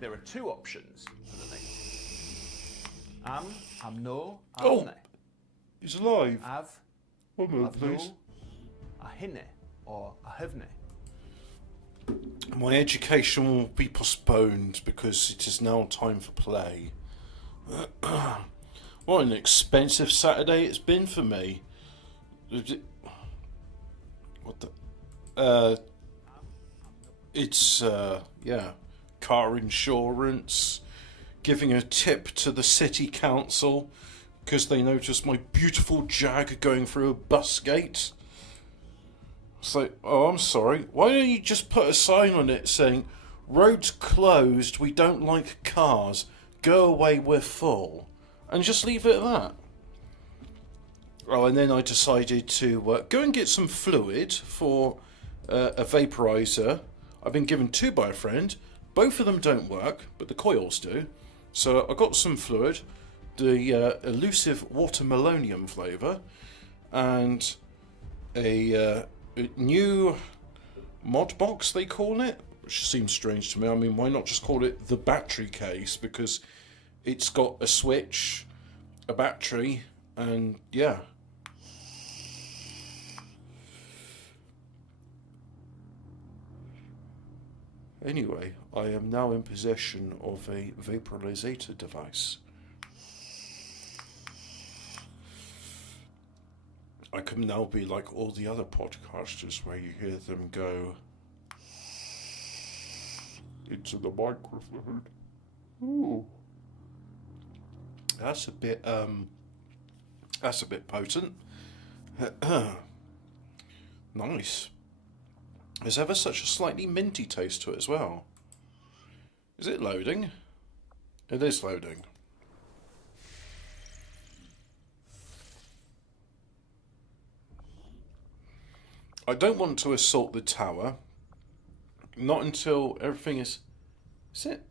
There are two options for the name. Am no, Oh, ne. he's alive. Av, One moment, av please. no, a hinne, or a hivne. My education will be postponed because it is now time for play. What an expensive Saturday it's been for me. What the? It's, yeah, car insurance, giving a tip to the city council because they noticed my beautiful Jag going through a bus gate. It's like, oh, I'm sorry, why don't you just put a sign on it saying, roads closed, we don't like cars, go away, we're full, and just leave it at that. Oh, and then I decided to go and get some fluid for a vaporizer. I've been given two by a friend. Both of them don't work, but the coils do. So I got some fluid, the elusive watermelonium flavour, and a new mod box, they call it, which seems strange to me. I mean, why not just call it the battery case? Because it's got a switch, a battery, and yeah. Anyway, I am now in possession of a vaporizer device. I can now be like all the other podcasters where you hear them go into the microphone. Ooh. That's a bit potent. Nice. There's ever such a slightly minty taste to it as well. Is it loading? It is loading. I don't want to assault the tower. Not until everything is... Is it?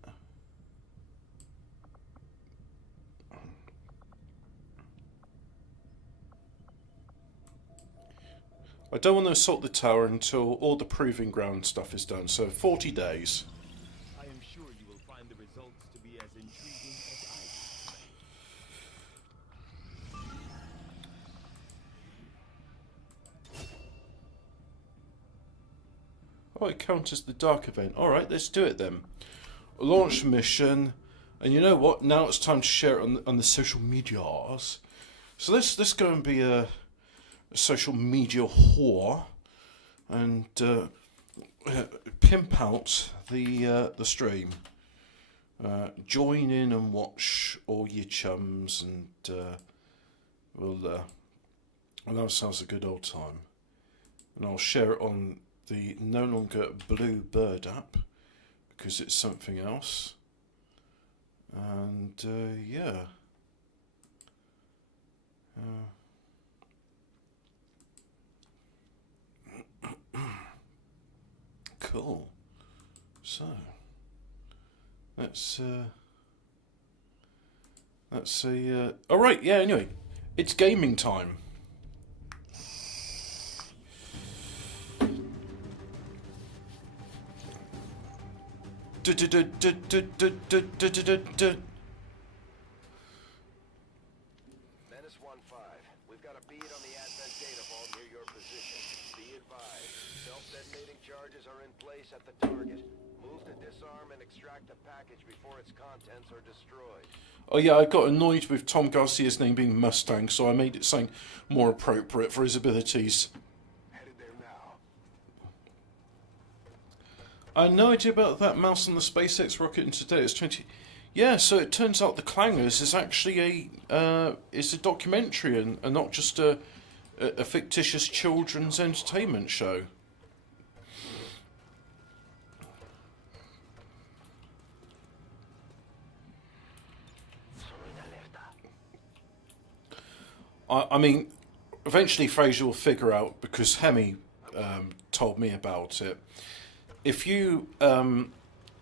I don't want to assault the tower until all the proving ground stuff is done. So 40 days. I am sure you will find the results to be as intriguing as I. Oh, it counters the dark event. Alright, let's do it then. Launch mission. And you know what? Now it's time to share it on the social medias. So let's go and be a social media whore and pimp out the stream. Join in and watch all your chums, and we'll have ourselves a good old time. And I'll share it on the no longer Blue Bird app because it's something else. And yeah. Cool. So let's see. All right. Yeah. Anyway, it's gaming time. Menace 1-5. We've got a bead on the Advent data vault near your position. Be advised, self-detonating charges are in place at the target. Move to disarm and extract the package before its contents are destroyed. Oh yeah, I got annoyed with Tom Garcia's name being Mustang, so I made it something more appropriate for his abilities. Headed there now. I had no idea about that mouse on the SpaceX rocket, and today it's 20... Yeah, so it turns out The Clangers is actually it's a documentary and not just a fictitious children's entertainment show. I mean, eventually Fraser will figure out, because Hemi told me about it. If you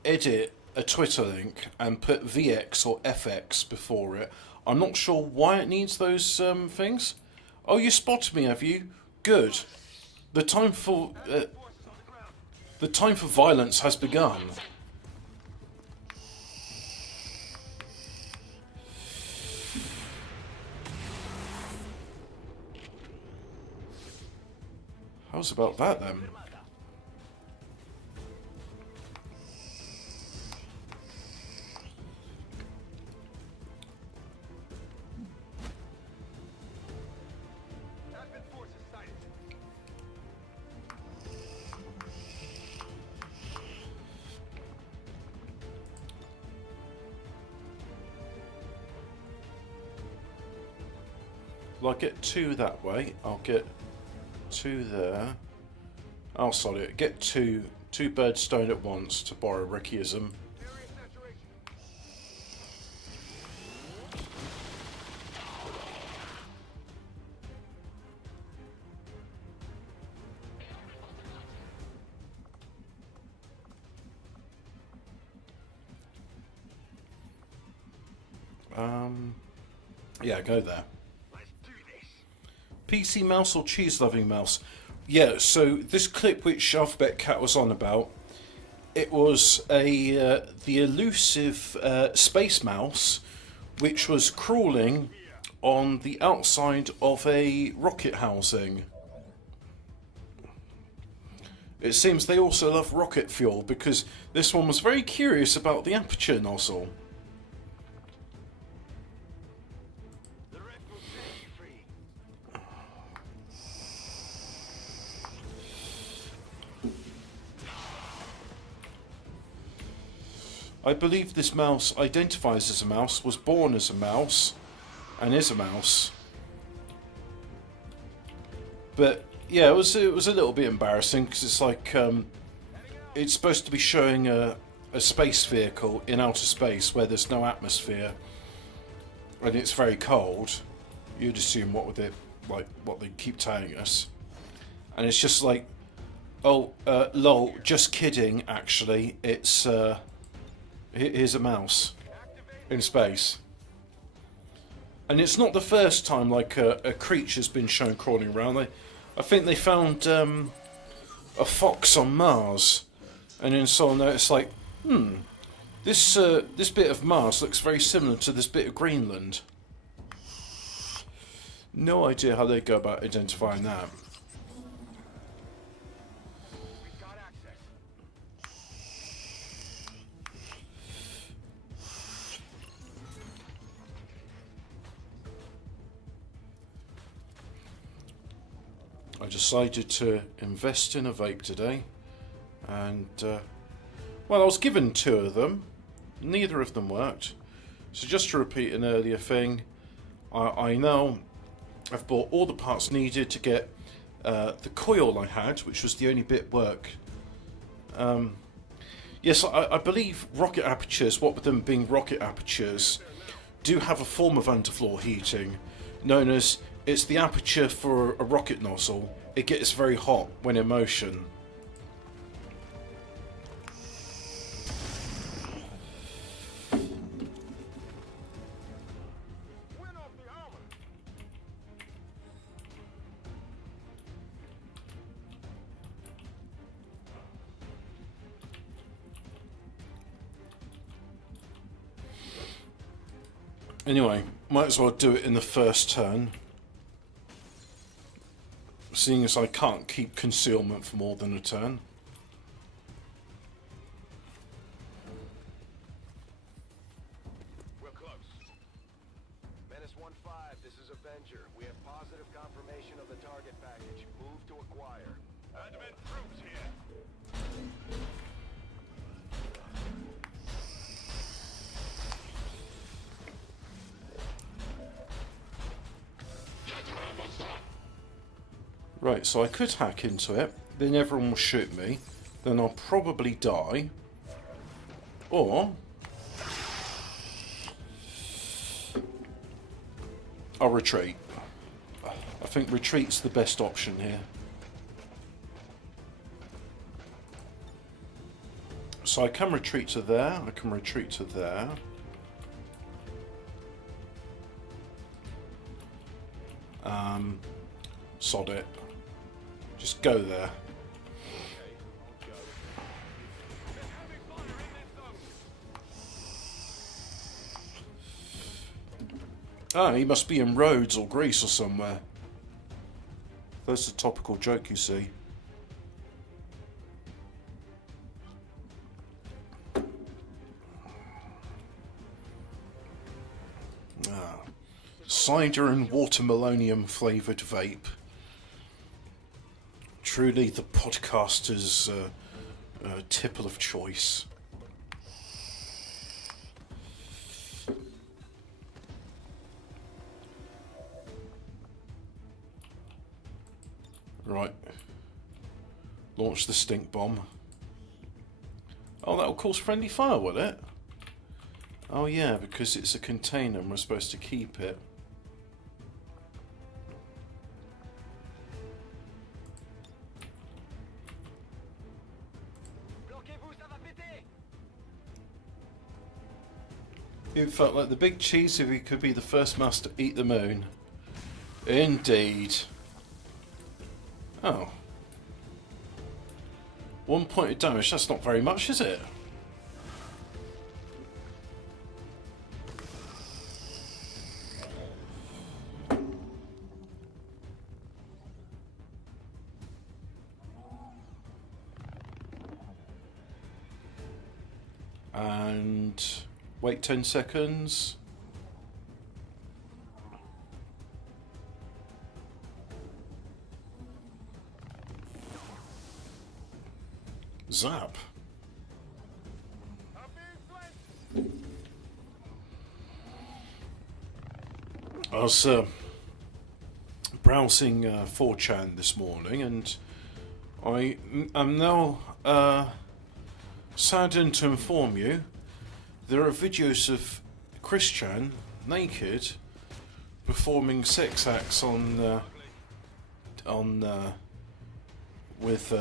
edit a Twitter link and put VX or FX before it, I'm not sure why it needs those things. Oh, you spotted me, have you? Good. The time for violence has begun. knows about that then? Advent forces sighted. Well, I'll get 2 that way. I'll get 2 there. I'll sod it. Get two birds stoned at once, to borrow Rickyism. Area saturation. Yeah, go there. Let's do this. PC mouse or cheese-loving mouse? Yeah, so this clip which Alphabet Cat was on about, it was the elusive space mouse which was crawling on the outside of a rocket housing. It seems they also love rocket fuel because this one was very curious about the aperture nozzle. The rest will set you free. I believe this mouse identifies as a mouse, was born as a mouse, and is a mouse. But yeah, it was a little bit embarrassing because it's like it's supposed to be showing a space vehicle in outer space where there's no atmosphere and it's very cold. You'd assume what would it like what they keep telling us, and it's just like, oh, lol, just kidding. Actually, it's here's a mouse in space. And it's not the first time like a creature's been shown crawling around. I think they found a fox on Mars, and then someone noticed like, this bit of Mars looks very similar to this bit of Greenland. No idea how they go about identifying that. We've got access. I decided to invest in a vape today, and well, I was given 2 of them. Neither of them worked. So just to repeat an earlier thing, I now have bought all the parts needed to get the coil I had, which was the only bit work. Yes, I believe rocket apertures, what with them being rocket apertures, do have a form of underfloor heating, known as it's the aperture for a rocket nozzle. It gets very hot when in motion. Win off the armor. Anyway, might as well do it in the first turn, seeing as I can't keep concealment for more than a turn. We're close. Menace 1-5, this is Avenger. We have positive confirmation of the target package. Move to acquire. Advent troops here. Right, so I could hack into it, then everyone will shoot me, then I'll probably die, or I'll retreat. I think retreat's the best option here. So I can retreat to there, I can retreat to there. Sod it. Just go there. Ah, he must be in Rhodes or Greece or somewhere. That's a topical joke, you see. cider and watermelonium flavoured vape. Truly the podcaster's tipple of choice. Right. Launch the stink bomb. Oh, that'll cause friendly fire, will it? Oh yeah, because it's a container and we're supposed to keep it. It felt like the big cheese if he could be the first mouse to eat the moon. Indeed. Oh. 1 point of damage, that's not very much, is it? And wait 10 seconds. Zap. I was browsing 4chan this morning, and I am now saddened to inform you there are videos of Chris-chan naked performing sex acts on with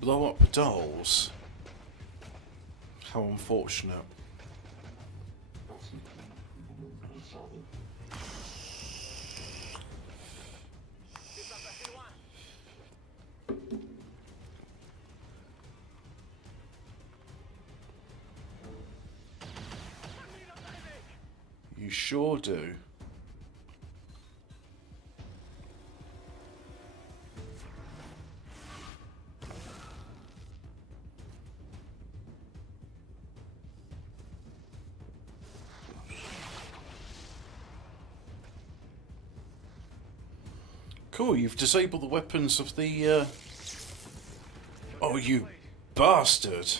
blow up dolls. How unfortunate. You sure do. Cool, you've disabled the weapons of the, Oh, you bastard!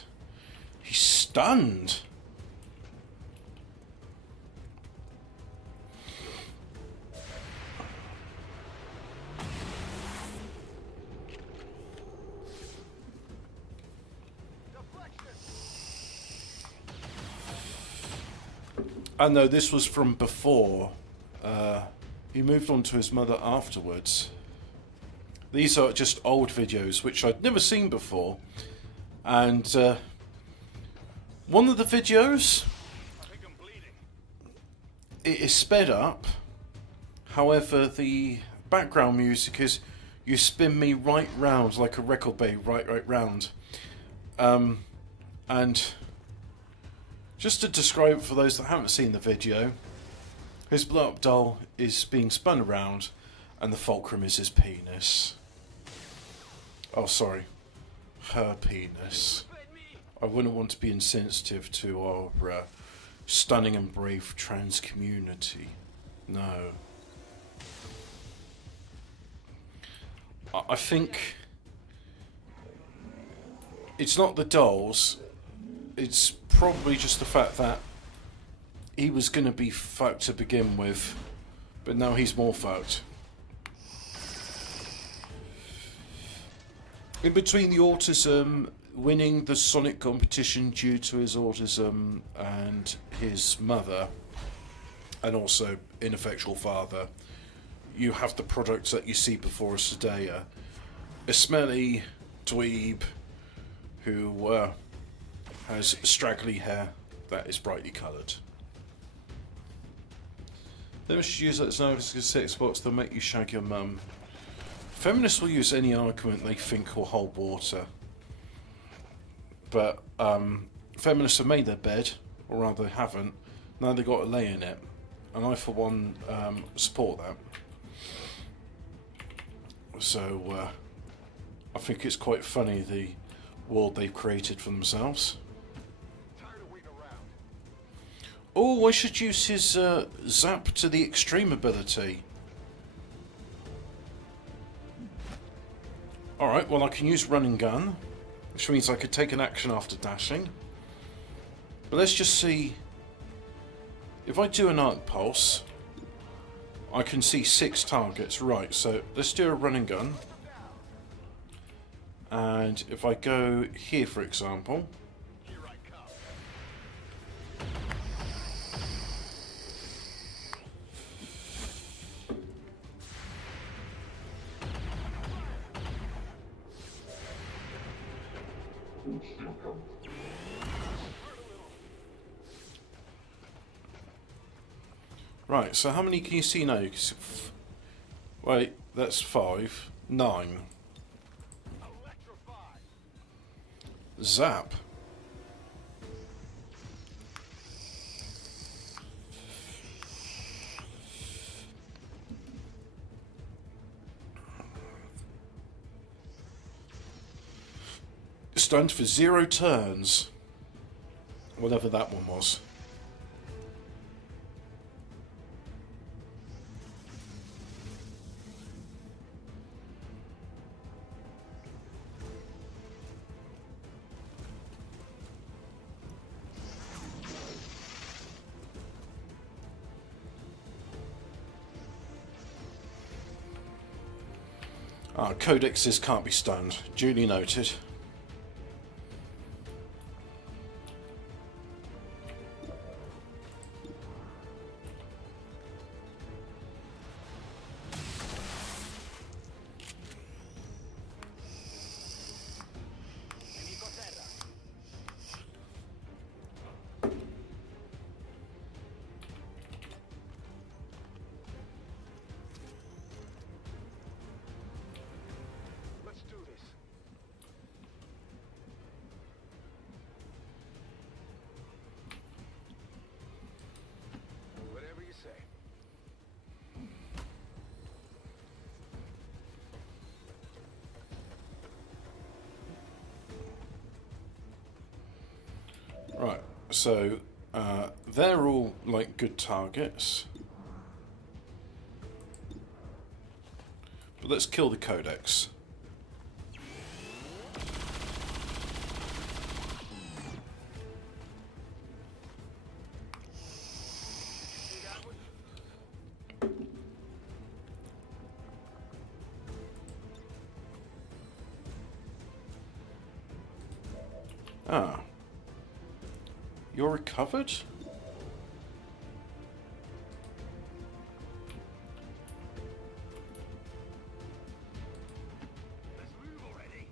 He's stunned! I know this was from before. He moved on to his mother afterwards. These are just old videos which I'd never seen before. And one of the videos, it is sped up. However, the background music is you spin me right round like a record bay, right round. And just to describe it for those that haven't seen the video, his blow-up doll is being spun around and the fulcrum is his penis. Oh, sorry. Her penis. I wouldn't want to be insensitive to our stunning and brave trans community. No. I think it's not the dolls. It's probably just the fact that he was going to be fucked to begin with, but now he's more fucked. In between the autism, winning the Sonic competition due to his autism and his mother, and also ineffectual father, you have the products that you see before us today. A smelly dweeb who has straggly hair that is brightly coloured. They must use that as an sex box that'll make you shag your mum. Feminists will use any argument they think will hold water. But feminists have made their bed, or rather haven't. Now they've got to lay in it. And I, for one, support that. So I think it's quite funny the world they've created for themselves. Oh, I should use his zap to the extreme ability. Alright, well I can use run and gun, which means I could take an action after dashing. But let's just see. If I do an arc pulse, I can see 6 targets. Right, so let's do a run and gun. And if I go here, for example. Right, so how many can you see now? Wait, that's 5. 9. Zap. Stunned for 0 turns. Whatever that one was. Codexes can't be stunned. Duly noted. Right, so they're all like good targets. But let's kill the Codex. Ah. You're recovered? Let's move already.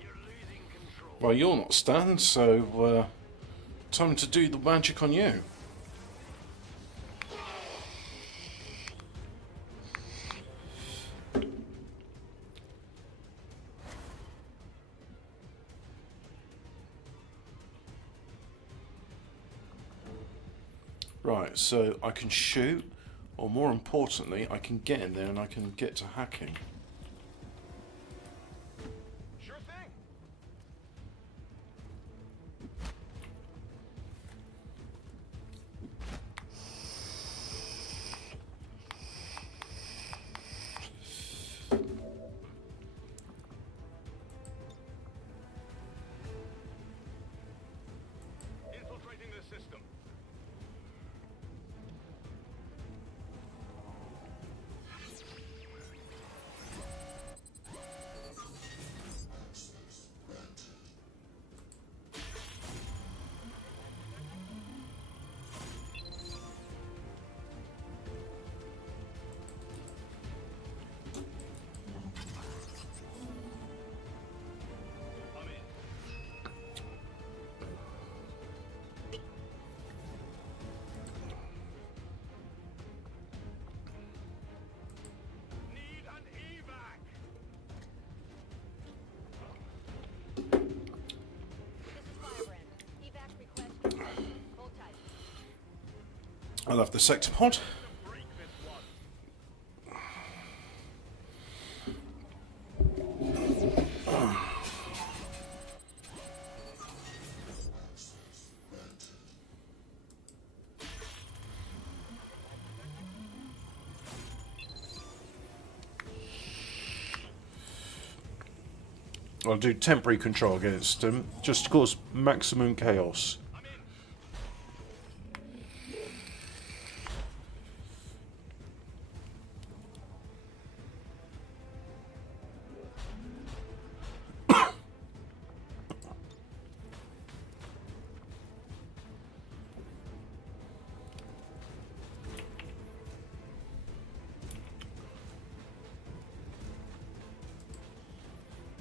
You're losing control. Well, you're not stunned, so time to do the magic on you. Right, so I can shoot, or more importantly, I can get in there and I can get to hacking. Sure thing. Infiltrating the system. I love the sector pod. I'll do temporary control against him, just to cause maximum chaos.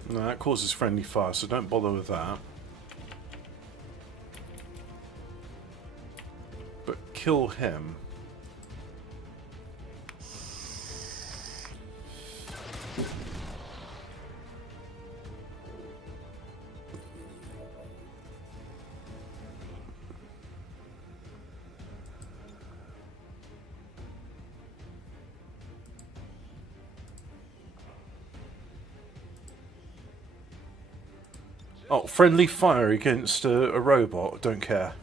No, that causes friendly fire, so don't bother with that. But kill him. Oh, friendly fire against a robot. Don't care.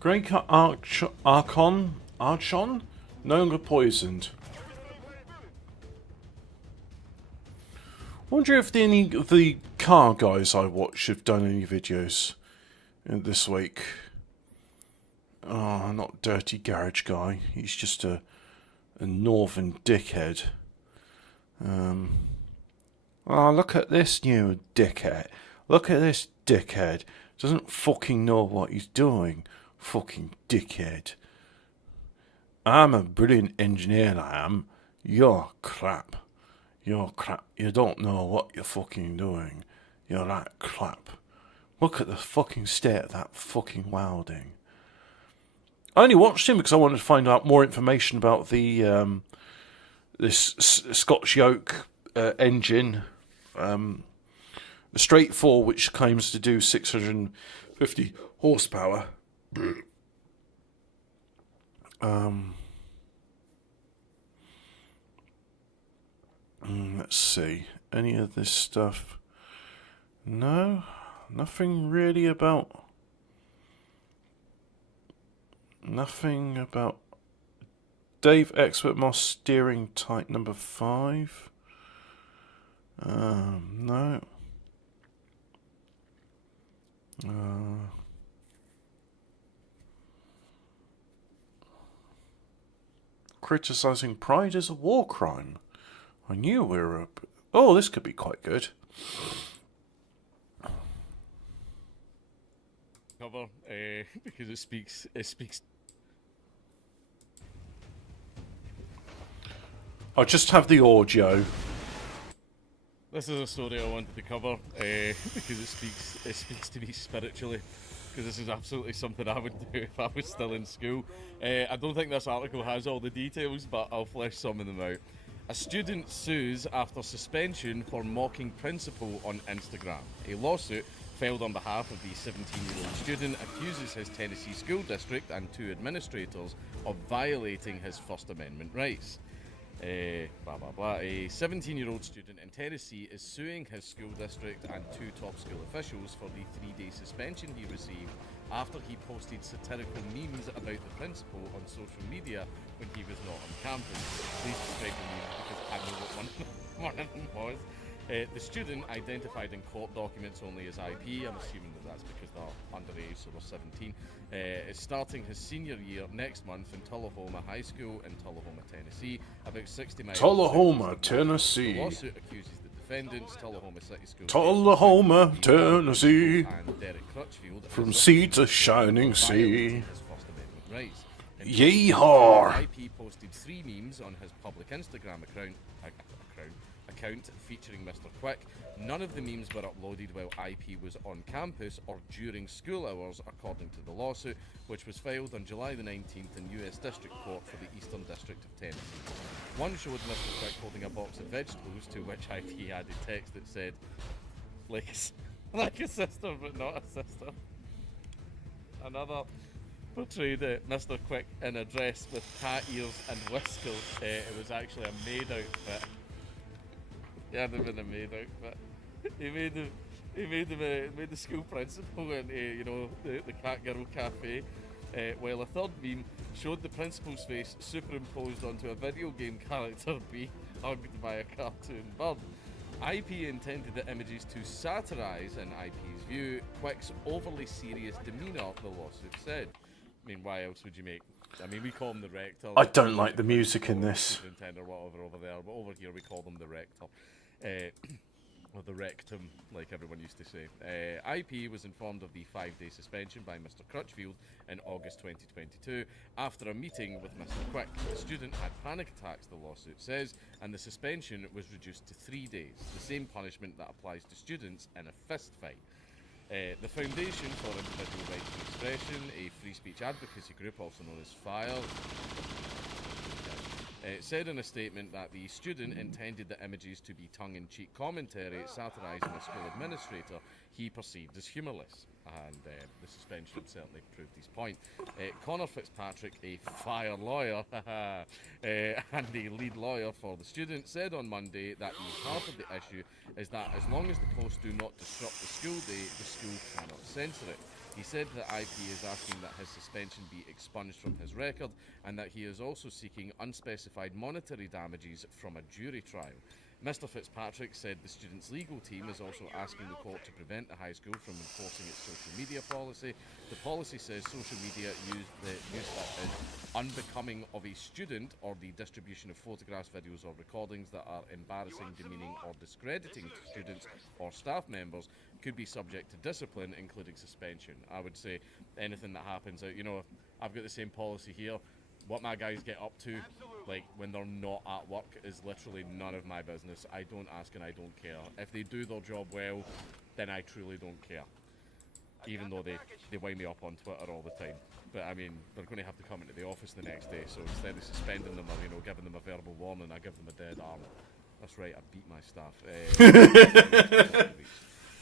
Grey Archon? No longer poisoned. Wonder if any of the car guys I watch have done any videos this week. Oh, not Dirty Garage Guy. He's just a northern dickhead. Oh, look at this new dickhead. Look at this dickhead. Doesn't fucking know what he's doing. Fucking dickhead. I'm a brilliant engineer, I am. You're crap. You're crap. You don't know what you're fucking doing. You're that crap. Look at the fucking state of that fucking welding. I only watched him because I wanted to find out more information about the this Scotch yoke engine, the straight 4, which claims to do 650 horsepower. Let's see. Any of this stuff? No, nothing really about. Nothing about Dave Expert Moss steering type number 5. No. Criticizing Pride is a war crime. I knew we were up. Oh, this could be quite good. Cover because it speaks. I'll just have the audio. This is a story I wanted to cover because it speaks to me spiritually. Because this is absolutely something I would do if I was still in school. I don't think this article has all the details, but I'll flesh some of them out. A student sues after suspension for mocking principal on Instagram. A lawsuit filed on behalf of the 17-year-old student accuses his Tennessee school district and 2 administrators of violating his First Amendment rights. Blah, blah, blah. A 17-year-old student in Tennessee is suing his school district and 2 top school officials for the 3-day suspension he received after he posted satirical memes about the principal on social media when he was not on campus. Please describe the memes because I know what one of them was. The student, identified in court documents only as IP, I'm assuming that that's because they're underage, so they're 17, is starting his senior year next month in Tullahoma High School in Tullahoma, Tennessee, about 60 miles Tullahoma, Tennessee. The lawsuit accuses the defendants, Tullahoma City School, Tullahoma, Tennessee, and Derek Crutchfield, from sea to shining sea. his First Amendment rights. In Yeehaw! IP posted 3 memes on his public Instagram account featuring Mr. Quick. None of the memes were uploaded while IP was on campus or during school hours, according to the lawsuit, which was filed on July the 19th in U.S. District Court for the Eastern District of Tennessee. One showed Mr. Quick holding a box of vegetables, to which IP added text that said, like a sister, but not a sister. Another portrayed Mr. Quick in a dress with cat ears and whiskers. It was actually a maid outfit. He had him in a maid outfit. He made the school principal in the Cat Girl Cafe. While a third meme showed the principal's face superimposed onto a video game character being hugged by a cartoon bird. IP intended the images to satirise, in IP's view, Quick's overly serious demeanour, the lawsuit said. I mean, why else would you make? I mean, we call them the rector. I don't like the music in this. Or whatever over there, but over here we call them the rector. Or the rectum, like everyone used to say. IP was informed of the 5-day suspension by Mr. Crutchfield in August 2022 after a meeting with Mr. Quick. The student had panic attacks, the lawsuit says, and the suspension was reduced to 3 days, the same punishment that applies to students in a fist fight. The Foundation for Individual Rights of Expression, a free speech advocacy group also known as FIRE, said in a statement that the student intended the images to be tongue-in-cheek commentary satirising a school administrator he perceived as humourless, and the suspension certainly proved his point. Connor Fitzpatrick, a FIRE lawyer and the lead lawyer for the student, said on Monday that the heart of the issue is that as long as the posts do not disrupt the school day, the school cannot censor it. He said that IP is asking that his suspension be expunged from his record and that he is also seeking unspecified monetary damages from a jury trial. Mr. Fitzpatrick said the student's legal team is also asking the court to prevent the high school from enforcing its social media policy. The policy says social media use that is unbecoming of a student or the distribution of photographs, videos or recordings that are embarrassing, demeaning or discrediting to students or staff members could be subject to discipline, including suspension. I would say anything that happens, I've got the same policy here. What my guys get up to, like when they're not at work, is literally none of my business. I don't ask and I don't care. If they do their job well, then I truly don't care. Even though they wind me up on Twitter all the time. But I mean, they're going to have to come into the office the next day, so instead of suspending them or giving them a verbal warning, I give them a dead arm. That's right, I beat my staff.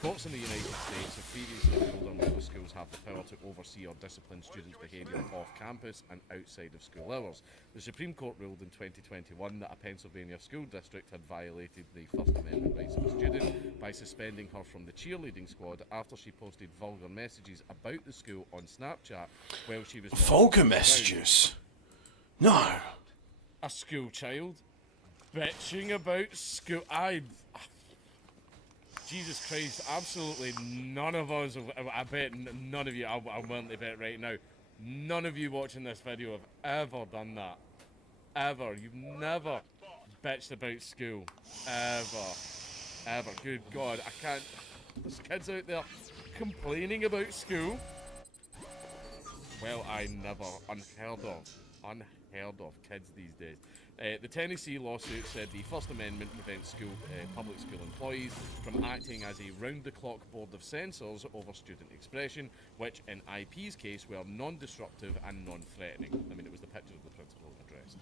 Courts in the United States have previously ruled on whether schools have the power to oversee or discipline students' behaviour off campus and outside of school hours. The Supreme Court ruled in 2021 that a Pennsylvania school district had violated the First Amendment rights of a student by suspending her from the cheerleading squad after she posted vulgar messages about the school on Snapchat while she was... Vulgar messages? No. A school child bitching about school... Jesus Christ, absolutely none of us, I bet none of you, I'm willing to bet right now, none of you watching this video have ever done that. Ever. You've never bitched about school. Ever. Good God, I can't, there's kids out there complaining about school. Well, I never, unheard of kids these days. The Tennessee lawsuit said the First Amendment prevents public school employees from acting as a round-the-clock board of censors over student expression, which in IP's case were non-disruptive and non-threatening. I mean, it was the picture of the principal address.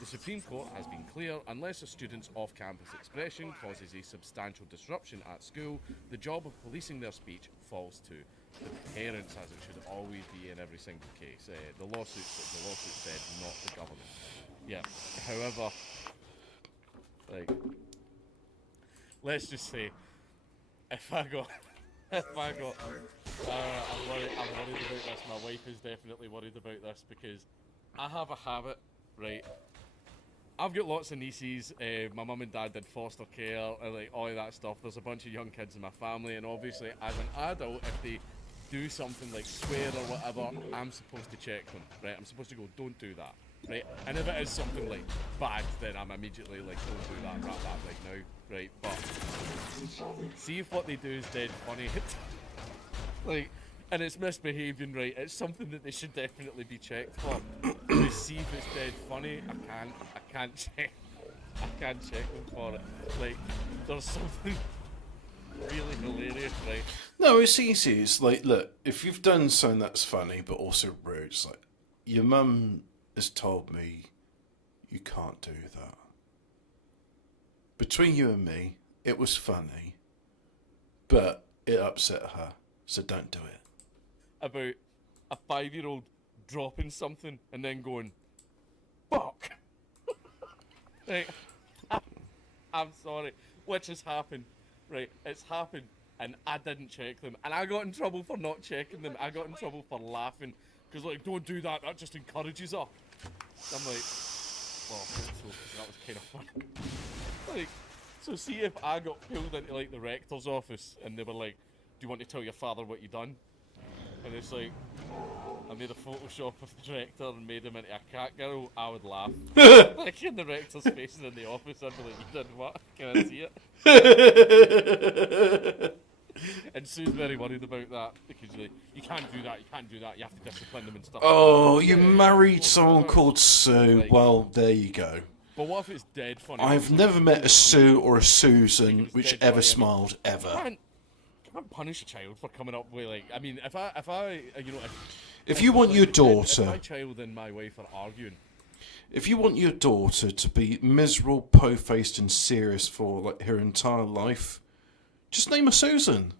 The Supreme Court has been clear, unless a student's off-campus expression causes a substantial disruption at school, the job of policing their speech falls to the parents, as it should always be in every single case. The lawsuit said, not the government. Yeah. However, let's just say, I'm worried about this. My wife is definitely worried about this because I have a habit, right? I've got lots of nieces. My mum and dad did foster care and all of that stuff. There's a bunch of young kids in my family, and obviously, as an adult, if they do something like swear or whatever, I'm supposed to check them, right? I'm supposed to go, don't do that. right? And if it is something like bad, then I'm immediately like, don't do that, wrap that right now, right? But see if what they do is dead funny, like, and it's misbehaving, right? It's something that they should definitely be checked for. To see if it's dead funny, I can't check them for it. Like, there's something really hilarious, right? No, it's easy. It's like, look, if you've done something that's funny but also rude, it's like, your mum has told me you can't do that. Between you and me, it was funny, but it upset her, so don't do it. About a 5-year-old dropping something and then going, fuck! Right, I'm sorry, which has happened, right? It's happened, and I didn't check them, and I got in trouble for not checking them. I got in trouble for laughing, because like, don't do that, that just encourages her. I'm like, well, so that was kind of funny. Like, so see if I got pulled into like the rector's office, and they were like, do you want to tell your father what you done? And it's like, I made a Photoshop of the rector and made him into a cat girl, I would laugh. Like in the rector's face in the office, I'd be like, you did what? Can I see it? And Sue's very worried about that, because like, you can't do that, you have to discipline them and stuff. Oh, you married someone called Sue. Like, well, there you go. but what if it's dead funny? I've never met a Sue or a Susan which ever smiled, ever. You can't punish a child for coming up with like. I mean, if I you know, If you want your if daughter, my child and my wife are arguing, if you want your daughter to be miserable, po-faced and serious for like her entire life, just name her Susan.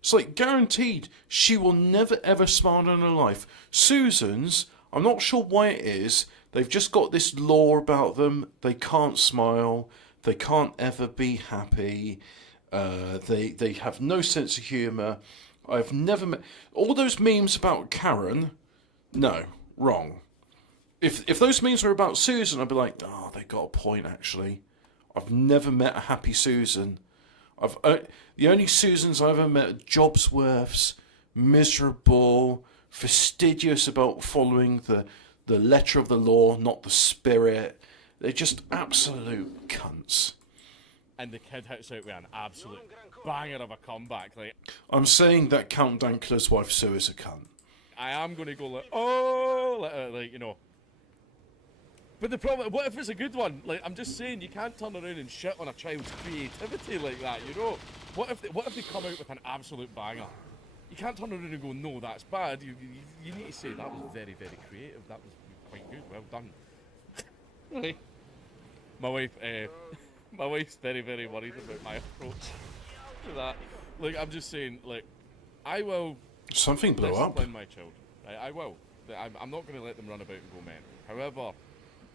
It's like guaranteed she will never ever smile in her life. Susans, I'm not sure why it is, they've just got this law about them. They can't smile. They can't ever be happy. They have no sense of humour. I've never met all those memes about Karen. No, wrong. If those memes were about Susan, I'd be like, oh, they got a point actually. I've never met a happy Susan. The only Susans I've ever met are Jobsworths, miserable, fastidious about following the letter of the law, not the spirit. They're just absolute cunts. and the kid hits out with an absolute banger of a comeback. Like, I'm saying that Count Dankula's wife Sue is a cunt. I am going to go like, oh, like, you know. But the problem, what if it's a good one? Like, I'm just saying, you can't turn around and shit on a child's creativity like that, you know? What if they come out with an absolute banger? You can't turn around and go, no, that's bad. You need to say, that was very, very creative. That was quite good. Well done. Right. My wife's very, very worried about my approach to that. Like, I'm just saying, like, I will Something blew up. discipline my children. I will. I'm not going to let them run about and go mental. However,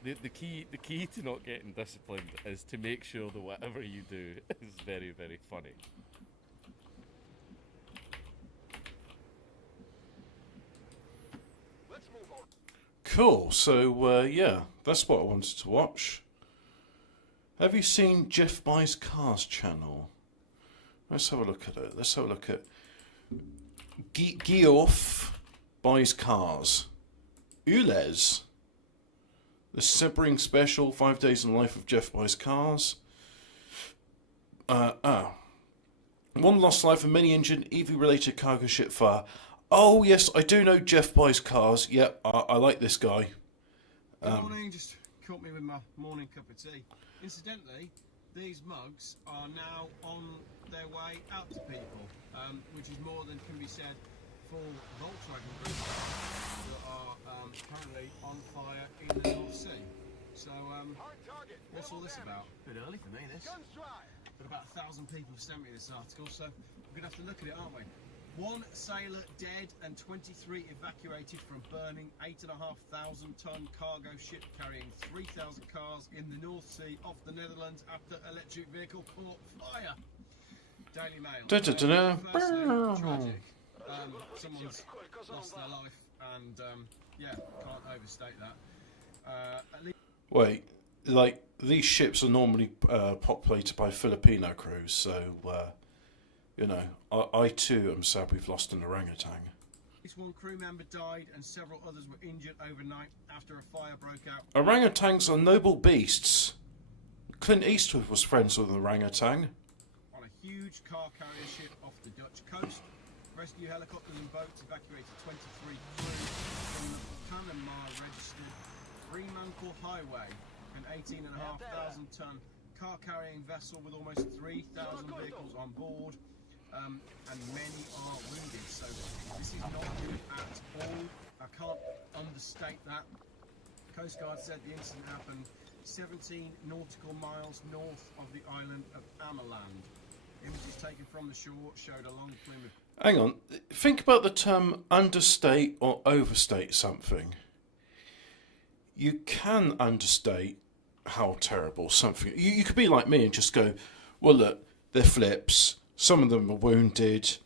the key to not getting disciplined is to make sure that whatever you do is very, very funny. Cool. So, yeah, that's what I wanted to watch. Have you seen Jeff Buys Cars channel? Let's have a look at it. Let's have a look at Geoff Buys Cars. Ulez. The Sebring Special, 5 Days in the Life of Jeff Buys Cars. One lost life and many injured, EV-related cargo ship fire. Oh, yes, I do know Jeff Buys Cars. Yep, I like this guy. Good morning, just caught me with my morning cup of tea. Incidentally, these mugs are now on their way out to people, which is more than can be said for Volkswagen Group that are currently on fire in the North Sea. So, what's all this about? A bit early for me, this. But about 1,000 people have sent me this article, so we're going to have to look at it, aren't we? 1 sailor dead and 23 evacuated from burning 8,500 ton cargo ship carrying 3,000 cars in the North Sea off the Netherlands after electric vehicle caught fire. Daily Mail. Firstly, tragic. Someone's lost their life, and yeah, can't overstate that. At least Wait, like, these ships are normally populated by Filipino crews, so, you know, I too am sad we've lost an orangutan. One crew member died and several others were injured overnight after a fire broke out. Orangutans are noble beasts. Clint Eastwood was friends with an orangutan. On a huge car carrier ship off the Dutch coast, rescue helicopters and boats evacuated 23 crew from the Panama registered Fremantle Highway, an 18,500 ton car carrying vessel with almost 3,000 vehicles on board. And many are wounded, so this is not good at all. I can't understate that. Coast Guard said the incident happened 17 nautical miles north of the island of Amaland. Images taken from the shore showed a long plume of... Hang on, think about the term understate or overstate something. You can understate how terrible something... You could be like me and just go, well look, they're flips, some of them are wounded,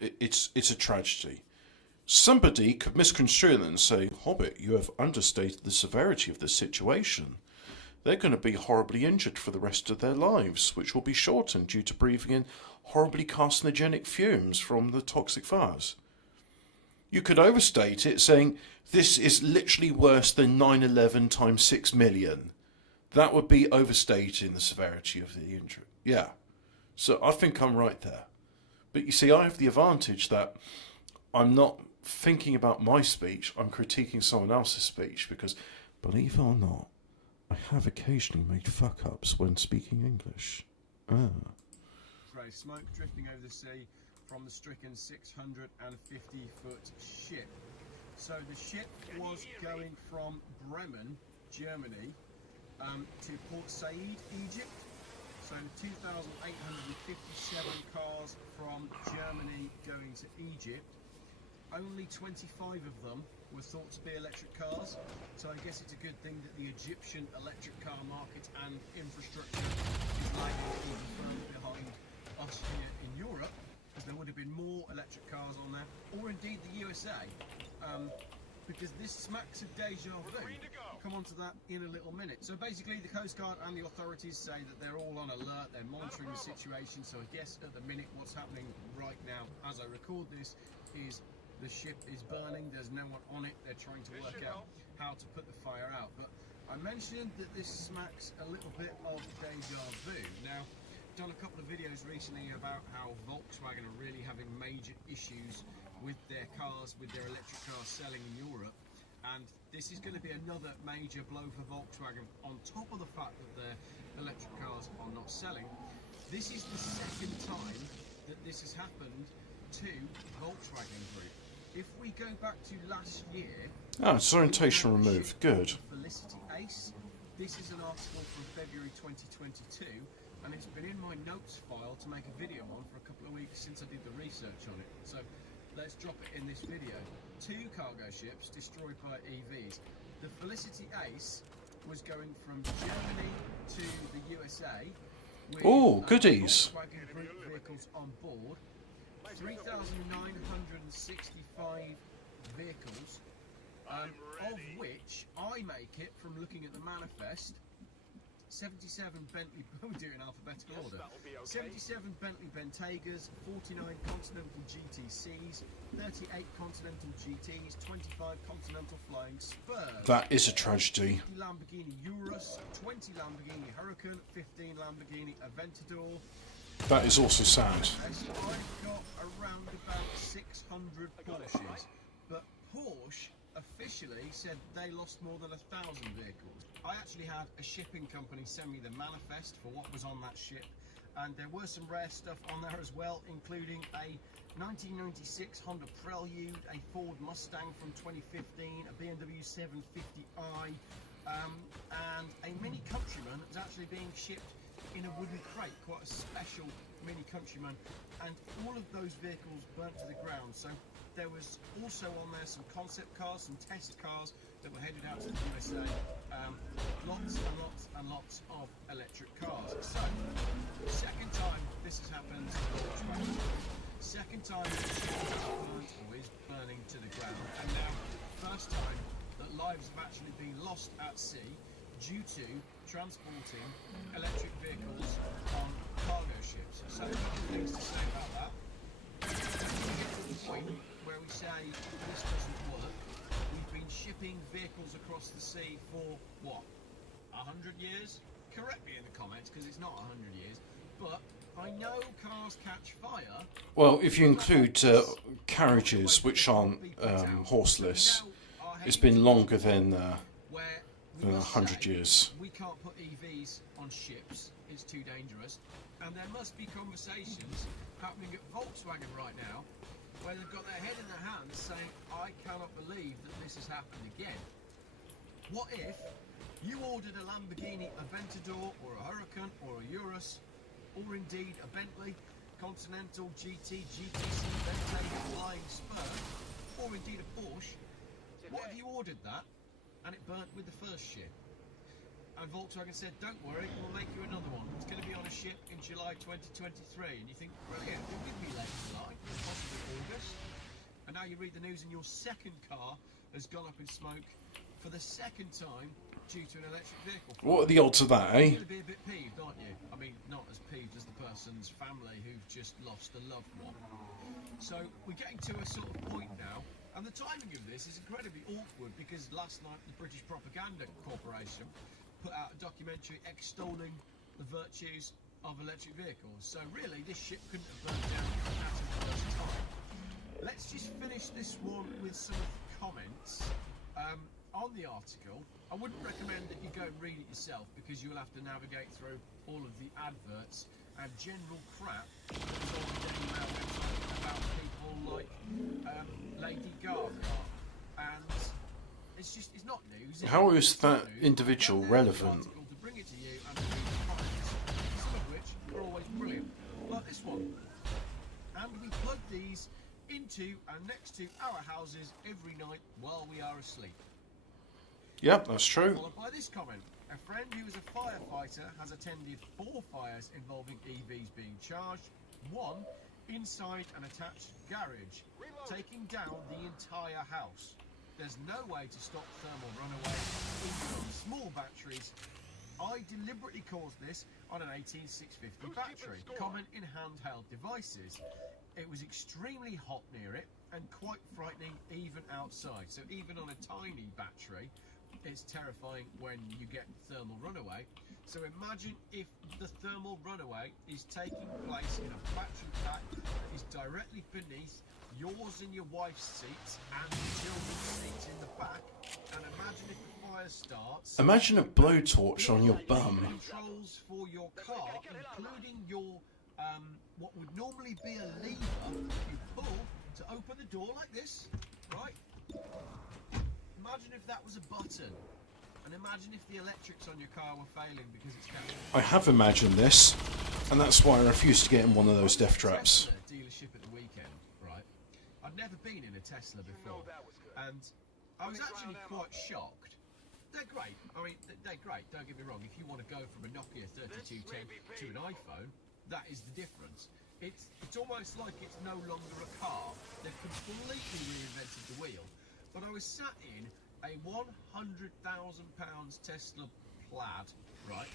it's a tragedy. Somebody could misconstrue that and say, Hobbit, you have understated the severity of this situation. They're going to be horribly injured for the rest of their lives, which will be shortened due to breathing in horribly carcinogenic fumes from the toxic fires. You could overstate it, saying, this is literally worse than 9/11 times 6 million. That would be overstating the severity of the injury. Yeah. So I think I'm right there. But you see, I have the advantage that I'm not thinking about my speech, I'm critiquing someone else's speech, because, believe it or not, I have occasionally made fuck-ups when speaking English. Grey smoke drifting over the sea from the stricken 650-foot ship. So the ship was going from Bremen, Germany, to Port Said, Egypt. So 2,857 cars from Germany going to Egypt. Only 25 of them were thought to be electric cars. So I guess it's a good thing that the Egyptian electric car market and infrastructure is lagging even further behind us here in Europe, because there would have been more electric cars on there, or indeed the USA, because this smacks of deja vu. I'll come on to that in a little minute. So basically the Coast Guard and the authorities say that they're all on alert, they're monitoring the situation. So I guess at the minute what's happening right now as I record this is the ship is burning, there's no one on it, they're trying to work out how to put the fire out. But I mentioned that this smacks a little bit of deja vu. Now, I've done a couple of videos recently about how Volkswagen are really having major issues with their cars, with their electric cars selling in Europe, and this is going to be another major blow for Volkswagen on top of the fact that their electric cars are not selling. This is the second time that this has happened to Volkswagen Group. If we go back to last year... Ah, it's orientation removed, good. Felicity Ace. This is an article from February 2022, and it's been in my notes file to make a video on for a couple of weeks since I did the research on it. So let's drop it in this video. 2 cargo ships destroyed by EVs. The Felicity Ace was going from Germany to the USA with goodies. Volkswagen Group vehicles on board. 3,965 vehicles, of which I make it, from looking at the manifest, 77 Bentley, we'll do it in alphabetical order, 77 Bentley Bentegas, 49 Continental GTCs, 38 Continental GTs, 25 Continental Flying Spurs. That is a tragedy. 50 Lamborghini Urus, 20 Lamborghini Huracan, 15 Lamborghini Aventador. That is also sad. I've got around about 600 Porsches, but Porsche officially said they lost more than 1,000 vehicles. I actually had a shipping company send me the manifest for what was on that ship, and there were some rare stuff on there as well, including a 1996 Honda Prelude, a Ford Mustang from 2015, a BMW 750i, and a Mini Countryman that's actually being shipped in a wooden crate, quite a special Mini Countryman, and all of those vehicles burnt to the ground. So there was also on there some concept cars, some test cars that were headed out to the USA, lots and lots and lots of electric cars. So, second time this has happened, second time the ship has burnt or is burning to the ground, and now first time that lives have actually been lost at sea due to transporting electric vehicles on cargo ships. So a couple of things to say about that. We get to the point across the sea for, what, 100 years? Correct me in the comments, because it's not 100 years. But I know cars catch fire. Well, if you include carriages which aren't horseless, it's been longer than 100 years. We can't put EVs on ships. It's too dangerous. And there must be conversations happening at Volkswagen right now where they've got their head in their hands saying, I cannot believe that this has happened again. What if you ordered a Lamborghini Aventador or a Huracan or a Urus or indeed a Bentley Continental GT, GTC, Vente, Flying Spur, or indeed a Porsche? What if you ordered that and it burnt with the first ship? And Volkswagen said, don't worry, we'll make you another one. It's going to be on a ship in July 2023. And you think, brilliant, it'll give me late July, possibly August. And now you read the news and your second car has gone up in smoke for the second time due to an electric vehicle. What are the odds of that, eh? You're going to be a bit peeved, aren't you? I mean, not as peeved as the person's family who've just lost a loved one. So we're getting to a sort of point now, and the timing of this is incredibly awkward because last night the British Propaganda Corporation put out a documentary extolling the virtues of electric vehicles. So really, this ship couldn't have burned down at the first time. Let's just finish this one with some comments on the article. I wouldn't recommend that you go and read it yourself because you'll have to navigate through all of the adverts and general crap that is on the Daily Mail website about people like Lady Gaga, and it's not news. How is that individual relevant? To bring it to you and to read the comments, some of which are always brilliant, like this one. And we plug these into and next to our houses every night while we are asleep. Yep, that's true. Followed by this comment. A friend who is a firefighter has attended 4 fires involving EVs being charged, one inside an attached garage, taking down the entire house. There's no way to stop thermal runaway even on small batteries. I deliberately caused this on an 18650 battery. Common in handheld devices. It was extremely hot near it and quite frightening even outside. So even on a tiny battery, it's terrifying when you get thermal runaway. So imagine if the thermal runaway is taking place in a battery pack that is directly beneath yours and your wife's seats and the children's seats in the back. And imagine if the fire starts. Imagine a blowtorch on your bum. Controls for your car, including your what would normally be a lever you pull to open the door like this, right? Imagine if that was a button. And imagine if the electrics on your car were failing because it's catching. I have imagined this, and that's why I refuse to get in one of those death traps. Dealership at the weekend, right? I'd never been in a Tesla before, and I was actually quite shocked. They're great. I mean, they're great. Don't get me wrong. If you want to go from a Nokia 3210 to an iPhone, that is the difference. It's almost like it's no longer a car. They've completely reinvented the wheel. But I was sat in a £100,000 Tesla Plaid, right?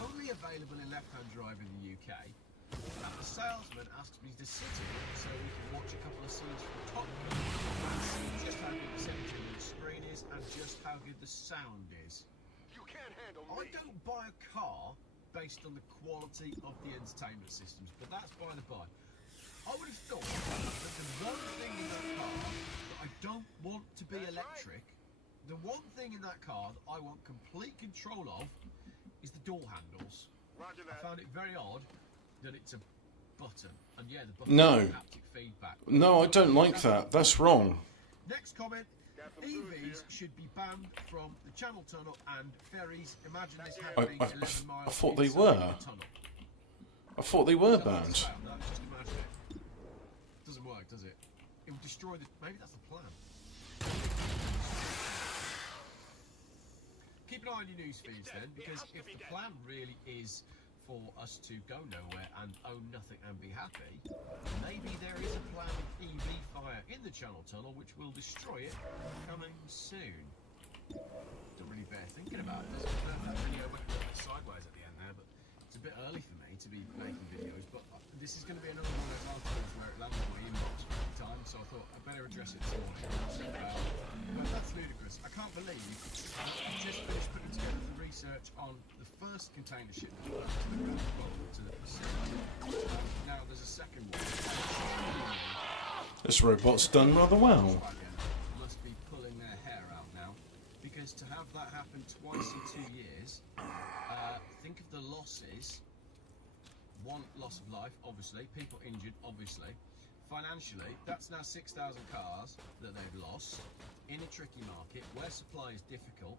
Only available in left-hand drive in the UK. And the salesman asked me to sit in it so we can watch a couple of scenes from Top Gun and see just how good the 17-inch screen is and just how good the sound is. You can't handle I don't buy a car based on the quality of the entertainment systems, but that's by the by. I would have thought that the one thing in that car that I don't want to be electric, the one thing in that car that I want complete control of is the door handles. I found it very odd that it's a button, and yeah, the button has haptic feedback. No, I don't like that. That's wrong. Next comment. EVs should be banned from the Channel Tunnel and ferries. Imagine this happening 11 miles I thought they inside were. the tunnel. I thought they were No, banned. just imagine it. Doesn't work, does it? It would destroy the... Maybe that's the plan. Keep an eye on your news feeds then, because if the plan really is for us to go nowhere and own nothing and be happy, maybe there is a plan of EV fire in the Channel Tunnel which will destroy it coming soon. Don't really bear thinking about it. That video went a little bit sideways at the end there, but it's a bit early for me to be making videos, but this is going to be another one of those articles where it landed in my inbox for a time, so I thought I'd better address it this morning. But that's ludicrous. I can't believe that I just finished putting together the research on the first container ship that went to the Pacific. Now there's a second one. This robot's done rather well. Must be pulling their hair out now, because to have that happen twice in 2 years, think of the losses. One, loss of life, obviously, people injured, obviously. Financially, that's now 6,000 cars that they've lost in a tricky market where supply is difficult.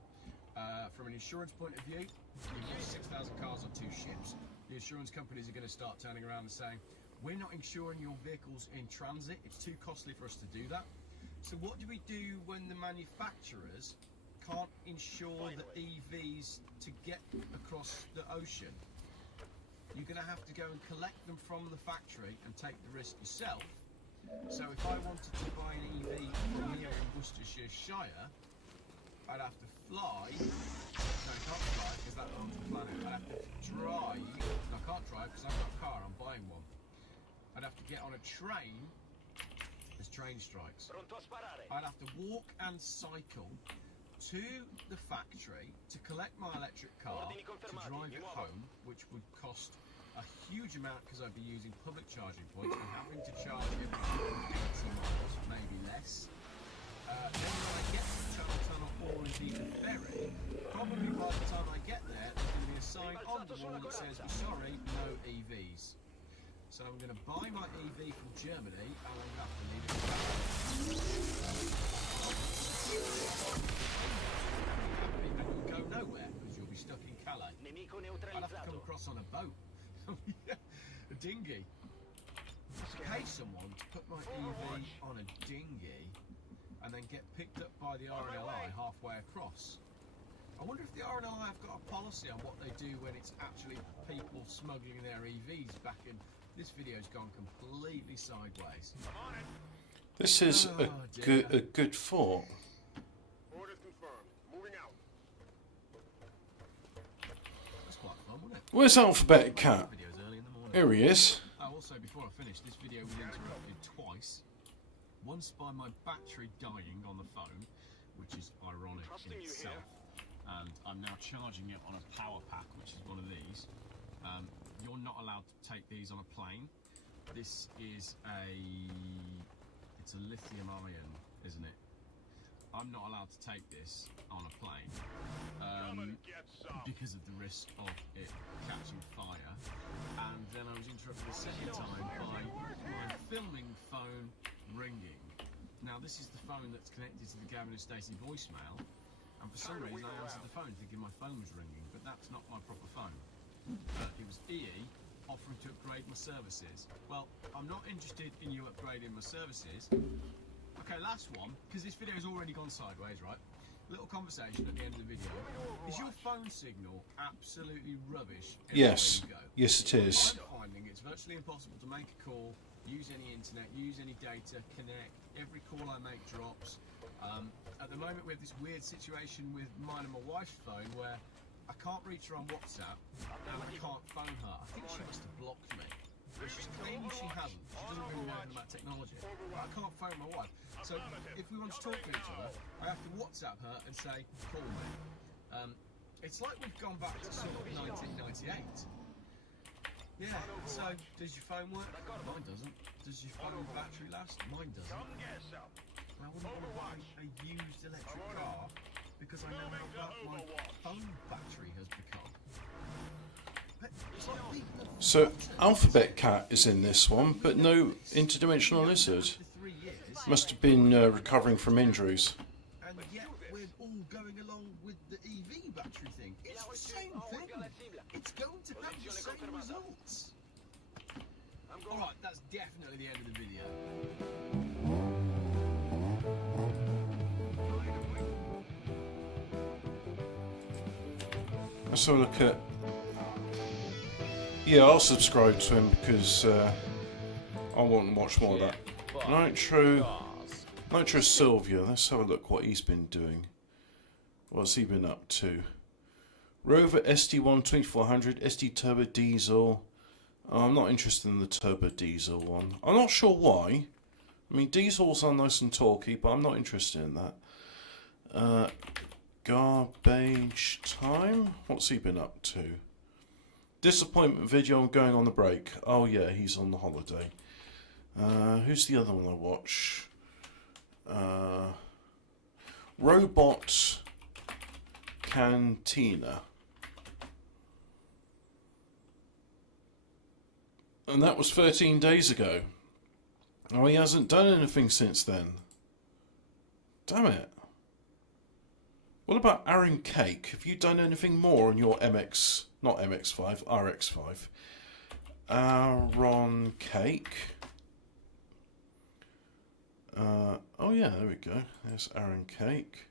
From an insurance point of view, you've got 6,000 cars on 2 ships. The insurance companies are going to start turning around and saying, we're not insuring your vehicles in transit, it's too costly for us to do that. So what do we do when the manufacturers can't insure the EVs to get across the ocean? You're going to have to go and collect them from the factory and take the risk yourself. So if I wanted to buy an EV from here in Worcestershire, I'd have to fly. No, I can't fly because that owns the planet. I'd have to drive. No, I can't drive because I've got a car, I'm buying one. I'd have to get on a train. There's train strikes. I'd have to walk and cycle to the factory to collect my electric car, to drive it home, which would cost a huge amount because I'd be using public charging points and having to charge every 80 miles, maybe less. Then when I get to the Channel Tunnel or indeed the ferry, probably by the time I get there, there's going to be a sign on the wall that says, sorry, no EVs. So I'm going to buy my EV from Germany and I'm going to have to leave it back. And you'll go nowhere because you'll be stuck in Calais. I'd have to come across on a boat. A dinghy. Pay someone to put my EV on a dinghy and then get picked up by the RNLI halfway across. I wonder if the RNLI have got a policy on what they do when it's actually people smuggling their EVs back in. This video's gone completely sideways. This is a good thought. Orders confirmed. Moving out. That's quite fun, wasn't it? Where's Alphabet Cat? Videos early in the morning. Here he is. Also, before I finish, this video was interrupted twice. Once by my battery dying on the phone, which is ironic in itself. And I'm now charging it on a power pack, which is one of these. You're not allowed to take these on a plane. This is it's a lithium ion, isn't it? I'm not allowed to take this on a plane because of the risk of it catching fire. And then I was interrupted a second time by my filming phone ringing. Now this is the phone that's connected to the Gavin and Stacey voicemail, and for some reason I answered the phone thinking my phone was ringing, but that's not my proper phone. It was EE offering to upgrade my services. Well, I'm not interested in you upgrading my services. Okay, last one, because this video's already gone sideways, right? Little conversation at the end of the video. Is your phone signal absolutely rubbish everywhere Yes. you go? Yes, it is. I'm finding it's virtually impossible to make a call, use any internet, use any data, connect. Every call I make drops. At the moment we have this weird situation with mine and my wife's phone where I can't reach her on WhatsApp and I can't phone her. I think she must have blocked me. But she's claiming she hasn't. She doesn't really know anything about technology. But I can't phone my wife. So if we want to talk to each other, I have to WhatsApp her and say, call me. It's like we've gone back to sort of 1998. Yeah, so does your phone work? Mine doesn't. Does your phone battery last? Mine doesn't. And I wouldn't want to buy a used electric car because I know how bad my phone battery has become. But it's like people have So forgotten. Alphabet Cat is in this one, but no interdimensional lizard. After 3 years, Must have been recovering from injuries. and yet we're all going along with the EV battery thing. It's the same thing. It's going to have the same results. Alright, that's definitely the end of the video. Let's have a look at... Yeah, I'll subscribe to him because I want to watch more of that. Nitro Sylvia, let's have a look what he's been doing. What's he been up to? Rover SD1 2400, SD Turbo Diesel. Oh, I'm not interested in the Turbo Diesel one. I'm not sure why. I mean, diesels are nice and talky, but I'm not interested in that. Garbage time. What's he been up to? Disappointment video on going on the break. Oh yeah, he's on the holiday. Who's the other one I watch? Robot Cantina. And that was 13 days ago. Oh, he hasn't done anything since then. Damn it. What about Aaron Cake? Have you done anything more on your MX, not MX5, RX5? Aaron Cake. Oh yeah, there we go. There's Aaron Cake.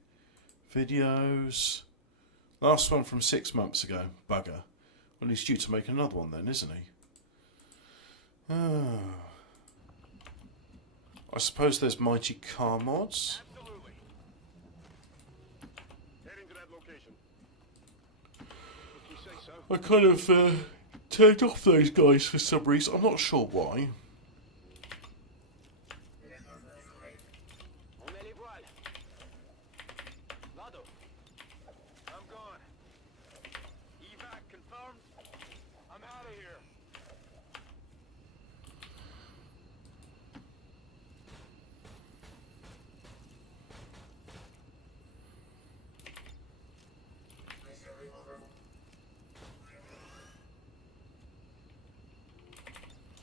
Videos. Last one from 6 months ago. Bugger. Well, he's due to make another one then, isn't he? I suppose there's Mighty Car Mods. Absolutely. Heading to that location. If you say so. I kind of turned off those guys for some reason. I'm not sure why. I'm gone. Evac confirmed. I'm out of here.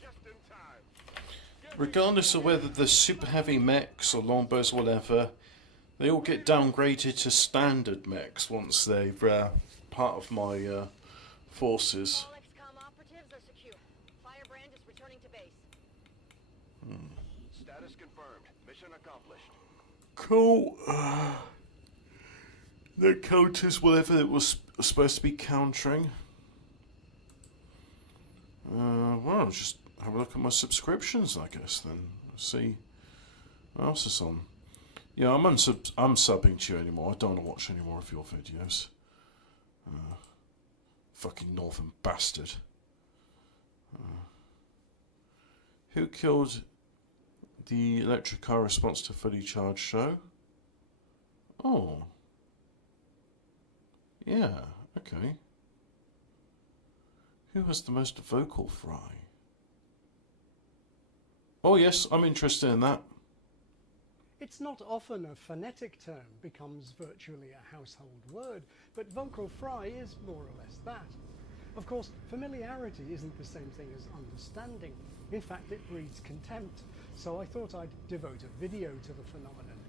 Just in time. Regardless of whether the super heavy mechs or longbows or whatever, they all get downgraded to standard mechs once they're part of my forces. All Xcom operatives are secure. Firebrand is returning to base. Status confirmed. Mission accomplished. Cool. That counters whatever it was supposed to be countering. Well, I'll just have a look at my subscriptions, I guess, then. See what else is on. Yeah, I'm subbing to you anymore. I don't want to watch any more of your videos. Fucking northern bastard. Who killed the electric car response to Fully Charged show? Oh. Yeah, okay. Who has the most vocal fry? Oh yes, I'm interested in that. It's not often a phonetic term becomes virtually a household word, but vocal fry is more or less that. Of course, familiarity isn't the same thing as understanding. In fact, it breeds contempt, so I thought I'd devote a video to the phenomenon.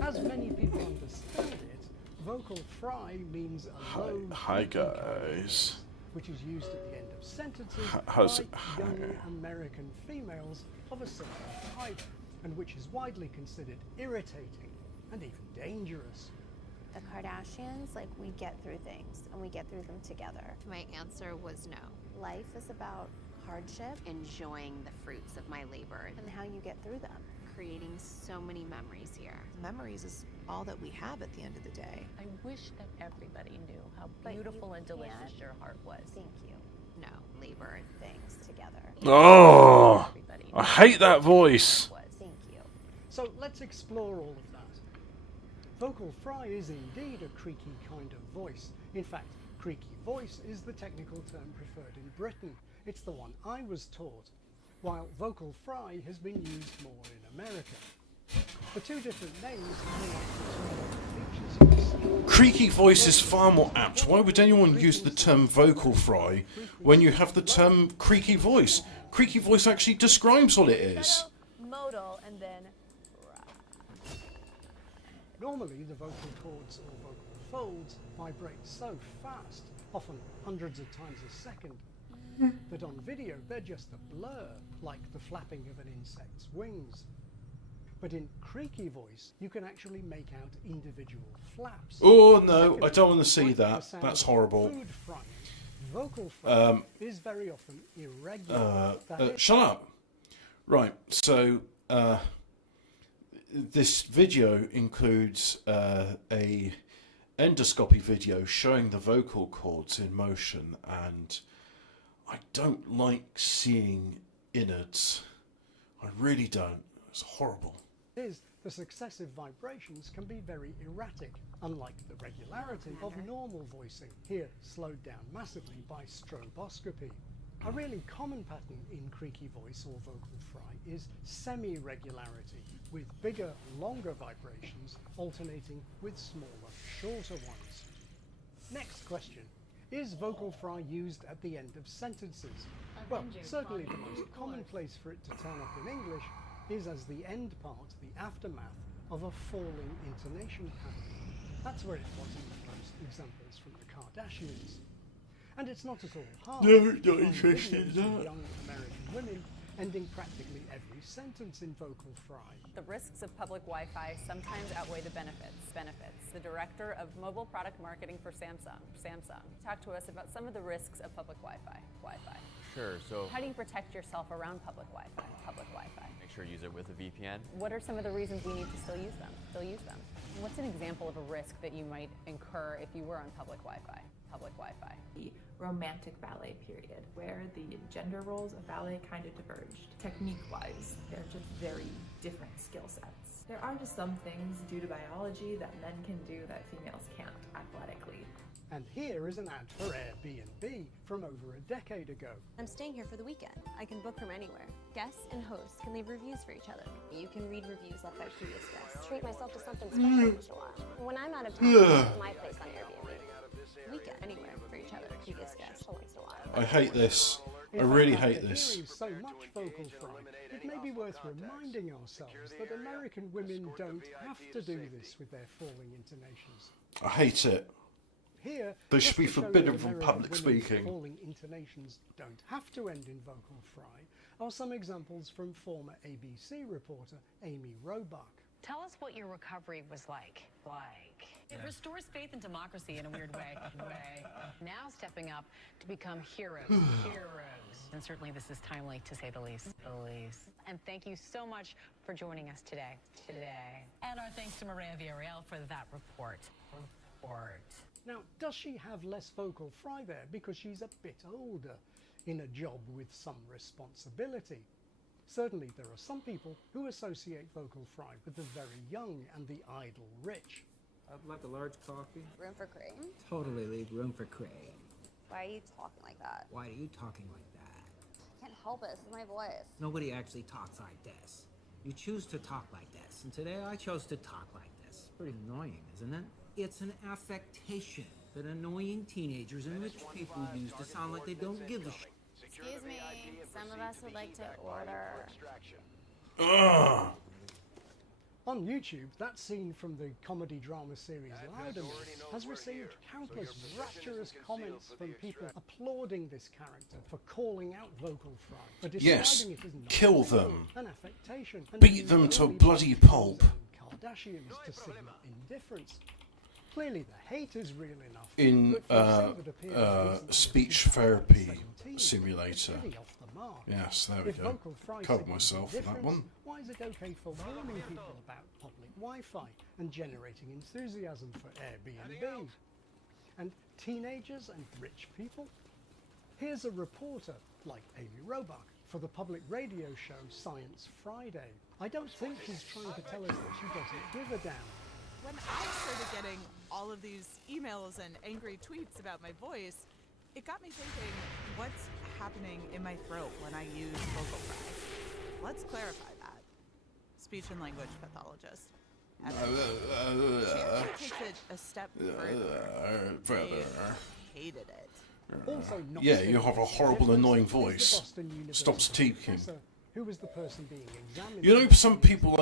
As many people understand it, vocal fry means a low, Hi creaky kind of guys. voice, which is used at the end of sentences How's by it? young American females of a certain type, and which is widely considered irritating and even dangerous. The Kardashians, like, we get through things and we get through them together. My answer was no. Life is about hardship Enjoying the fruits of my labor and how you get through them. creating so many memories here. Memories is all that we have at the end of the day. I wish that everybody knew how But you beautiful and delicious can't. your heart was. Thank you. No, labor. Things together. Oh, Everybody I hate that voice. was. Thank you. So let's explore all of that. Vocal fry is indeed a creaky kind of voice. In fact, creaky voice is the technical term preferred in Britain. It's the one I was taught, while vocal fry has been used more in America. The two different names highlight the two features you see. Creaky voice is far more apt. Why would anyone use the term vocal fry when you have the term creaky voice? Creaky voice actually describes what it is. Modal and then Normally, the vocal cords or vocal folds vibrate so fast, often hundreds of times a second, that on video they're just a blur, like the flapping of an insect's wings. But in creaky voice, you can actually make out individual flaps. Oh no, Second, I don't want to see like the that. sound That's of horrible. Food frying, vocal frying is very often irregular. That is, Shut up. Right, so this video includes a endoscopy video showing the vocal cords in motion, and I don't like seeing innards. I really don't. It's horrible. Is the successive vibrations can be very erratic, unlike the regularity of normal voicing, here slowed down massively by stroboscopy. A really common pattern in creaky voice or vocal fry is semi-regularity, with bigger, longer vibrations alternating with smaller, shorter ones. Next question. Is vocal fry used at the end of sentences? Well, certainly the most common place for it to turn up in English is as the end part, the aftermath, of a falling intonation pattern. That's where it was in most examples from the Kardashians. And it's not at all hard No, to not find interested in videos of that. young American women ending practically every sentence in vocal fry. The risks of public Wi-Fi sometimes outweigh the benefits. The director of mobile product marketing for Samsung, talked to us about some of the risks of public Wi-Fi. Sure, so How do you protect yourself around public Wi-Fi? make sure you use it with a VPN. What are some of the reasons we need to still use them? What's an example of a risk that you might incur if you were on public Wi-Fi? The romantic ballet period, where the gender roles of ballet kind of diverged. Technique-wise, they're just very different skill sets. There are just some things due to biology that men can do that females can't athletically. And here is an ad for Airbnb from over a decade ago. I'm staying here for the weekend. I can book from anywhere. Guests and hosts can leave reviews for each other. You can read reviews left by previous guests. Treat myself to something special once in a while. When I'm out of town, I have my place on Airbnb. Weekend anywhere for each other. Previous guests. Once in a while. I hate this. I In really fact, hate after this. hearing so much vocal fry, it may be worth reminding ourselves that American women don't have to do this with their falling intonations. I hate it. Here, They just should be to show forbidden that from American public women's speaking. Falling intonations don't have to end in vocal fry are some examples from former ABC reporter Amy Robach. Tell us what your recovery was like. It restores faith in democracy in a weird way. Now stepping up to become heroes. And certainly this is timely, to say the least. And thank you so much for joining us today. And our thanks to Maria Villarreal for that report. Now, does she have less vocal fry there because she's a bit older, in a job with some responsibility? Certainly there are some people who associate vocal fry with the very young and the idle rich. I'd like a large coffee. Room for cream? Totally leave room for cream. Why are you talking like that? Why are you talking like that? Can't help it. It's my voice. Nobody actually talks like this. You choose to talk like this, and today I chose to talk like this. Pretty annoying, isn't it? It's an affectation that annoying teenagers and rich people use to sound like they don't give a shit. Excuse me, some of us would like to order. Ugh. On YouTube, that scene from the comedy drama series Louderness has received countless rapturous comments from people applauding this character for calling out vocal fry, for Yes, describing it as not kill them. an affectation, and Beat them to a only bloody by pulp. Kardashians to signal indifference. Clearly the hate is real enough. In but for a scene that appears recently speech in therapy 2017, simulator. it's really off the mark. Yes, there we If go. vocal fry Covered signals myself for that indifference, one. why is it okay for warning people about public Wi-Fi and generating enthusiasm for Airbnb? And teenagers and rich people? Here's a reporter, like Amy Robach, for the public radio show Science Friday. I don't think she's trying to tell us that she doesn't give a damn. When I started getting all of these emails and angry tweets about my voice, it got me thinking, what's happening in my throat when I use vocal fry? Let's clarify that. Speech and language pathologist. She actually takes it a step further. They hated it. Also not Yeah, you have a horrible, difference annoying is the voice. Boston University Stop speaking. professor who was the person being examined. You know, some people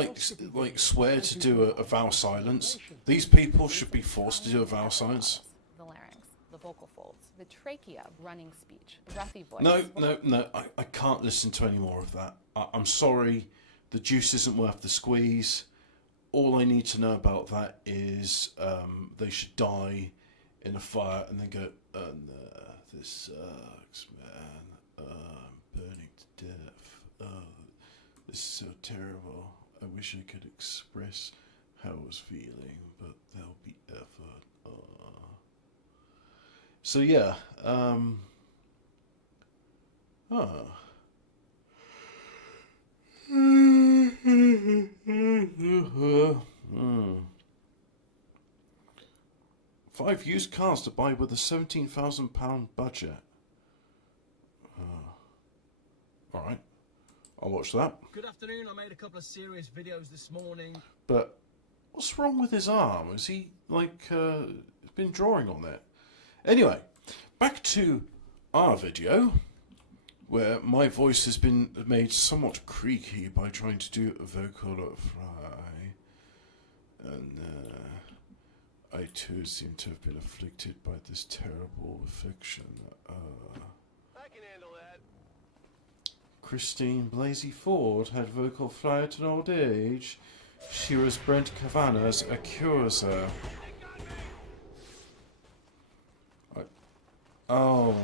like swear to do a vowel silence. These people should be forced to do a vowel silence. The larynx, the vocal folds, the trachea, running speech, breathy voice. No, I can't listen to any more of that. I'm sorry, the juice isn't worth the squeeze. All I need to know about that is they should die in a fire and then go, this sucks, man. I'm burning to death. This is so terrible. I wish I could express how I was feeling, but there'll be effort. So yeah, 5 used cars to buy with a £17,000 budget. Alright, I'll watch that. Good afternoon, I made a couple of serious videos this morning. But what's wrong with his arm? Is he, like, been drawing on it? Anyway, back to our video, where my voice has been made somewhat creaky by trying to do a vocal fry. And I too seem to have been afflicted by this terrible affliction. I can handle that. Christine Blasey Ford had vocal fry at an old age. She was Brent Kavanaugh's accuser. Oh.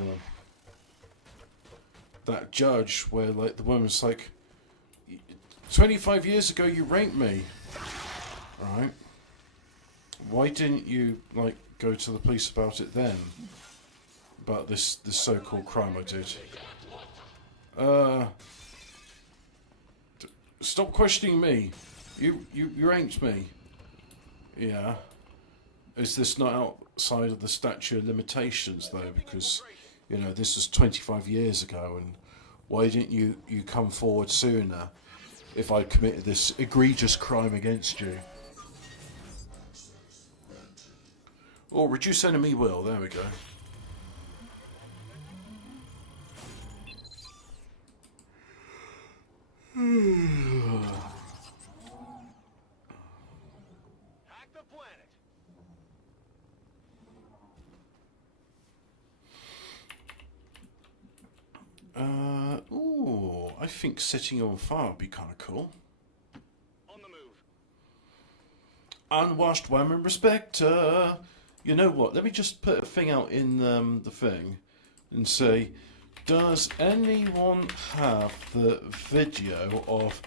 That judge where, like, the woman's like, 25 years ago you raped me. Right? Why didn't you, like, go to the police about it then? About this so-called crime I did. Stop questioning me. You raped me. Yeah. Is this not outside of the statute of limitations, though? Because, you know, this was 25 years ago, and why didn't you come forward sooner if I committed this egregious crime against you? Or reduce enemy will, there we go. Hack the planet. Ooh, I think setting on fire would be kind of cool. On the move. Unwashed women respecter. You know what? Let me just put a thing out in the thing and say, does anyone have the video of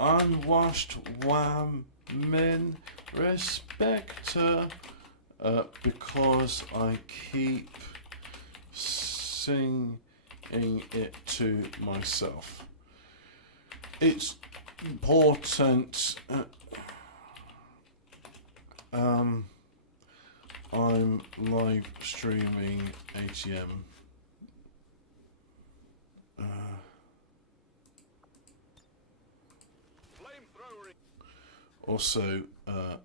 unwashed women respecter? Because I keep singing it to myself. It's important. I'm live streaming ATM. Also, I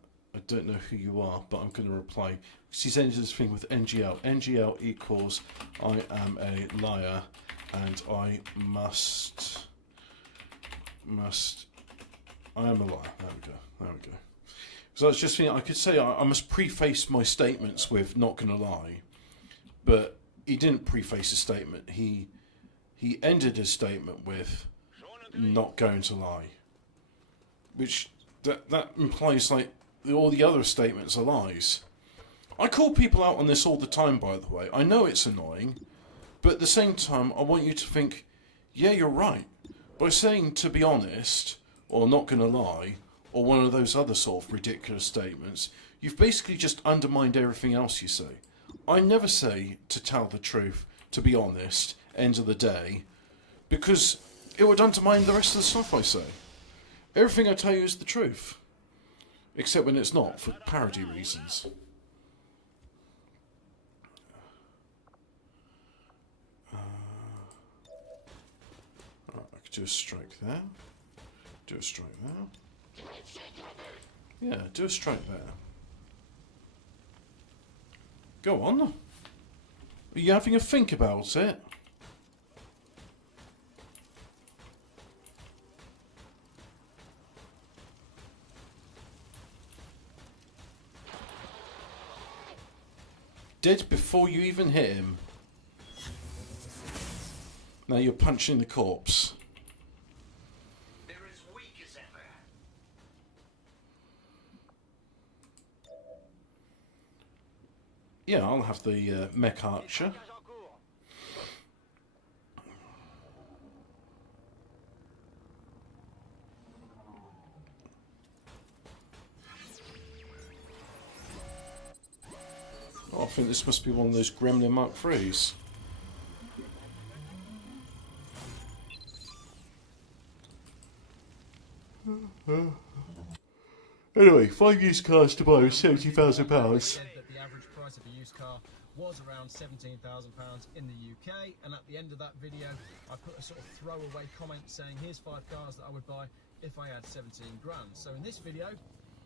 don't know who you are, but I'm going to reply. She's ended this thing with NGL. NGL equals I am a liar, and I must. I am a liar. There we go. There we go. So I was just thinking, I could say I must preface my statements with "not gonna lie," but he didn't preface his statement. He ended his statement with "not going to lie," which that implies like all the other statements are lies. I call people out on this all the time, by the way. I know it's annoying, but at the same time, I want you to think, yeah, you're right. By saying "to be honest" or "not gonna lie," or one of those other sort of ridiculous statements, you've basically just undermined everything else you say. I never say "to tell the truth," "to be honest," end of the day, because it would undermine the rest of the stuff I say. Everything I tell you is the truth, except when it's not, for parody reasons. I could do a strike there. Do a strike there. Yeah, do a strike there. Go on. Are you having a think about it? Dead before you even hit him. Now you're punching the corpse. Yeah, I'll have the mech archer. Oh, I think this must be one of those Gremlin Mark IIIs. Anyway, 5 used cars to buy with £70,000. The average price of a car was around £17,000 in the UK, and at the end of that video I put a sort of throwaway comment saying here's 5 cars that I would buy if I had 17 grand. So in this video,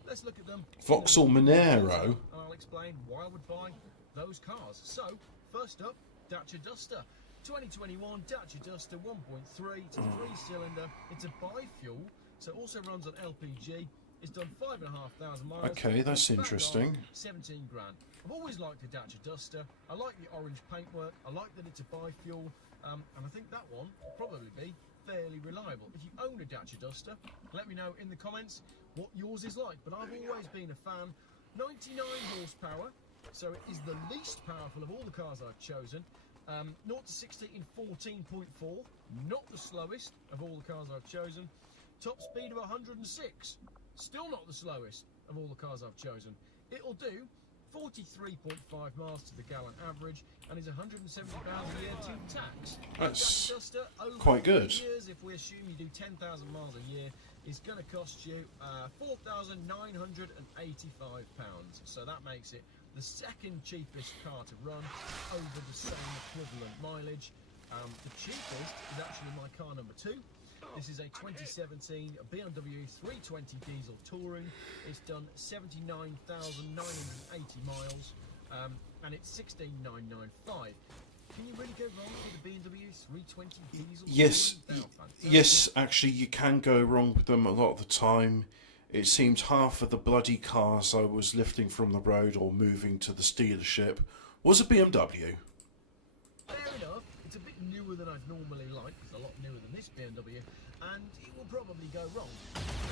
let's look at them. Vauxhall Monero. And I'll explain why I would buy those cars. So, first up, Dacia Duster. 2021 Dacia Duster 1.3, it's a 3-cylinder, it's a bi-fuel, so it also runs on LPG. It's done 5,500 miles. Okay, that's interesting. 17 grand. I've always liked the Dacia Duster. I like the orange paintwork. I like that it's a bi-fuel, and I think that one will probably be fairly reliable. If you own a Dacia Duster, let me know in the comments what yours is like. But I've always been a fan. 99 horsepower, so it is the least powerful of all the cars I've chosen. 0 to 60 in 14.4, not the slowest of all the cars I've chosen. Top speed of 106, still not the slowest of all the cars I've chosen. It'll do 43.5 miles to the gallon average, and is £170 a year to tax. That's Duster, over quite good. Years, if we assume you do 10,000 miles a year, is going to cost you £4,985. So that makes it the second cheapest car to run over the same equivalent mileage. The cheapest is actually my car number 2. This is a 2017 BMW 320 diesel touring. It's done 79,980 miles, and it's 16,995. Can you really go wrong with a BMW 320 diesel? Yes, touring? yes, actually you can go wrong with them a lot of the time. It seems half of the bloody cars I was lifting from the road or moving to the dealership was a BMW. Fair enough. It's a bit newer than I'd normally like. It's a lot newer than this BMW, and it will probably go wrong.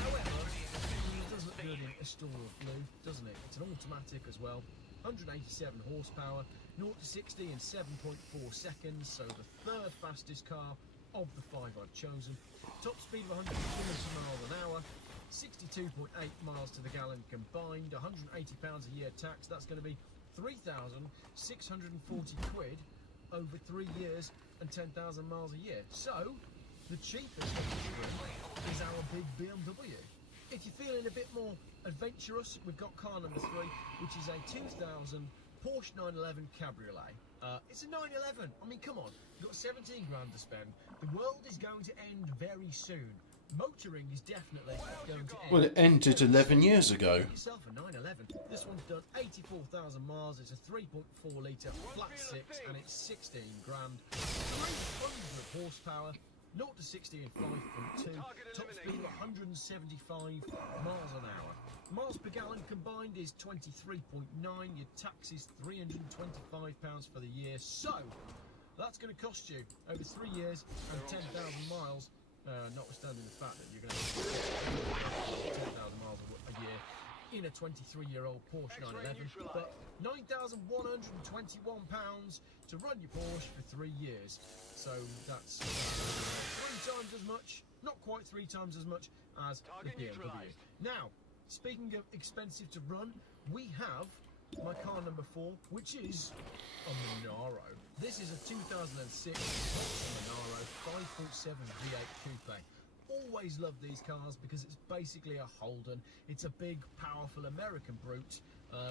However, it does look good in a store of blue, doesn't it? It's an automatic as well. 187 horsepower, 0 to 60 in 7.4 seconds, so the third fastest car of the 5 I've chosen. Top speed of 120 miles an hour, 62.8 miles to the gallon combined, £180 a year tax. That's going to be 3,640 quid over 3 years and 10,000 miles a year. So, the cheapest of the three is our big BMW. If you're feeling a bit more adventurous, we've got car number 3, which is a 2000 Porsche 911 Cabriolet. It's a 911. I mean, come on. You've got 17 grand to spend. The world is going to end very soon. Motoring is definitely going to end. Well, it ended 11 years ago. Get yourself a 911. This one's done 84,000 miles. It's a 3.4 litre flat 6, and it's 16 grand. 300 horsepower. 0 to 60 in 5.2. Top speed of 175 miles an hour. Miles per gallon combined is 23.9. Your tax is £325 for the year. So that's going to cost you over 3 years and 10,000 miles. Notwithstanding the fact that you're going to 10,000 miles a year in a 23-year-old Porsche 911, but £9,121 to run your Porsche for 3 years. So that's 3 times as much, not quite 3 times as much as the BMW. Now, speaking of expensive to run, we have my car number 4, which is a Monaro. This is a 2006 Monaro 5.7 V8 Coupe. Always loved these cars because it's basically a Holden. It's a big, powerful American brute.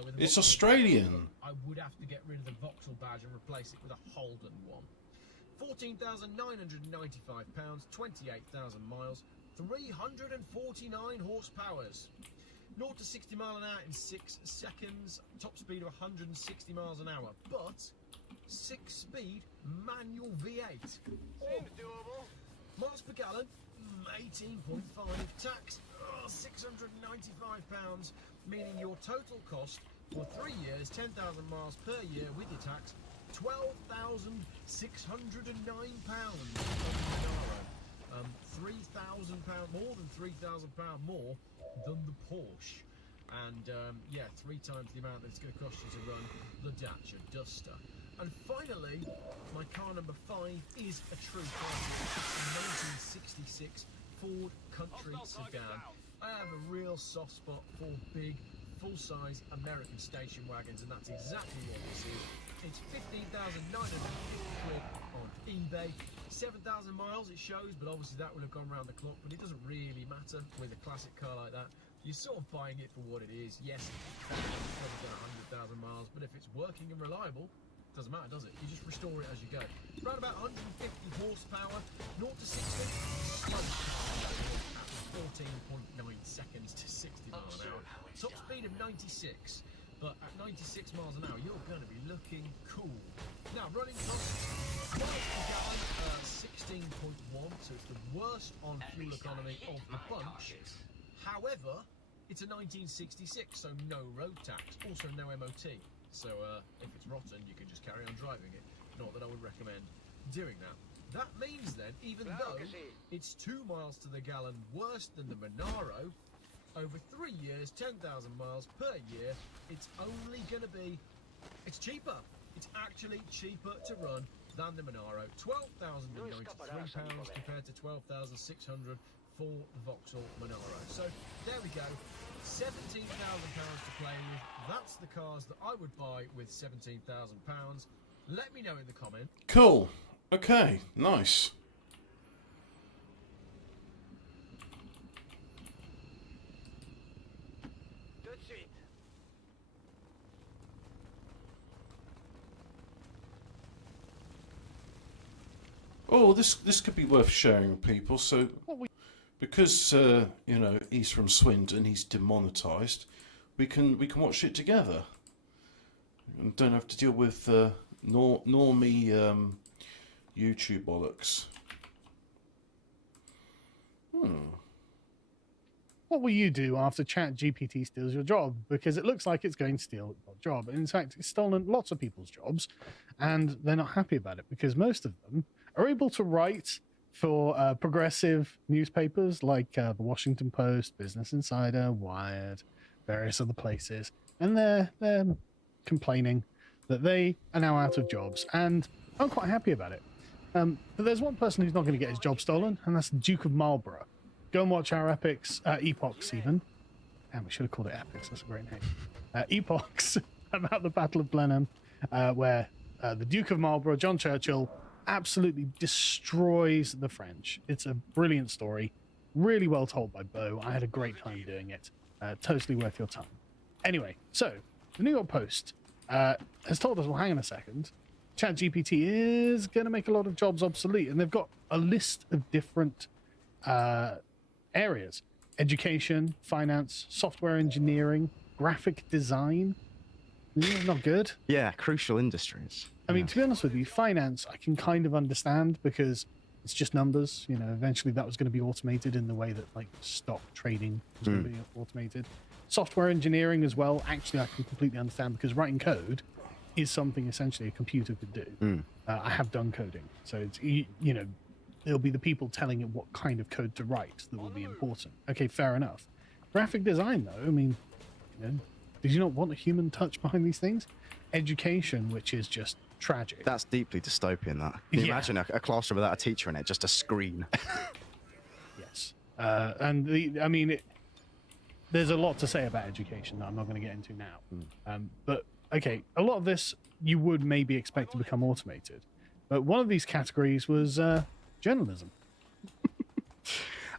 With a It's Vauxhall Australian. badge. I would have to get rid of the Vauxhall badge and replace it with a Holden one. £14,995, 28,000 miles, 349 horsepowers. 0 to 60 mile an hour in 6 seconds, top speed of 160 miles an hour, but 6-speed manual V8. Seems doable. Miles per gallon, 18.5. Tax, £695, meaning your total cost for 3 years, 10,000 miles per year with your tax, £12,609. £3,000 more than £3,000 more than the Porsche, and yeah, 3 times the amount that it's going to cost you to run the Dacia Duster. And finally, my car number 5 is a true classic. It's a 1966 Ford Country sedan. I have a real soft spot for big, full-size American station wagons, and that's exactly what this is. It's 15,950 quid on eBay. 7,000 miles it shows, but obviously that will have gone round the clock, but it doesn't really matter with a classic car like that. you're sort of buying it for what it is. Yes, it's probably done 100,000 miles, but if it's working and reliable, doesn't matter, does it? You just restore it as you go. It's around about 150 horsepower, 0 to 60, slow at 14.9 seconds to 60 miles an hour. Top speed of 96, but at 96 miles an hour, you're going to be looking cool. Now, running costs, miles per gallon, 16.1, so it's the worst on fuel economy of the bunch. However, it's a 1966, so no road tax, also no MOT. So if it's rotten, you can just carry on driving it. Not that I would recommend doing that. That means then, even though it's 2 miles to the gallon worse than the Monaro, over 3 years, 10,000 miles per year, it's only going to be, it's cheaper. It's actually cheaper to run than the Monaro. £12,093 compared to £12,600 for the Vauxhall Monaro. So there we go. £17,000 to play with. That's the cars that I would buy with £17,000. Let me know in the comment. Cool. Okay, nice. Good shit. Oh, this could be worth sharing with people. So, because you know, he's from Swindon, he's demonetised. We can watch it together, and don't have to deal with normie YouTube bollocks. What will you do after ChatGPT steals your job? Because it looks like it's going to steal your job. In fact, it's stolen lots of people's jobs, and they're not happy about it because most of them are able to write for progressive newspapers like the Washington Post, Business Insider, Wired, various other places, and they're complaining that they are now out of jobs, and I'm quite happy about it. But there's one person who's not going to get his job stolen, and that's the Duke of Marlborough. Go and watch our epochs even. Damn, we should have called it epics. That's a great name. Epochs about the Battle of Blenheim, where the Duke of Marlborough, John Churchill, absolutely destroys the French. It's a brilliant story, really well told by Beau. I had a great time doing it. Totally worth your time. Anyway, so the New York Post has told us, well, hang on a second, ChatGPT is going to make a lot of jobs obsolete, and they've got a list of different areas: education, finance, software engineering, graphic design. Not good. Yeah, crucial industries. I mean, to be honest with you, finance I can kind of understand because it's just numbers. You know, eventually that was going to be automated in the way that like stock trading was going to be automated. Software engineering as well, actually I can completely understand because writing code is something essentially a computer could do. I have done coding, so it's, you know, it'll be the people telling it what kind of code to write that will be important. Okay, fair enough. Graphic design though, I mean, you know, did you not want a human touch behind these things? Education, which is just tragic. That's deeply dystopian, that. Can you imagine a classroom without a teacher in it, just a screen? Yes. And I mean, there's a lot to say about education that I'm not going to get into now. But, okay, a lot of this you would maybe expect to become automated. But one of these categories was journalism.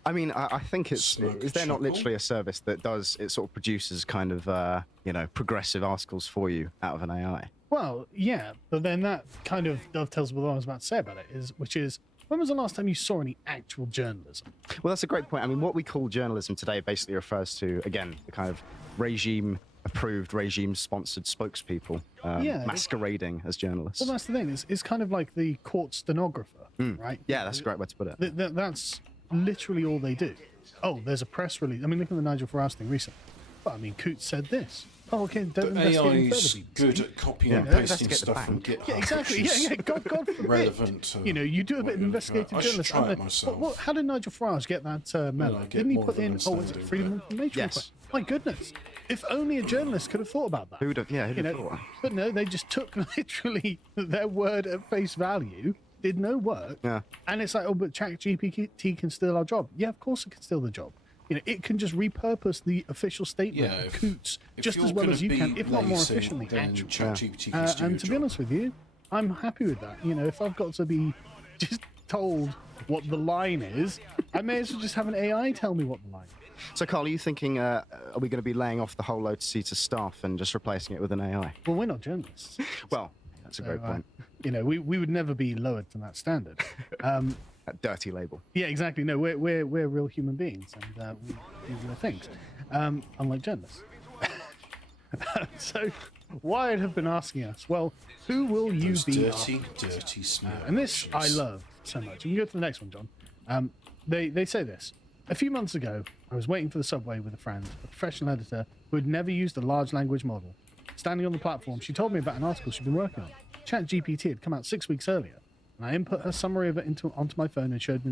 I mean, I think it's... Is there not literally a service that does... It sort of produces kind of, you know, progressive articles for you out of an AI? Well, yeah, but then that kind of dovetails with what I was about to say about it, which is, when was the last time you saw any actual journalism? Well, that's a great point. I mean, what we call journalism today basically refers to, again, the kind of regime-approved, regime-sponsored spokespeople masquerading as journalists. Well, that's the thing. It's kind of like the court stenographer, right? Yeah, that's a great way to put it. That's literally all they do. Oh, there's a press release. I mean, look at the Nigel Farage thing recently. Well, I mean, Coots said this. Oh, okay, don't investigate AI is good at copying and pasting stuff from GitHub. Yeah, exactly. Yeah. God forbid. Relevant. You know, you do a bit of investigative journalism. I should try it myself. How did Nigel Farage get that memo? Didn't he put in? Was it freedom of information? Yes. My goodness. If only a journalist could have thought about that. Who'd have thought? But no, they just took literally their word at face value, did no work, and it's like, oh, but ChatGPT can steal our job. Yeah, of course it can steal the job. You know, it can just repurpose the official statement of Coots just as well as you can, if not more efficiently, actually. And to be honest with you, I'm happy with that. You know, if I've got to be just told what the line is, I may as well just have an AI tell me what the line is. So, Carl, are you thinking, are we going to be laying off the whole Lotus Eater staff and just replacing it with an AI? Well, we're not journalists. Well, that's a great point. You know, we would never be lowered to that standard. That dirty label. Yeah, exactly. No, we're real human beings, and we do real things, unlike journalists. So, Wired have been asking us, well, who will you Those be? dirty smear. And this I love so much. You can go to the next one, John. They say this. A few months ago, I was waiting for the subway with a friend, a professional editor who had never used a large language model. Standing on the platform, she told me about an article she'd been working on. ChatGPT had come out 6 weeks earlier, and I input her summary of it onto my phone and showed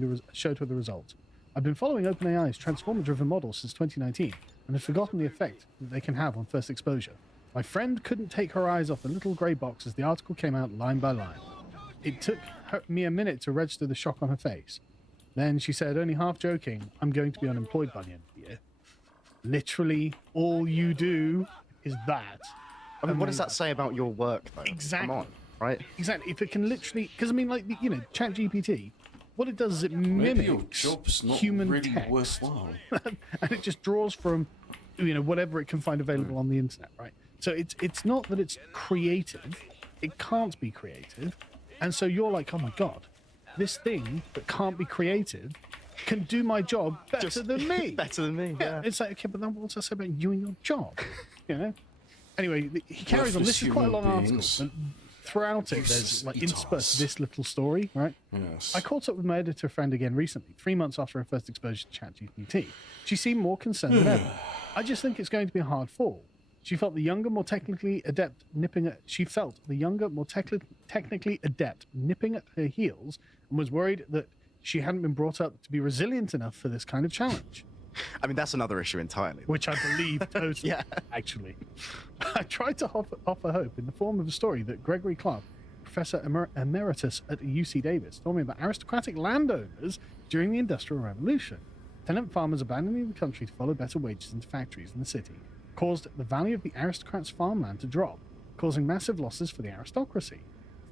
her the result. I've been following OpenAI's transformer-driven model since 2019, and had forgotten the effect that they can have on first exposure. My friend couldn't take her eyes off the little grey box as the article came out line by line. It took me a minute to register the shock on her face. Then she said, only half joking, I'm going to be unemployed by the end of the year. Literally, all you do is that. I mean, what does that say about your work, though? Exactly. Come on, right? Exactly. If it can literally... Because, I mean, like, you know, ChatGPT, what it does is it mimics your job's not human really text. worthwhile. And it just draws from, you know, whatever it can find available on the internet, right? So it's not that it's creative. It can't be creative. And so you're like, oh, my God. This thing that can't be creative can do my job better than me. Better than me, yeah. It's like, okay, but then what's that say about you and your job? You know? Anyway, he carries on. This is quite a long article. And throughout it, there's like interspersed this little story, right? Yes. I caught up with my editor friend again recently, 3 months after her first exposure to ChatGPT. She seemed more concerned than ever. I just think it's going to be a hard fall. She felt the younger, more technically adept nipping at her heels, and was worried that she hadn't been brought up to be resilient enough for this kind of challenge. I mean, that's another issue entirely. Which I believe totally, Yeah. actually. I tried to offer hope in the form of a story that Gregory Clark, Professor Emeritus at UC Davis, told me about aristocratic landowners during the Industrial Revolution. Tenant farmers abandoning the country to follow better wages into factories in the city caused the value of the aristocrats' farmland to drop, causing massive losses for the aristocracy.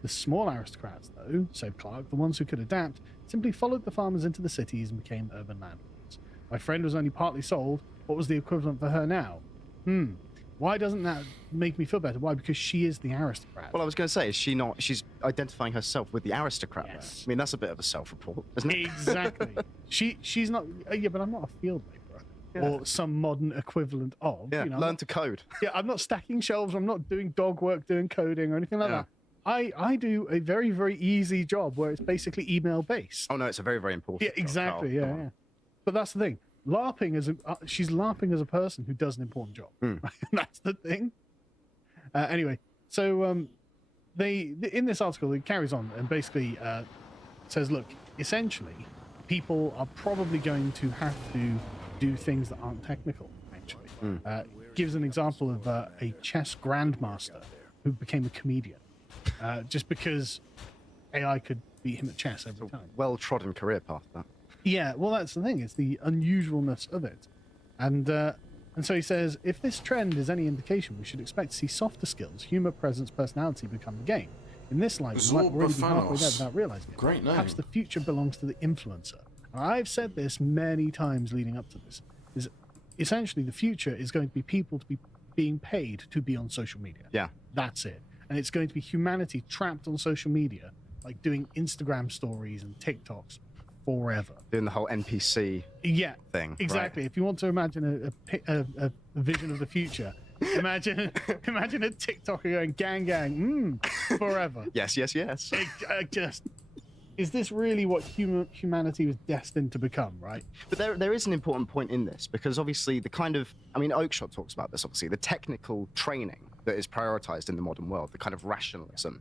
The small aristocrats, though, said Clark, the ones who could adapt, simply followed the farmers into the cities and became urban landlords. My friend was only partly sold. What was the equivalent for her now? Why doesn't that make me feel better? Why? Because she is the aristocrat. Well, I was going to say, is she not? She's identifying herself with the aristocrat. Yes. There. I mean, that's a bit of a self-report, isn't it? Exactly. she's not. Yeah, but I'm not a field labourer or some modern equivalent of. Yeah. You know, Learn to code. Yeah, I'm not stacking shelves. I'm not doing dog work, doing coding or anything like that. I do a very, very easy job where it's basically email based. Oh no, it's a very, very important. Yeah, exactly. job, Yeah. But that's the thing. LARPing as she's LARPing as a person who does an important job. That's the thing. Anyway, so they in this article it carries on and basically says, look, essentially, people are probably going to have to do things that aren't technical. Actually, gives an example of a chess grandmaster who became a comedian just because AI could beat him at chess every time. Well-trodden career path, that. Yeah, well, that's the thing. It's the unusualness of it. And so he says, if this trend is any indication, we should expect to see softer skills, humor, presence, personality become the game. In this light, we might already be halfway there without realizing it. Great name. Perhaps the future belongs to the influencer. And I've said this many times leading up to this, is essentially the future is going to be people to be being paid to be on social media. Yeah. That's it. And it's going to be humanity trapped on social media, like doing Instagram stories and TikToks forever. Doing the whole NPC thing. Exactly. Right? If you want to imagine a vision of the future, imagine a TikToker going gang, forever. Yes. Is this really what humanity was destined to become, right? But there is an important point in this, because obviously the kind of, I mean, Oakeshott talks about this, obviously, the technical training that is prioritized in the modern world, the kind of rationalism,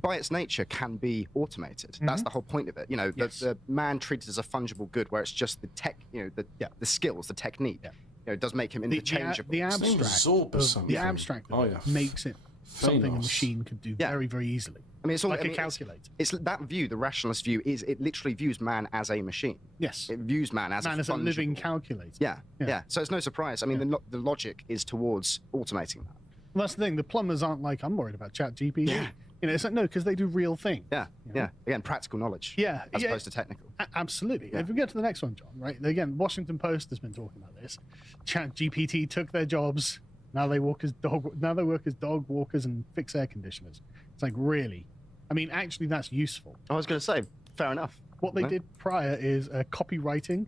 by its nature can be automated. That's the whole point of it. You know, the man treated as a fungible good, where it's just the tech, you know, the skills, the technique. You know, it does make him interchangeable. The abstract of it makes it something a machine could do very, very easily. I mean, it's all like a calculator. It's that view. The rationalist view is it literally views man as a machine. Yes. It views man as a living calculator. Yeah. So it's no surprise. I mean, the logic is towards automating that. Well, that's the thing. The plumbers aren't like, I'm worried about ChatGPT. You know, it's like, no, because they do real things. Yeah, yeah. Again, practical knowledge. Yeah, as yeah. opposed to technical. Absolutely. Yeah. If we get to the next one, John, right? Again, Washington Post has been talking about this. ChatGPT took their jobs. Now they work as dog walkers and fix air conditioners. It's like, really? I mean, actually, that's useful. I was going to say, fair enough. What they did prior is copywriting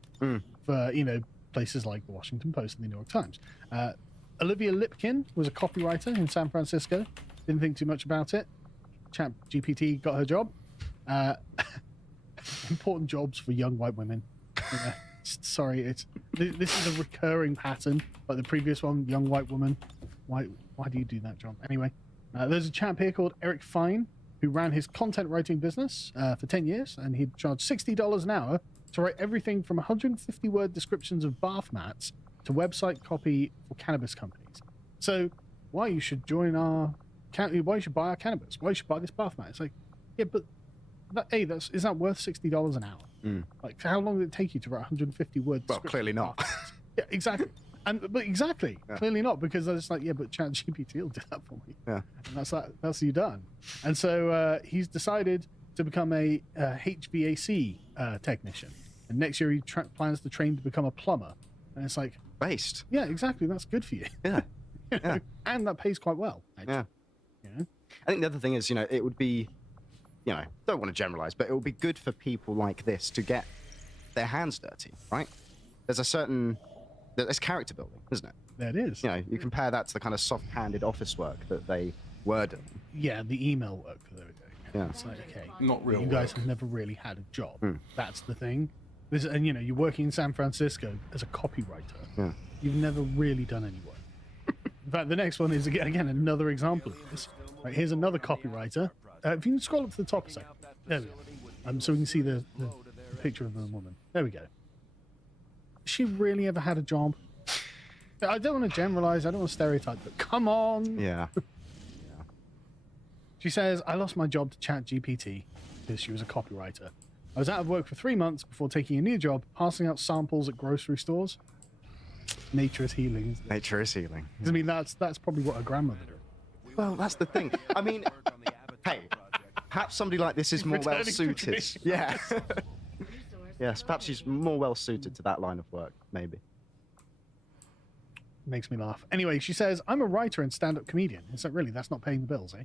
for, you know, places like the Washington Post and the New York Times. Olivia Lipkin was a copywriter in San Francisco. Didn't think too much about it. ChatGPT got her job. Important jobs for young white women. Sorry, this is a recurring pattern, like the previous one, young white woman. Why do you do that, John? Anyway, there's a chap here called Eric Fine who ran his content writing business for 10 years, and he'd charge $60 an hour to write everything from 150-word descriptions of bath mats to website copy for cannabis companies. So why you should join why you should buy our cannabis? Why you should buy this bath mat? It's like, yeah, but is that worth $60 an hour? Like, how long did it take you to write 150 words? Well, clearly not. Yeah, exactly. Clearly not, because I was like, yeah, but ChatGPT will do that for me. Yeah. And that's you done. And so he's decided to become a HVAC technician. And next year he plans to train to become a plumber. And it's like, based. Yeah, exactly. That's good for you. Yeah. Yeah. And that pays quite well, actually. Yeah. You know? I think the other thing is, you know, it would be, you know, don't want to generalize, but it would be good for people like this to get their hands dirty, right? There's character building, isn't it? That is. You know, you compare that to the kind of soft-handed office work that they were doing. Yeah, the email work that they were doing. Yeah. It's like, okay, Not real you guys work. have never really had a job. That's the thing. And, you know, you're working in San Francisco as a copywriter. Yeah. You've never really done any work. In fact, the next one is, again, another example of this. Right, here's another copywriter. If you can scroll up to the top a second. There we go. So we can see the picture of the woman. There we go. Has she really ever had a job? I don't want to generalize. I don't want to stereotype, but come on. Yeah. She says, I lost my job to ChatGPT because she was a copywriter. I was out of work for 3 months before taking a new job, passing out samples at grocery stores. Nature is healing. Isn't it? Nature is healing. I mean, that's probably what her grandmother did. Well, that's the thing. I mean, hey, perhaps somebody like this is more well Returning to suited. tradition. Yeah. Yes, perhaps she's more well suited to that line of work, maybe. Makes me laugh. Anyway, she says, I'm a writer and stand-up comedian. It's like, really, that's not paying the bills, eh?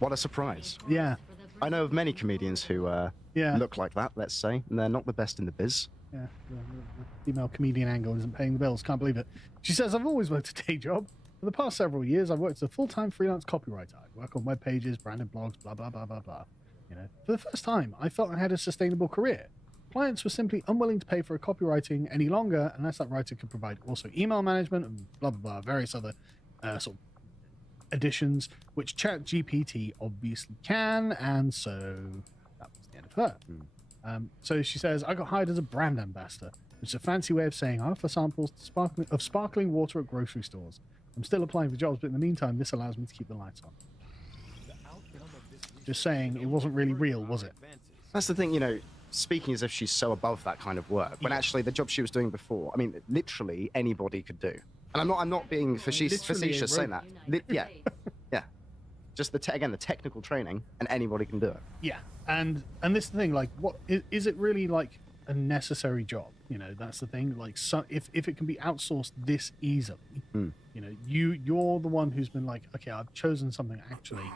What a surprise. Yeah. I know of many comedians who look like that, let's say, and they're not the best in the biz. Yeah, the female comedian angle isn't paying the bills. Can't believe it. She says, I've always worked a day job. For the past several years, I've worked as a full-time freelance copywriter. I work on web pages, branded blogs, blah, blah, blah, blah, blah. You know, for the first time, I felt I had a sustainable career. Clients were simply unwilling to pay for a copywriting any longer unless that writer could provide also email management and blah, blah, blah, various other sort of additions, which ChatGPT obviously can, and so that was the end of her. So she says, I got hired as a brand ambassador, which is a fancy way of saying I offer samples of sparkling water at grocery stores. I'm still applying for jobs, but in the meantime, this allows me to keep the lights on. Just saying, it wasn't really real, was it? That's the thing, you know, speaking as if she's so above that kind of work, when actually the job she was doing before, I mean, literally anybody could do. And I'm not being facetious saying that. Yeah. Just the technical training, and anybody can do it. Yeah, and this is the thing, like, what is it really like a necessary job? You know, that's the thing. Like, so if it can be outsourced this easily, you know, you're the one who's been like, okay, I've chosen something actually.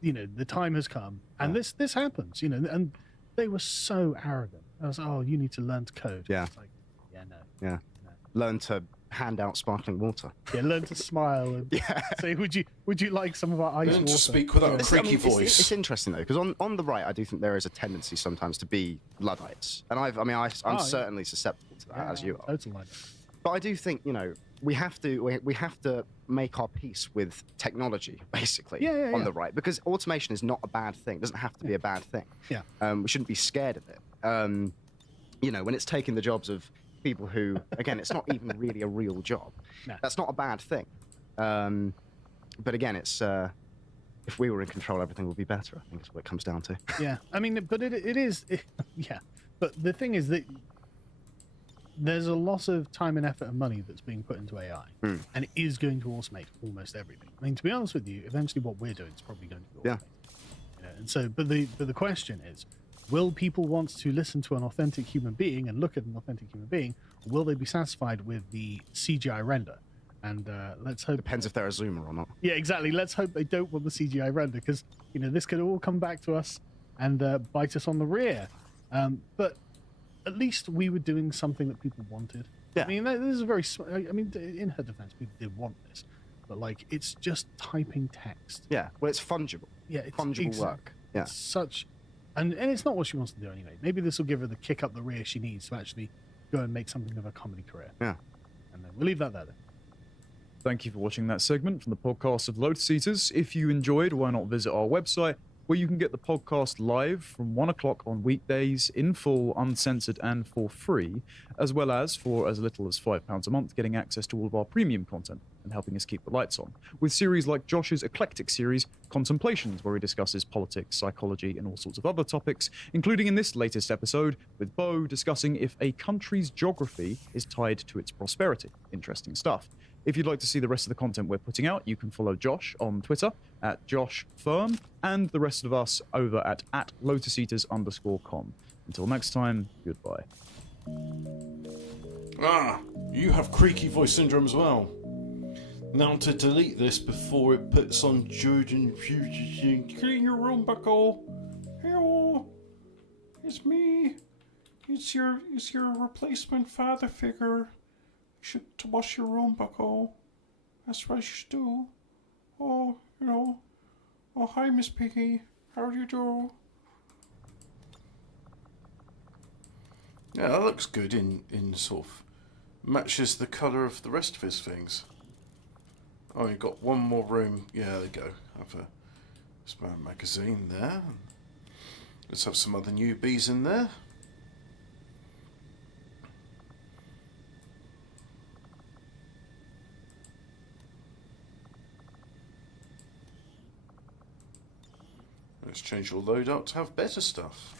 You know, the time has come, and this happens. You know, and they were so arrogant. I was like, oh, you need to learn to code. Yeah. It's like, yeah, no. Yeah. Learn to hand out sparkling water. Yeah, learn to smile and say, would you like some of our ice Learn water? to speak without a creaky voice. It's interesting though, because on the right, I do think there is a tendency sometimes to be Luddites, and I'm certainly susceptible to that, as you are. Totally. But I do think, you know, we have to make our peace with technology, basically, on the right, because automation is not a bad thing. It doesn't have to be a bad thing. Yeah. We shouldn't be scared of it. You know, when it's taking the jobs of people who, again, it's not even really a real job. No. That's not a bad thing. But again, it's if we were in control, everything would be better. I think is what it comes down to. Yeah, I mean, but it is, yeah. But the thing is that there's a lot of time and effort and money that's being put into AI, and it is going to automate almost everything. I mean, to be honest with you, eventually what we're doing is probably going to be automated. You know, and so, but the question is, will people want to listen to an authentic human being and look at an authentic human being, or will they be satisfied with the CGI render? And let's hope. Depends if they're a zoomer or not. Yeah, exactly. Let's hope they don't want the CGI render, because this could all come back to us and bite us on the rear. But at least we were doing something that people wanted. Yeah. I mean, this is a very. I mean, in her defense, people did want this, but like, it's just typing text. Yeah. Well, it's fungible. Yeah, it's fungible work. Yeah. It's such, and it's not what she wants to do anyway. Maybe this will give her the kick up the rear she needs to actually go and make something of a comedy career. Yeah. And then we'll leave that there. Then. Thank you for watching that segment from the podcast of Lotus Eaters. If you enjoyed, why not visit our website, where you can get the podcast live from 1 o'clock on weekdays, in full, uncensored, and for free, as well as, for as little as £5 a month, getting access to all of our premium content and helping us keep the lights on, with series like Josh's eclectic series, Contemplations, where he discusses politics, psychology, and all sorts of other topics, including in this latest episode, with Bo discussing if a country's geography is tied to its prosperity. Interesting stuff. If you'd like to see the rest of the content we're putting out, you can follow Josh on Twitter at JoshFirm, and the rest of us over at LotusEaters_com. Until next time, goodbye. Ah, you have creaky voice syndrome as well. Now to delete this before it puts on Jordan Future, clean your room, bucko. Hello, it's me. It's your replacement father figure. You should wash your room, bucko. That's what you should do. Oh, Oh, hi, Miss Piggy. How do you do? Yeah, that looks good in sort of matches the colour of the rest of his things. Oh, you've got one more room. Yeah, there you go. Have a small magazine there. Let's have some other newbies in there. Let's change your loadout to have better stuff.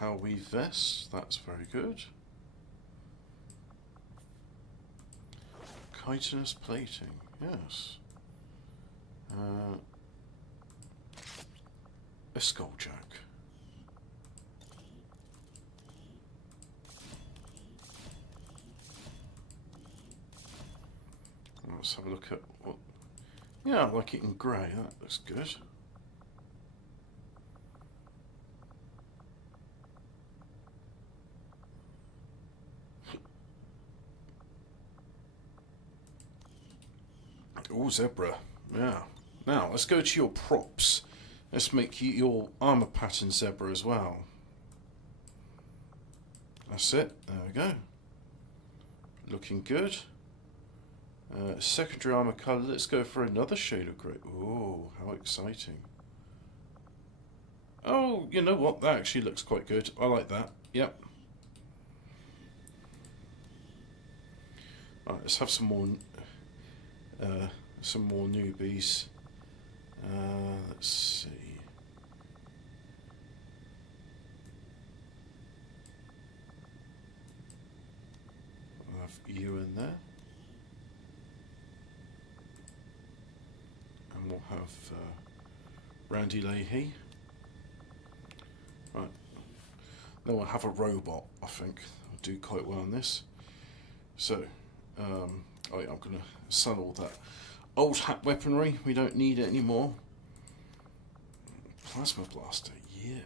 How we vest, that's very good. Chitinous plating, yes. A skulljack. Let's have a look at what... Yeah, I like it in grey, that looks good. Oh, zebra. Yeah. Now, let's go to your props. Let's make your armour pattern zebra as well. That's it. There we go. Looking good. Secondary armour colour. Let's go for another shade of grey. Oh, how exciting. Oh, you know what? That actually looks quite good. I like that. Yep. Right, let's have some more newbies. Let's see. I'll have you in there. And we'll have Randy Leahy. Right. Then we'll have a robot, I think. I'll do quite well on this. So, oh yeah, I'm going to sell all that old hat weaponry. We don't need it anymore. Plasma blaster, yeah.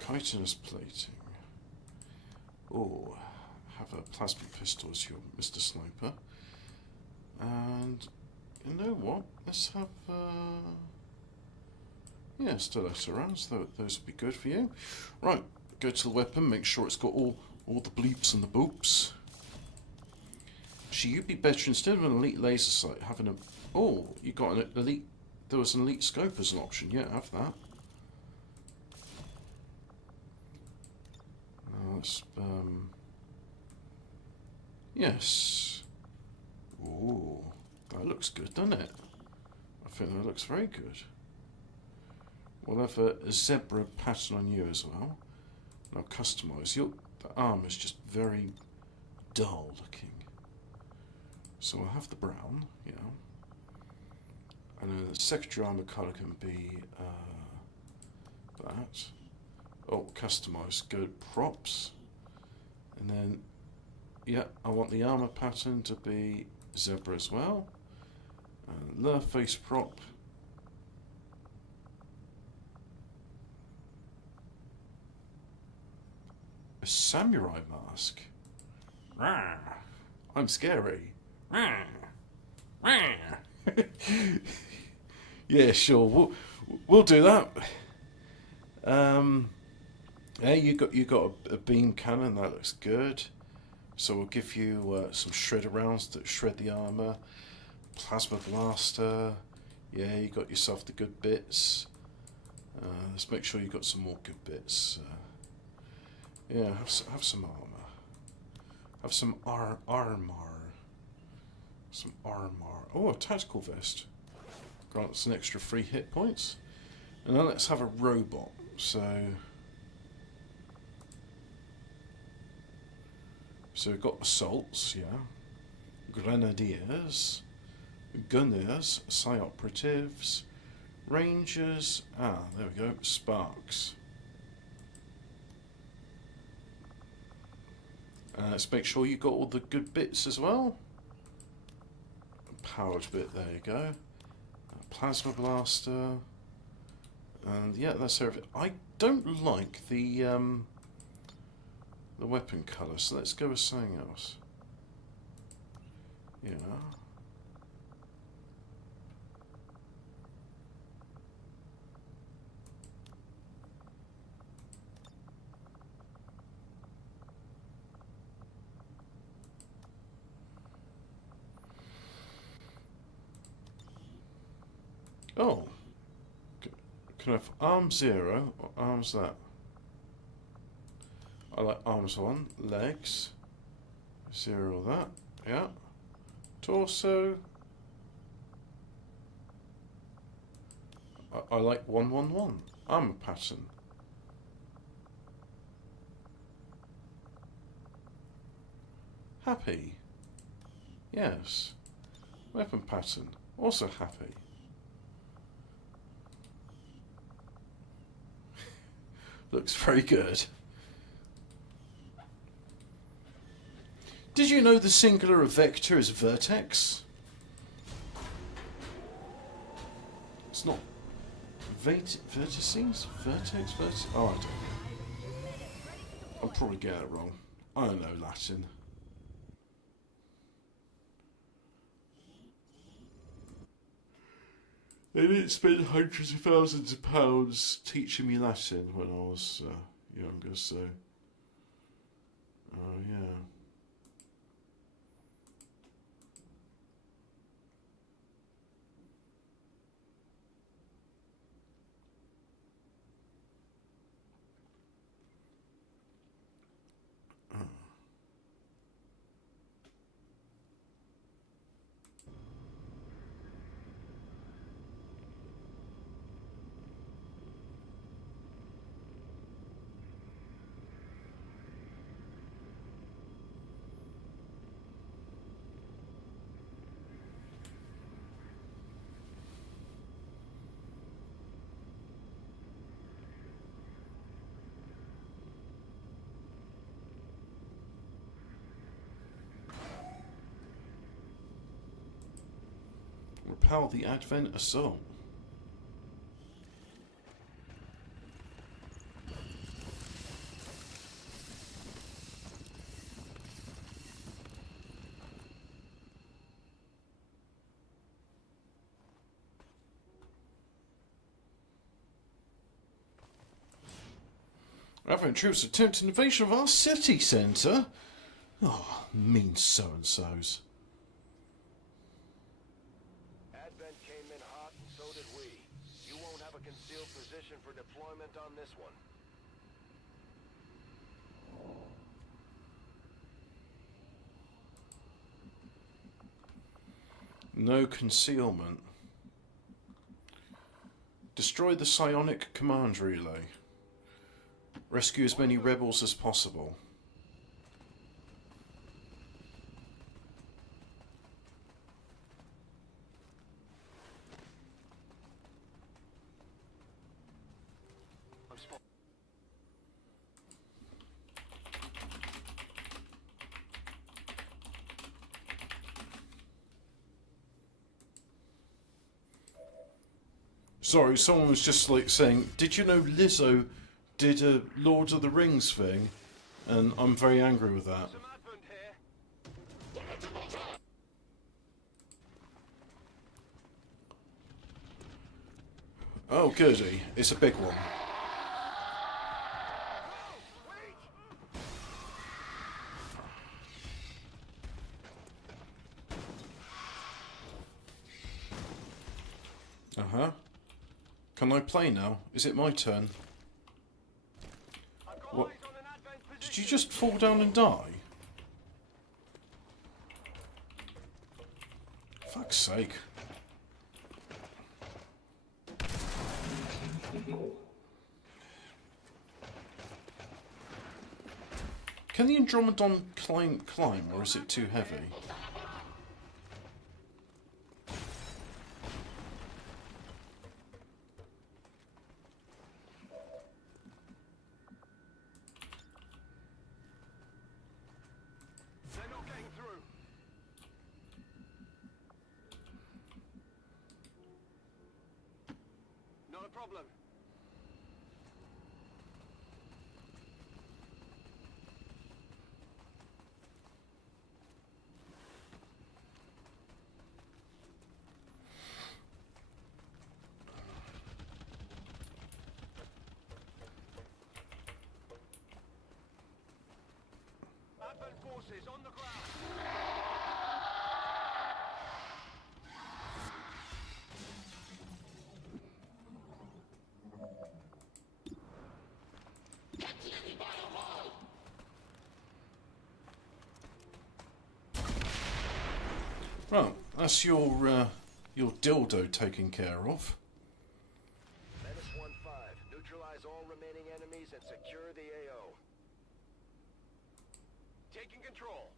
Chitinous plating. Oh, have a plasma pistol as your Mr. Sniper. And you know what? Let's have yeah, stiletto rounds. Those would be good for you. Right, go to the weapon. Make sure it's got all the bleeps and the boops. Actually, you'd be better instead of an elite laser sight having a. Oh, you got an elite. There was an elite scope as an option. Yeah, have that. Let's Yes. Ooh, that looks good, doesn't it? I think that looks very good. We'll have a zebra pattern on you as well. And I'll customise. The arm is just very dull looking. So I'll have the brown, yeah. And then the secondary armour colour can be that. Oh, customise. Go to props. And then, yeah, I want the armour pattern to be zebra as well. And the face prop. A samurai mask. Rah, I'm scary. Rah, rah. Yeah, sure. We'll do that. Yeah, you got a beam cannon. That looks good. So we'll give you some shredder rounds that shred the armor. Plasma blaster. Yeah, you got yourself the good bits. Let's make sure you got some more good bits. Yeah, have some armor. Have some armor. Some armor. Oh, a tactical vest. Grants an extra 3 hit points. And now let's have a robot. So we've got assaults, yeah. Grenadiers, gunners, psy-operatives, rangers. Ah, there we go. Sparks. Let's make sure you got all the good bits as well. Powered bit, there you go. Plasma blaster. And yeah, that's everything. I don't like the weapon colour, so let's go with something else. Yeah. Oh. Can I have arm 0 or arms that? I like arms 1, legs, 0 that, yeah. Torso. I like 111, armor pattern. Happy. Yes. Weapon pattern, also happy. Looks very good. Did you know the singular of vector is vertex? It's not vertices? Vertex? Oh, I don't know. I'll probably get it wrong. I don't know Latin. They didn't spend hundreds of thousands of pounds teaching me Latin when I was younger, so... Oh, yeah. Repel the Advent Assault. Advent troops attempt an invasion of our city centre. Oh, mean so-and-sos. Advent came in hot, and so did we. You won't have a concealed position for deployment on this one. No concealment. Destroy the psionic command relay. Rescue as many rebels as possible. Sorry, someone was just like saying, did you know Lizzo did a Lord of the Rings thing? And I'm very angry with that. Oh goody, it's a big one. Uh-huh. Can I play now? Is it my turn? What? Did you just fall down and die? Fuck's sake. Can the Andromedon climb, or is it too heavy? Forces on the ground. Right, that's your dildo taken care of. Menace 1-5. Neutralize all remaining enemies and secure the AO. Taking control.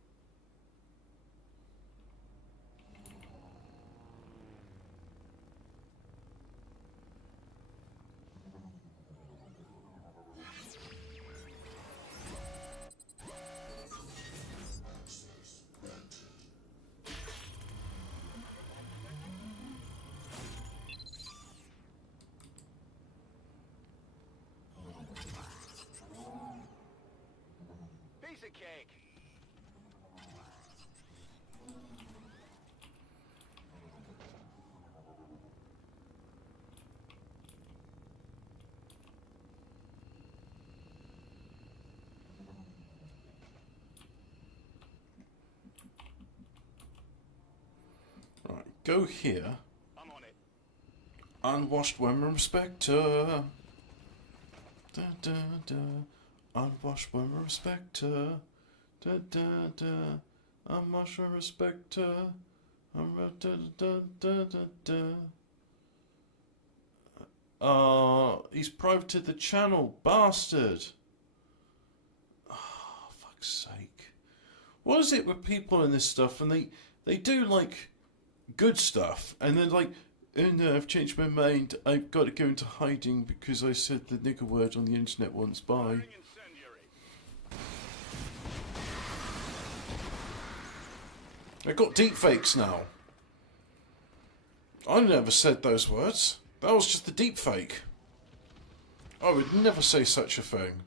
Piece of cake. Right, go here. I'm on it. Unwashed women respect her. Da da da. Unwashed women respect her. Da da da. Unwashed women respect her. Da da da da da. He's privated the channel, bastard. Oh, fuck's sake. What is it with people in this stuff and they do like good stuff and then like, oh no, I've changed my mind, I've got to go into hiding because I said the nigger word on the internet once, bye. I've got deepfakes now. I never said those words. That was just the deepfake. I would never say such a thing.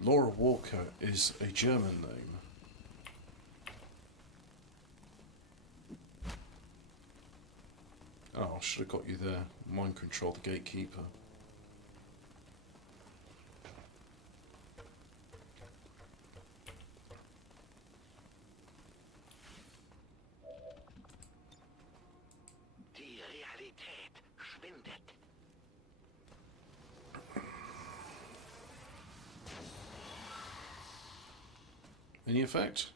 Laura Walker is a German name. Oh, I should have got you there. Mind control the gatekeeper. Any effect?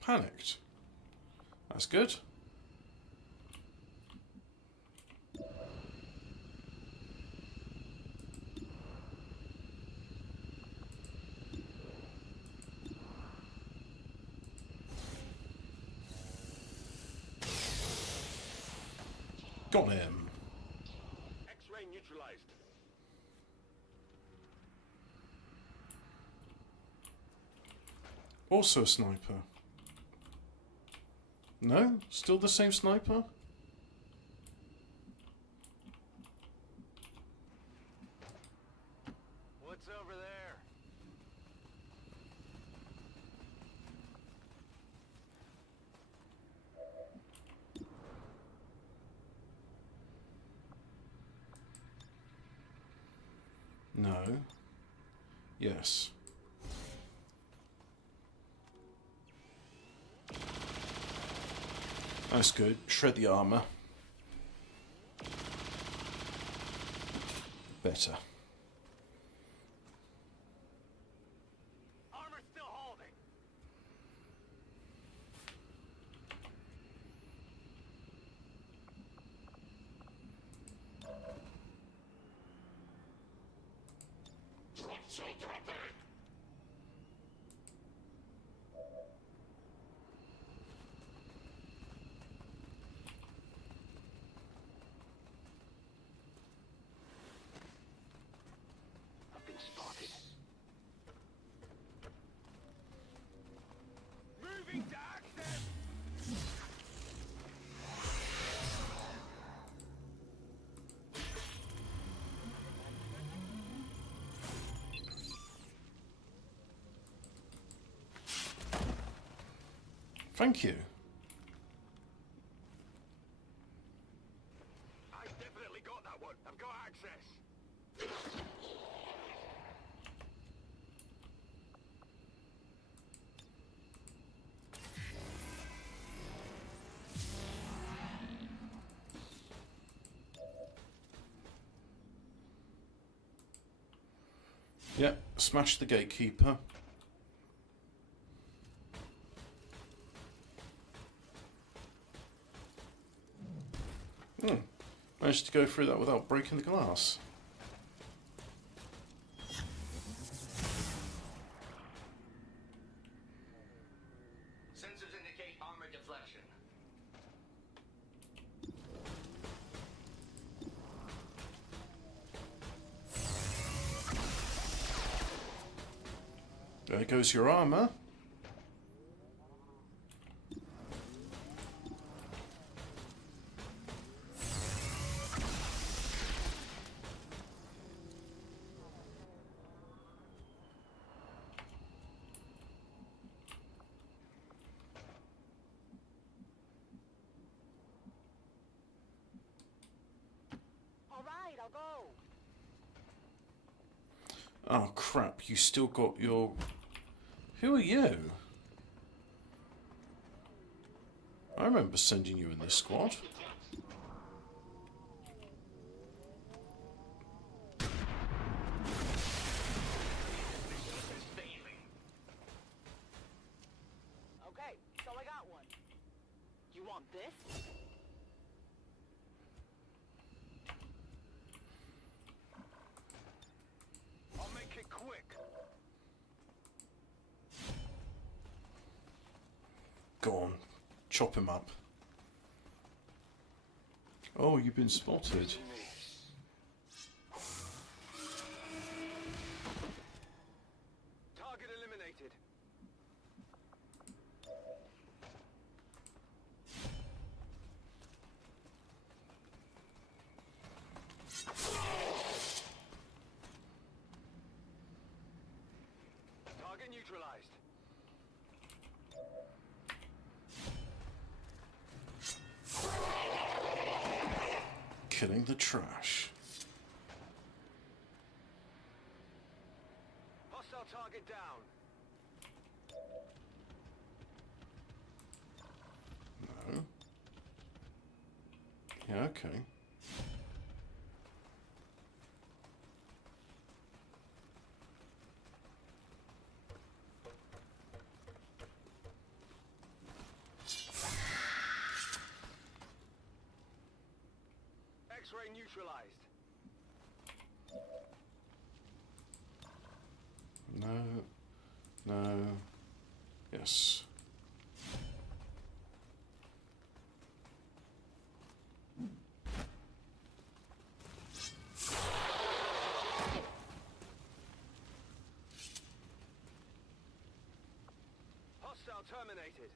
Panicked. That's good. Got him. X-ray neutralized. Also a sniper. No? Still the same sniper? What's over there? No. Yes. That's good. Shred the armor. Better. Armor still holding. I've been spotted. Moving to access. Thank you. I definitely got that one. I've got access. Yep, smash the gatekeeper. Managed to go through that without breaking the glass. Sensors indicate armor deflection. There goes your armor. All right, I'll go. Oh crap, you still got your... Who are you? I remember sending you in this squad. Okay, so I got one. You want this? I'll make it quick. Go on, chop him up. Oh, you've been spotted. Target eliminated. Target neutralized. Killing the trash. Hostile target down. No. Yeah, okay. X-ray neutralized. No. No. Yes. Hostile terminated.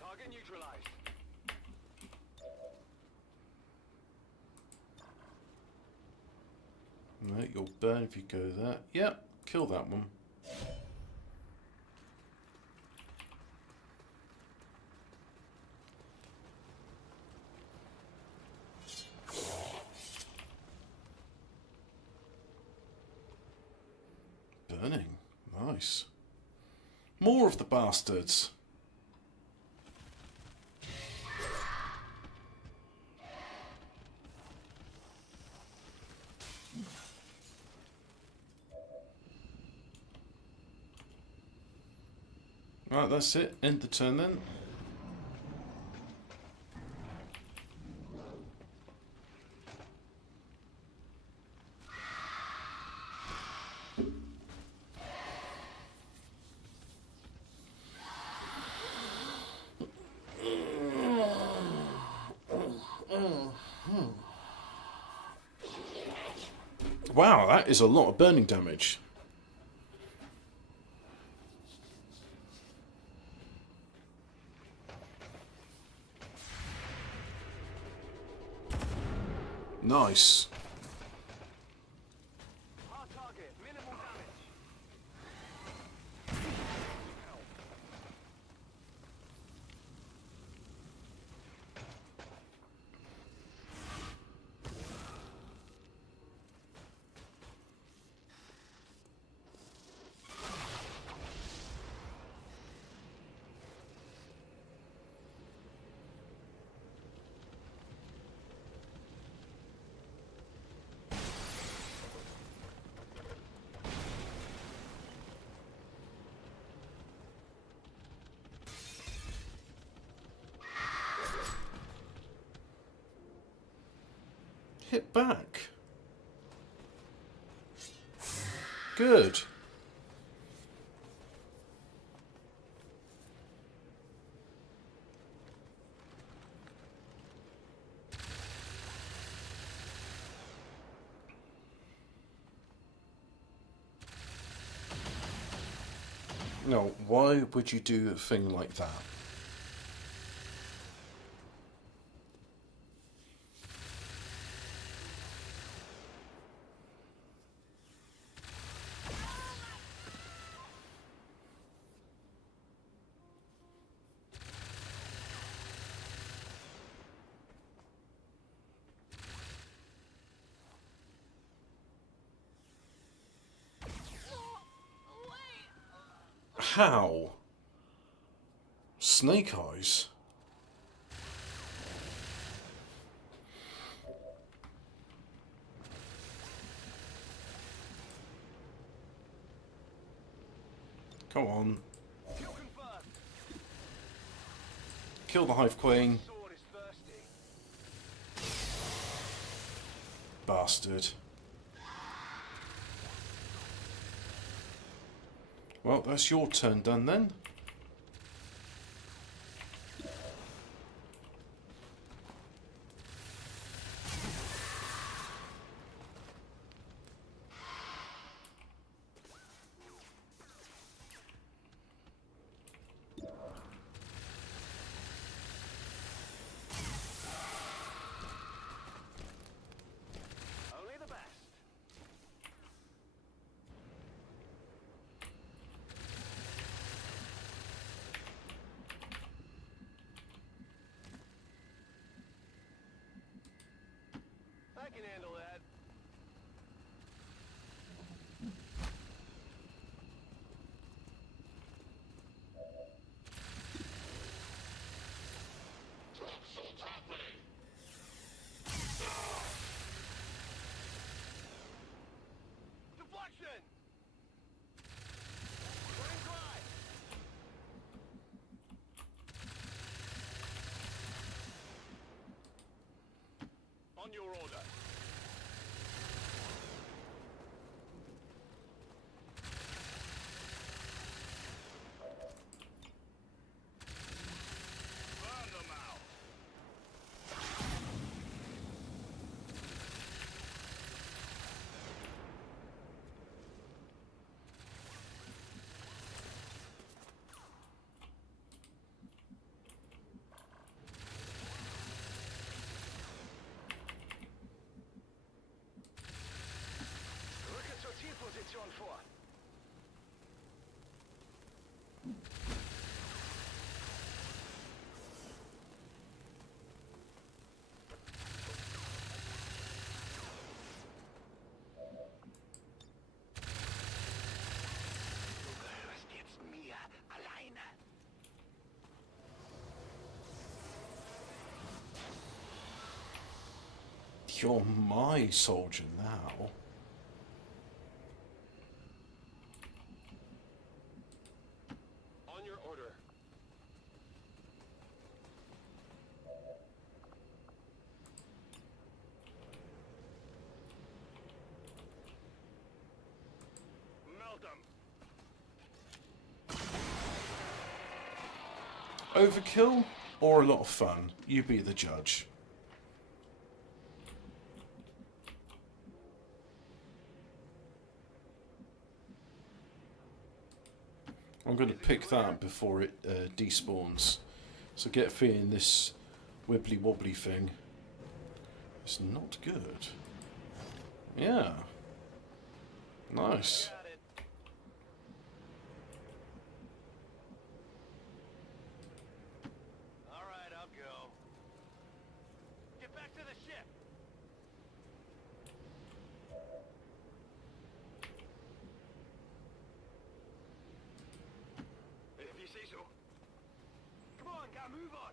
Target neutralized. No, you'll burn if you go there. Yep, kill that one. Burning. Nice. More of the bastards. Right, that's it. End the turn then. Wow, that is a lot of burning damage. Nice. Hard target, minimal damage. Hit back. Good. No, why would you do a thing like that? How? Snake eyes? Come on. Kill the Hive Queen. Bastard. Well, that's your turn done then. Only the best. I can handle that. On your order. Burn them out. Rücke zur Zielposition vor. Du gehörst jetzt mir alleine. You're my soldier now. On your order. Melt them. Overkill or a lot of fun? You be the judge. I'm going to pick that before it despawns. So get feeling this wibbly wobbly thing. It's not good. Yeah. Nice. All right, I'll go. Get back to the ship. If you say so. Come on, gotta move on.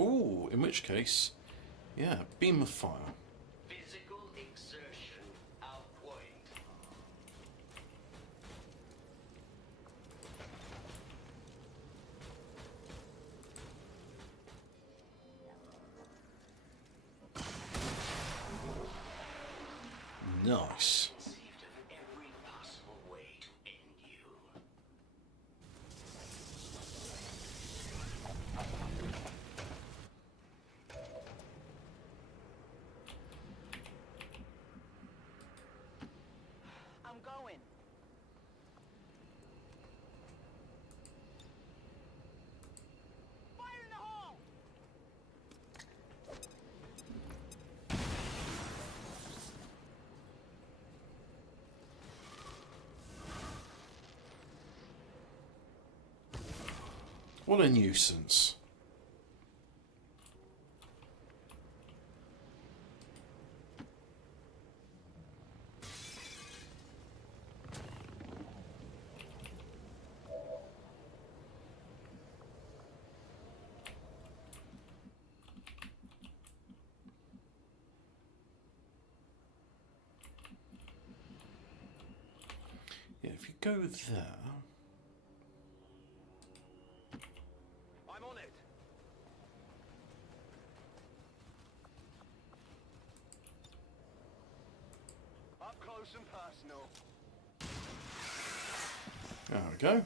Ooh, in which case, yeah, beam of fire. Physical exertion outpoint. Nice. Conceived of every possible way to end you. I'm going. Fire in the hole! What a nuisance. Yeah, if you go there. I'm on it. Up close and personal. There we go.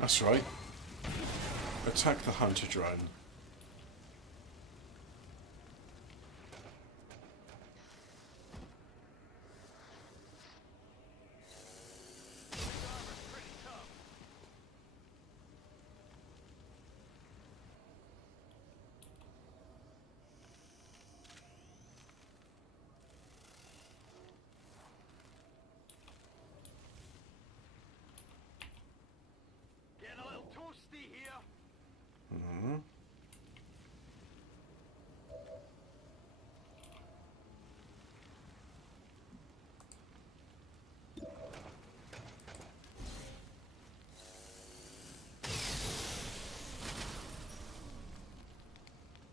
That's right. Attack the hunter drone.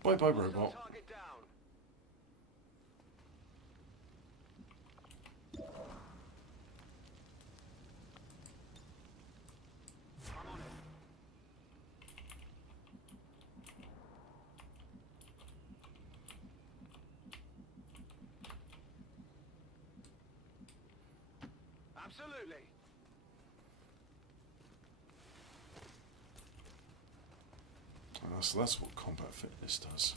Bye bye, robot. Absolutely. So that's what combat fitness does.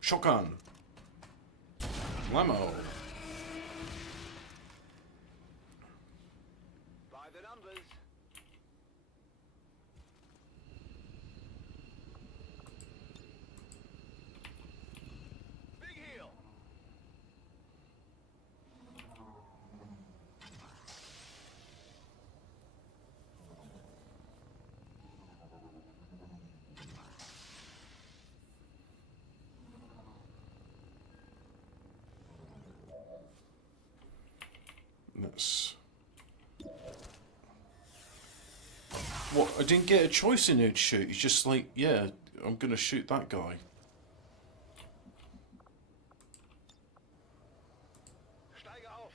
Shotgun. Lamo. By the numbers. Big heel. That's... What? I didn't get a choice in who'd shoot. He's just like, yeah, I'm gonna shoot that guy. Steige auf.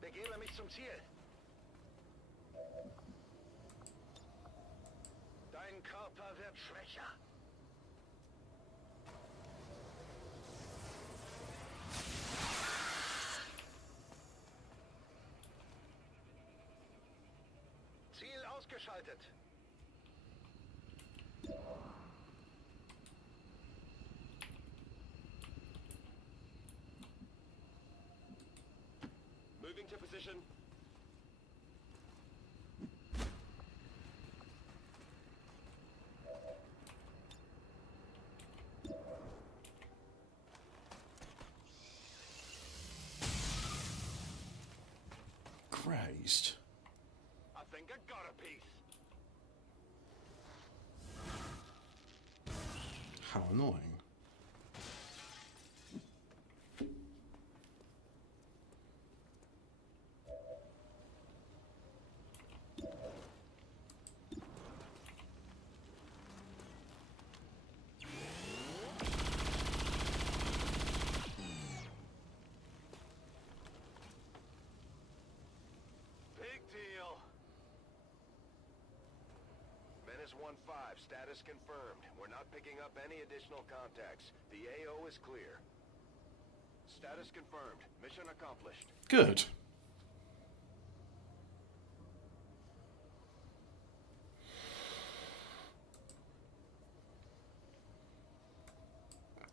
Begebe mich zum Ziel. Dein Körper wird schwächer. Ziel ausgeschaltet. Moving to position. Grazed. I think I got a piece. How annoying. Big deal. Menace 1-5, status confirmed. We're not picking up any additional contacts. The AO is clear. Status confirmed. Mission accomplished. Good.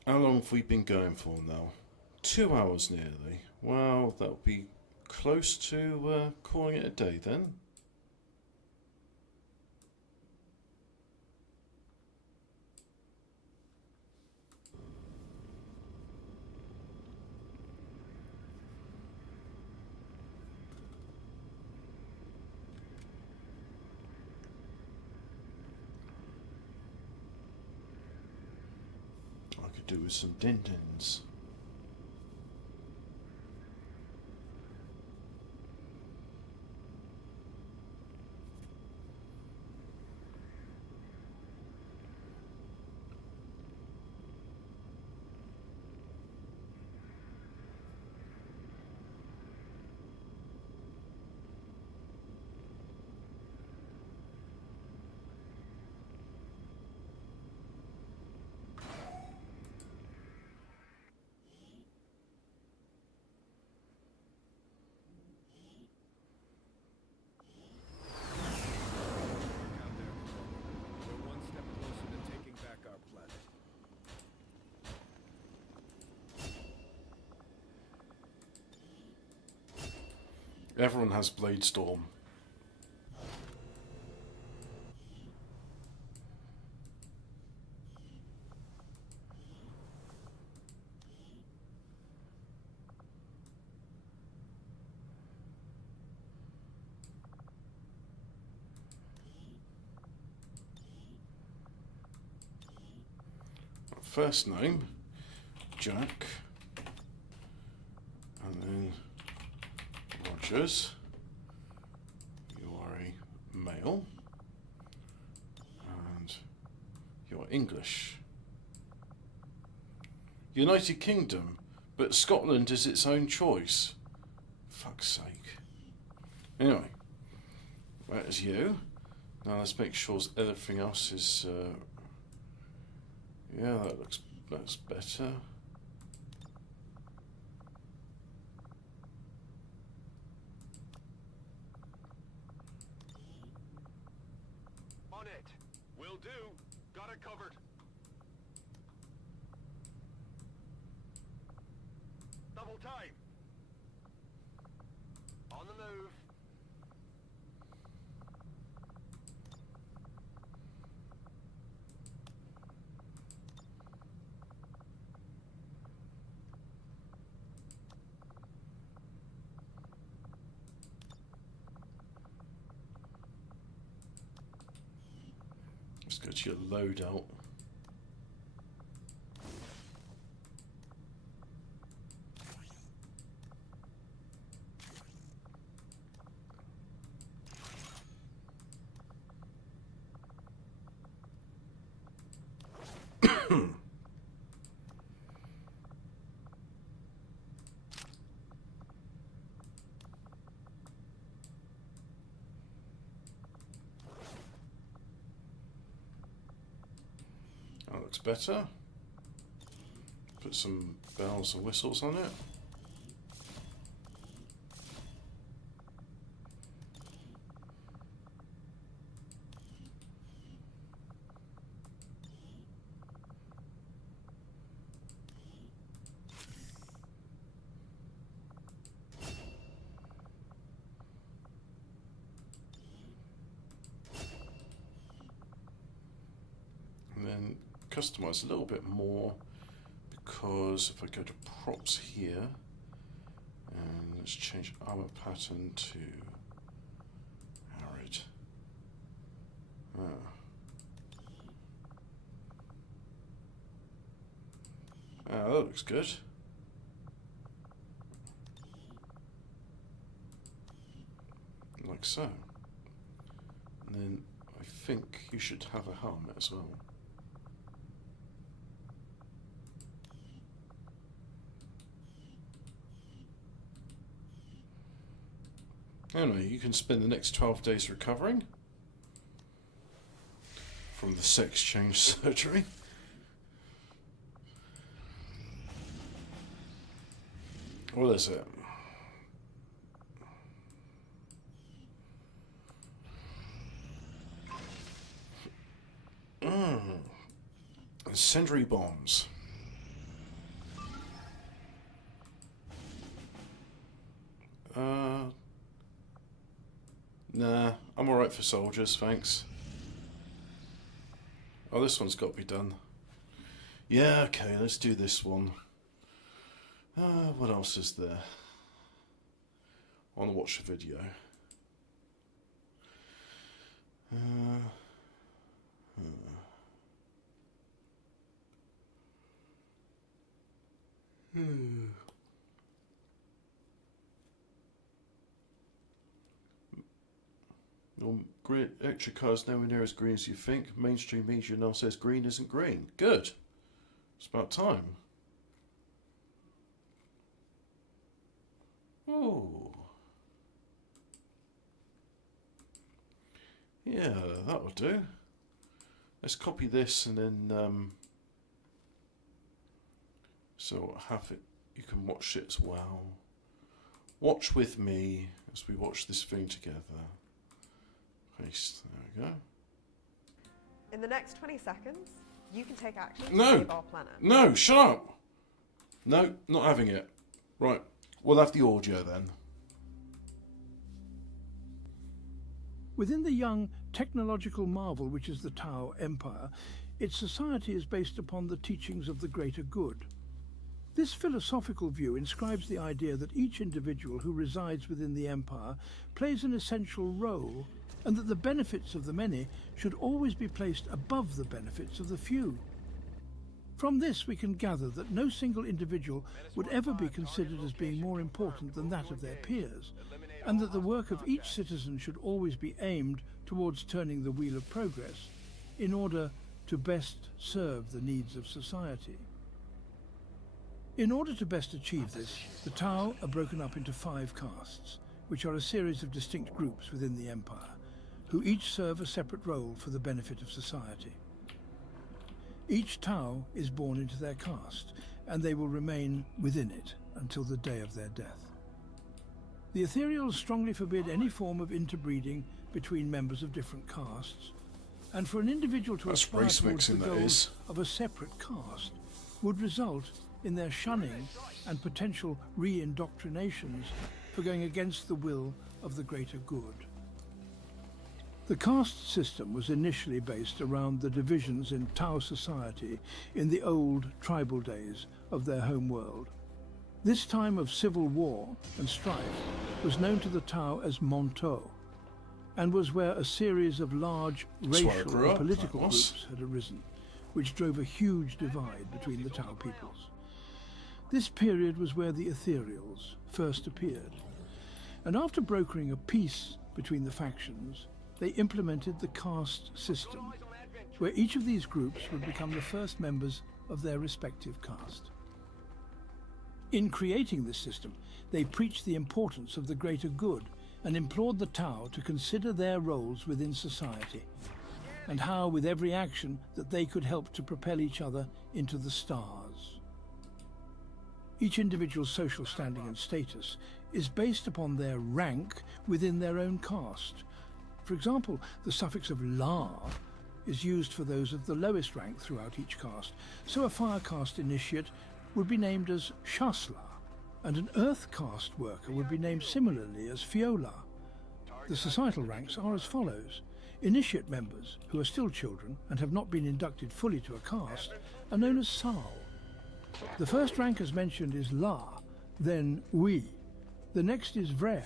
How long have we been going for now? 2 hours nearly. Well, that'll be close to calling it a day then. I could do with some din-dins. We're one step closer to taking back our planet. Everyone has Blade Storm. First name, Jack. soldiers. You are a male. And you're English. United Kingdom, but Scotland is its own choice. Fuck's sake. Anyway, that is you. Now let's make sure everything else is. Yeah, that's better. On it. Will do. Got it covered. Double time. On the move. Let's go to your loadout. That looks better. Put some bells and whistles on it. And then customize a little bit more, because if I go to props here and let's change armor pattern to arid. That looks good. Like so. And then I think you should have a helmet as well. Anyway, you can spend the next 12 days recovering from the sex change surgery. What is it? Incendiary bombs. Nah, I'm alright for soldiers, thanks. Oh, this one's got to be done. Yeah, okay, let's do this one. What else is there? I want to watch the video. Your electric car's nowhere near as green as you think. Mainstream media now says green isn't green. Good. It's about time. Oh. Yeah, that'll do. Let's copy this and then so have it. You can watch it as well. Watch with me as we watch this thing together. Paste. There we go. In the next 20 seconds, you can take action to No. save our planet. No, shut up. No, not having it. Right, we'll have the audio then. Within the young technological marvel which is the Tau Empire, its society is based upon the teachings of the greater good. This philosophical view inscribes the idea that each individual who resides within the empire plays an essential role, and that the benefits of the many should always be placed above the benefits of the few. From this we can gather that no single individual would ever be considered as being more important than that of their peers, and that the work of each citizen should always be aimed towards turning the wheel of progress in order to best serve the needs of society. In order to best achieve this, the Tau are broken up into 5 castes, which are a series of distinct groups within the Empire, who each serve a separate role for the benefit of society. Each Tau is born into their caste, and they will remain within it until the day of their death. The Ethereals strongly forbid any form of interbreeding between members of different castes, and for an individual to aspire towards the goals of a separate caste would result in their shunning and potential re-indoctrinations for going against the will of the greater good. The caste system was initially based around the divisions in Tau society in the old tribal days of their home world. This time of civil war and strife was known to the Tau as Monto, and was where a series of large racial and political groups had arisen, which drove a huge divide between the Tau peoples. This period was where the Ethereals first appeared, and after brokering a peace between the factions, they implemented the caste system, where each of these groups would become the first members of their respective caste. In creating this system, they preached the importance of the greater good and implored the Tau to consider their roles within society, and how with every action that they could help to propel each other into the stars. Each individual's social standing and status is based upon their rank within their own caste. For example, the suffix of La is used for those of the lowest rank throughout each caste, so a fire caste initiate would be named as Shasla, and an earth caste worker would be named similarly as Fiola. The societal ranks are as follows. Initiate members, who are still children and have not been inducted fully to a caste, are known as Sal. The first rank as mentioned is La, then Wi. The next is Vre,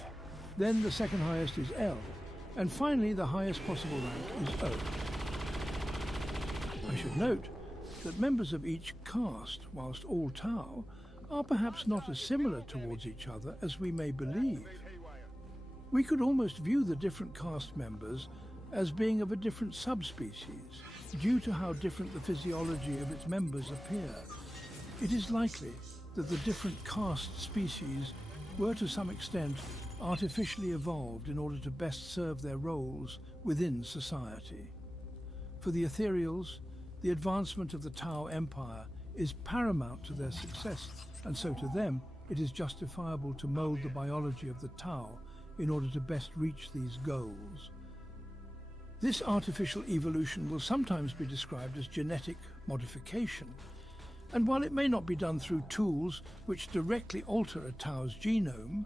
then the second highest is El, and finally the highest possible rank is O. I should note that members of each caste, whilst all Tau, are perhaps not as similar towards each other as we may believe. We could almost view the different caste members as being of a different subspecies, due to how different the physiology of its members appear. It is likely that the different caste species were to some extent artificially evolved in order to best serve their roles within society. For the Ethereals, the advancement of the Tau Empire is paramount to their success, and so to them it is justifiable to mold the biology of the Tau in order to best reach these goals. This artificial evolution will sometimes be described as genetic modification, and while it may not be done through tools which directly alter a Tau's genome,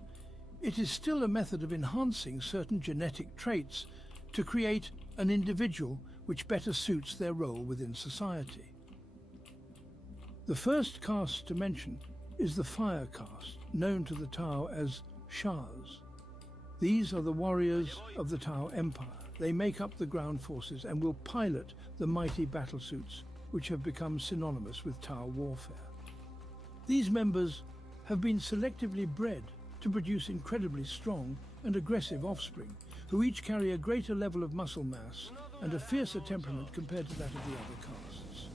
it is still a method of enhancing certain genetic traits to create an individual which better suits their role within society. The first caste to mention is the fire caste, known to the Tau as Shahs. These are the warriors of the Tau Empire. They make up the ground forces and will pilot the mighty battlesuits which have become synonymous with Tau warfare. These members have been selectively bred to produce incredibly strong and aggressive offspring, who each carry a greater level of muscle mass and a fiercer temperament compared to that of the other castes.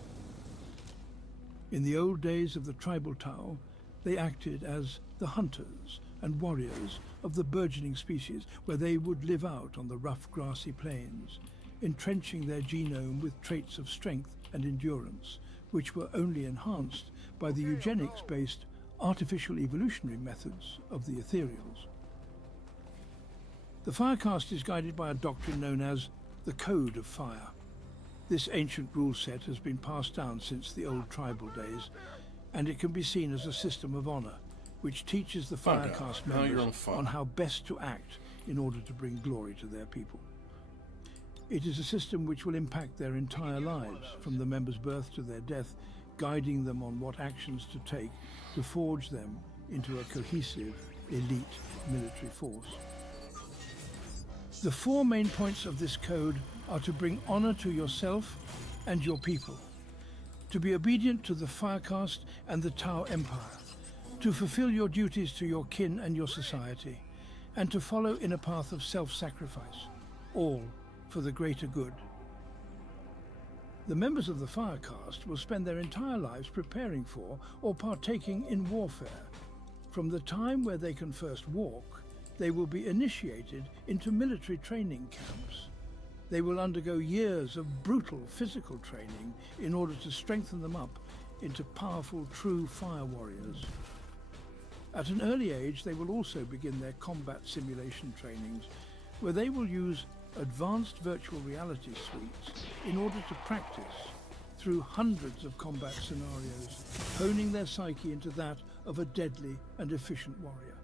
In the old days of the tribal Tau, they acted as the hunters and warriors of the burgeoning species, where they would live out on the rough grassy plains, entrenching their genome with traits of strength and endurance, which were only enhanced by the eugenics-based artificial evolutionary methods of the Ethereals. The fire caste is guided by a doctrine known as the Code of Fire. This ancient rule set has been passed down since the old tribal days, and it can be seen as a system of honor, which teaches the fire caste members on how best to act in order to bring glory to their people. It is a system which will impact their entire lives, from the members' birth to their death, guiding them on what actions to take to forge them into a cohesive, elite military force. The 4 main points of this code are to bring honor to yourself and your people, to be obedient to the fire caste and the Tau Empire, to fulfill your duties to your kin and your society, and to follow in a path of self-sacrifice, all for the greater good. The members of the Firecast will spend their entire lives preparing for or partaking in warfare. From the time where they can first walk, they will be initiated into military training camps. They will undergo years of brutal physical training in order to strengthen them up into powerful, true fire warriors. At an early age, they will also begin their combat simulation trainings, where they will use advanced virtual reality suites in order to practice through hundreds of combat scenarios, honing their psyche into that of a deadly and efficient warrior.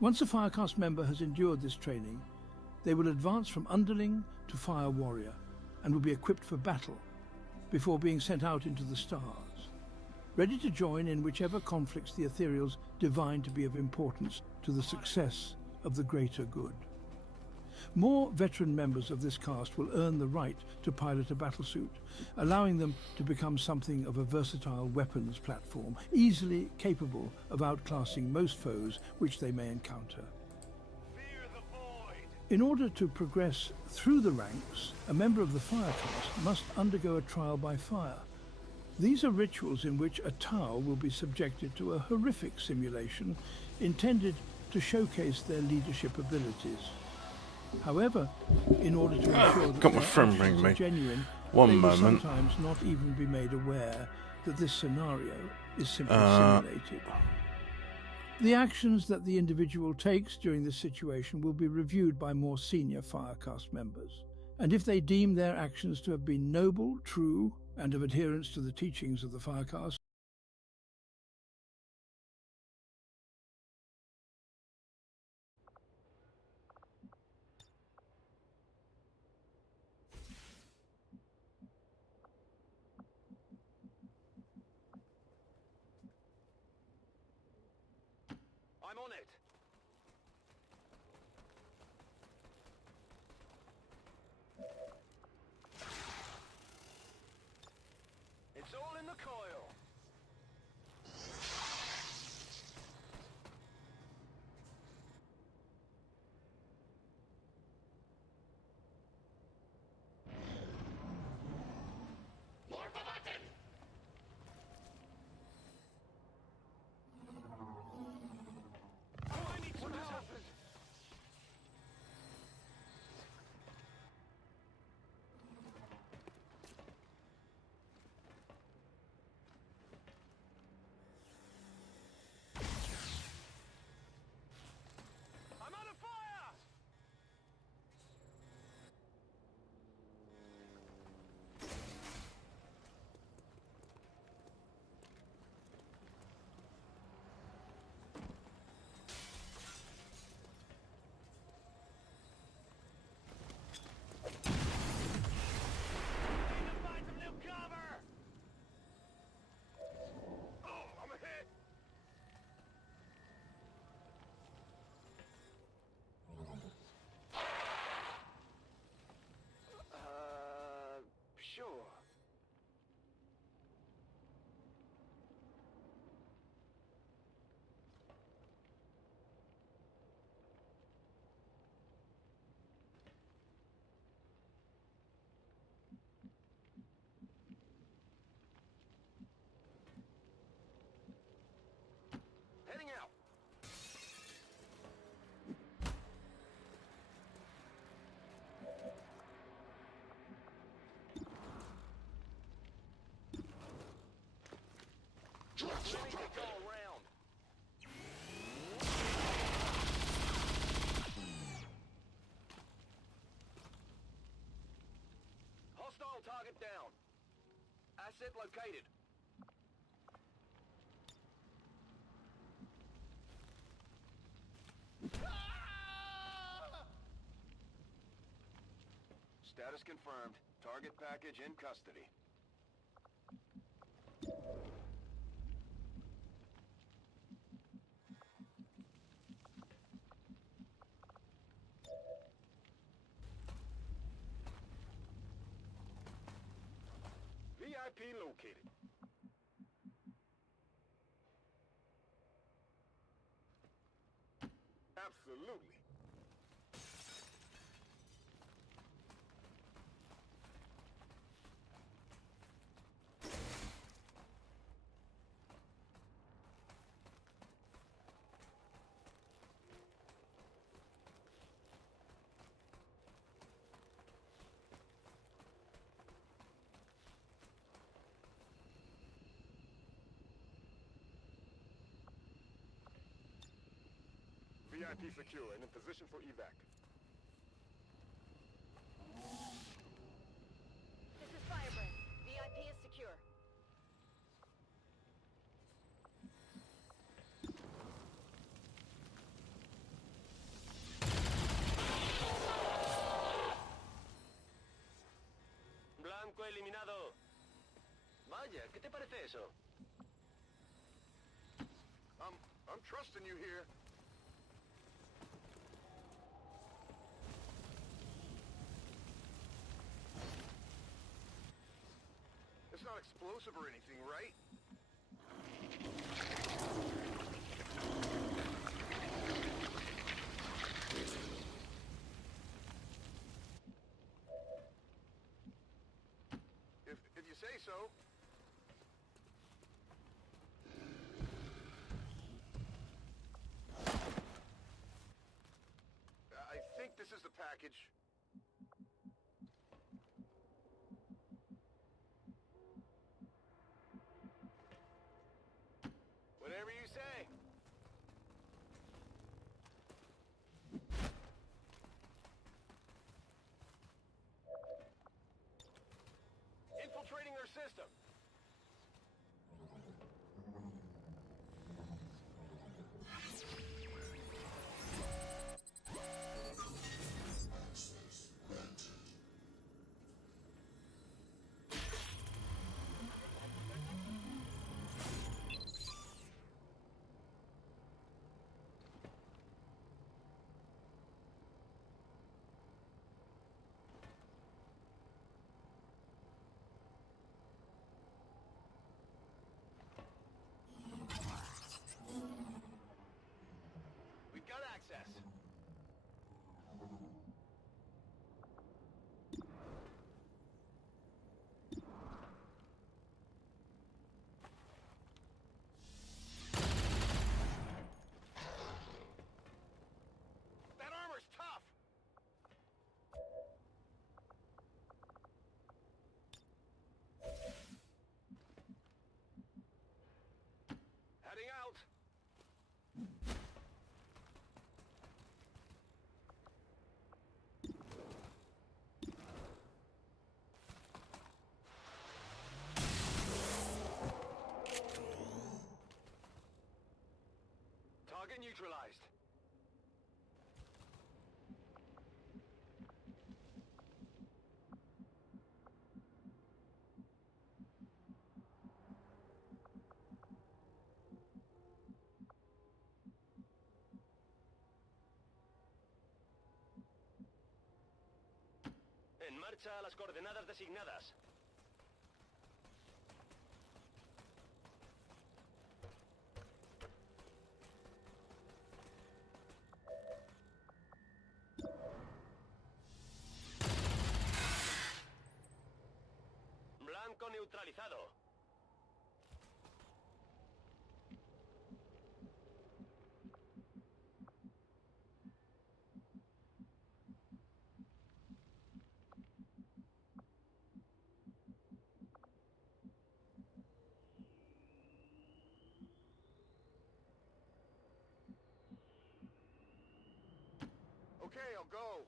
Once a Firecast member has endured this training, they will advance from underling to fire warrior and will be equipped for battle before being sent out into the stars, ready to join in whichever conflicts the Ethereals divine to be of importance to the success of the greater good. More veteran members of this cast will earn the right to pilot a battlesuit, allowing them to become something of a versatile weapons platform, easily capable of outclassing most foes which they may encounter. In order to progress through the ranks, a member of the Firecast must undergo a trial by fire. These are rituals in which a Tau will be subjected to a horrific simulation intended to showcase their leadership abilities. However, in order to ensure that got my their friend actions ring are me. genuine, One they will moment. sometimes not even be made aware that this scenario is simply Uh, simulated. The actions that the individual takes during this situation will be reviewed by more senior Firecast members, and if they deem their actions to have been noble, true, and of adherence to the teachings of the Firecast, I'm on it. It's all in the coil. What has happened? I'm under fire! Need to find some new cover! Oh, I'm hit! Sure. Heading out. Ready to go around. Hostile target down. Asset located. Status confirmed. Target package in custody. VIP located. VIP secure and in position for evac. This is Firebrand. VIP is secure. Blanco eliminado. Vaya, ¿qué te parece eso? I'm trusting you here. It's not explosive or anything, right? If you say so. I think this is the package. Whatever you say. Infiltrating our system. We've got access. That armor's tough! Heading out. Target neutralized. En marcha a las coordenadas designadas. Blanco neutralizado. Okay, I'll go.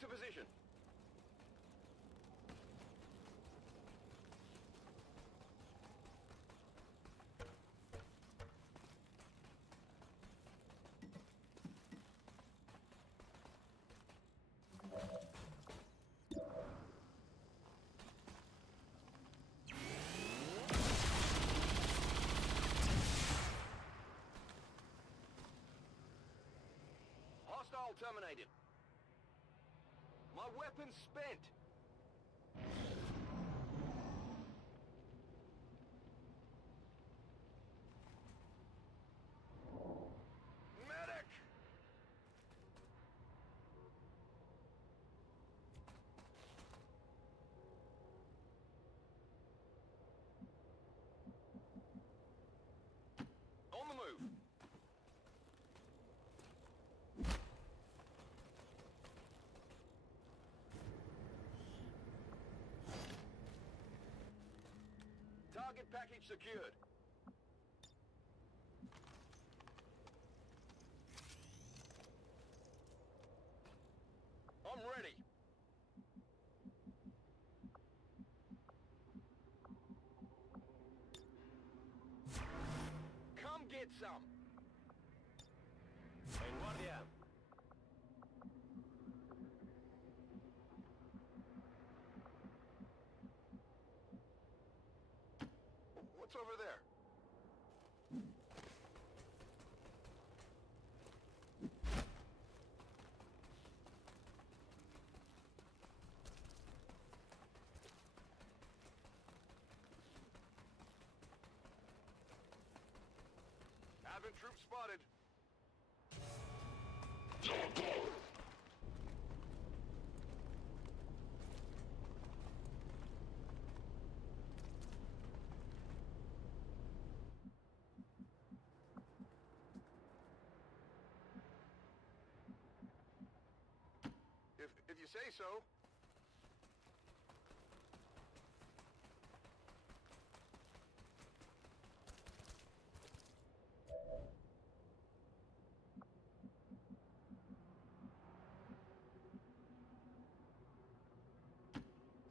Moving to position. Hostile terminated. My weapon's spent. Medic! On the move. Target package secured. I'm ready. Come get some. En guardia. What's over there? Advent troops spotted. If you say so.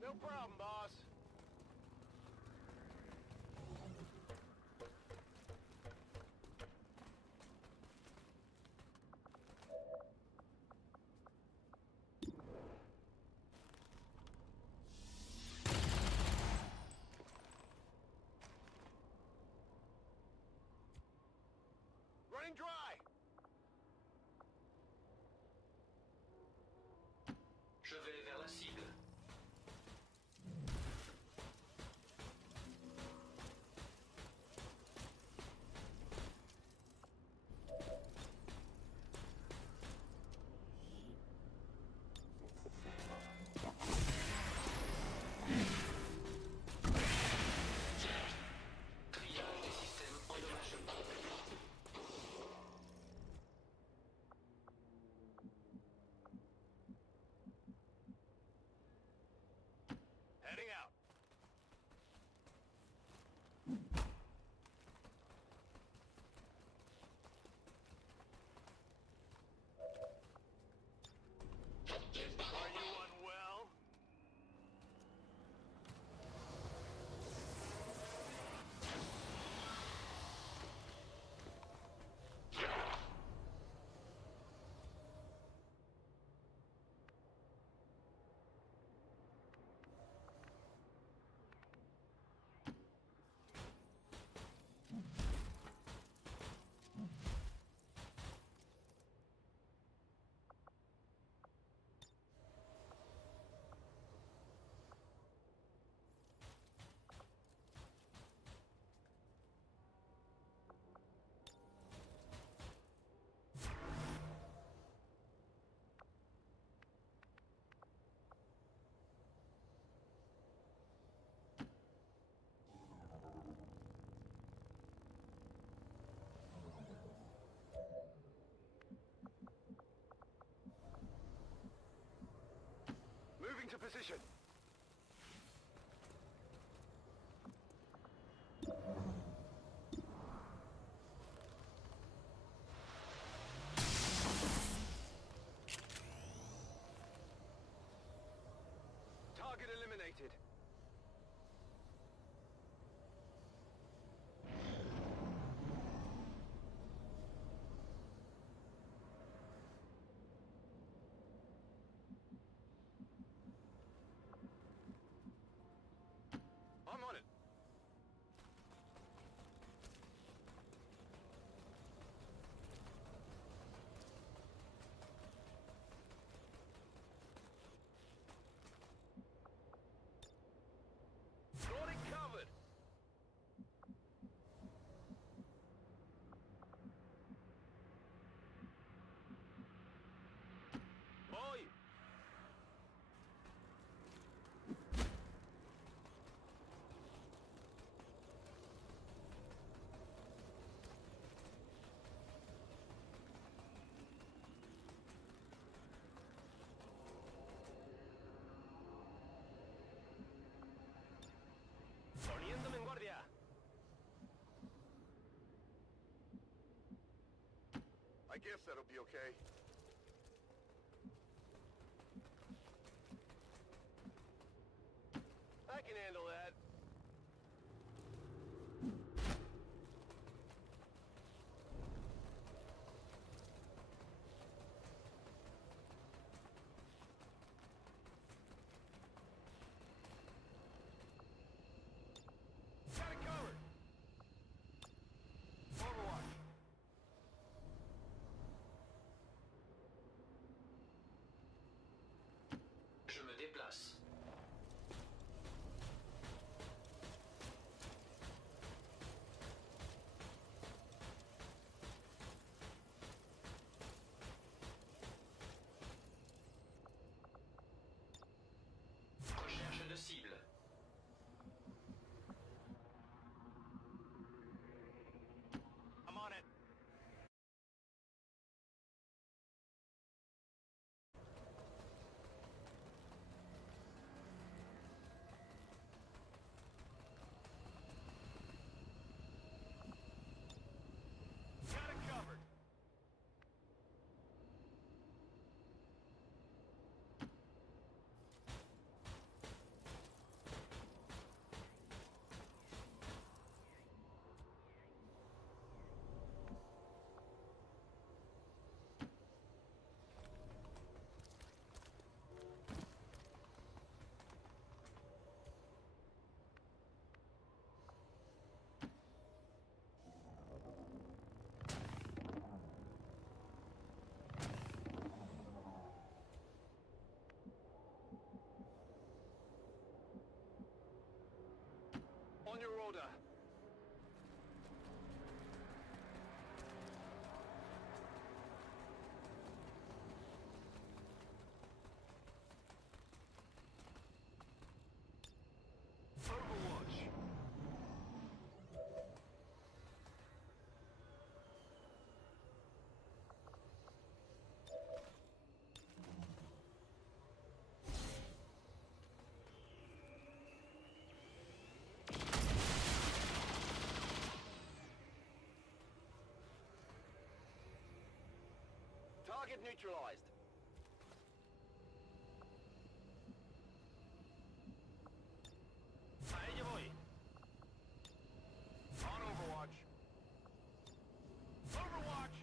No problem, boss. Running dry. Je vais vers la cible. Triage des systèmes endommagés. Heading out. Are you unwell? Moving to position. guess that'll be okay. I can handle that. Got it covered. Overwatch. Je me déplace. Recherche de cible. I'm on it. Got it covered. On your order. Overwatch. Target neutralized. A ello voy. On Overwatch. Overwatch!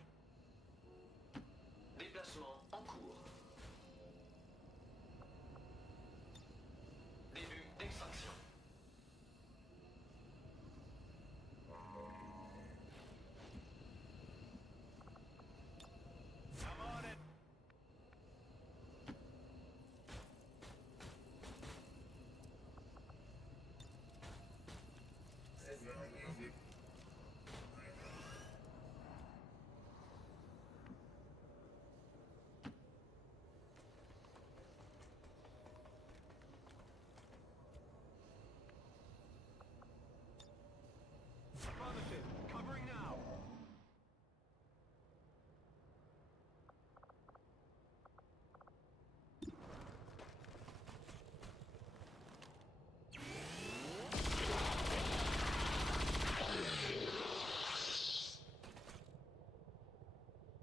Déplacement en cours. Début d'extraction. I'm on it. Affirmative. Covering now.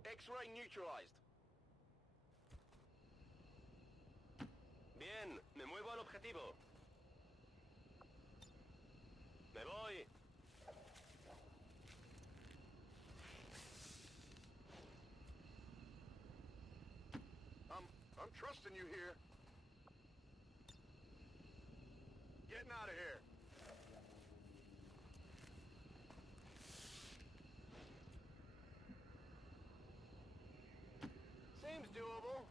X-ray neutralized. Bien, me muevo al objetivo. Me voy. I'm trusting you here. Getting out of here. Seems doable.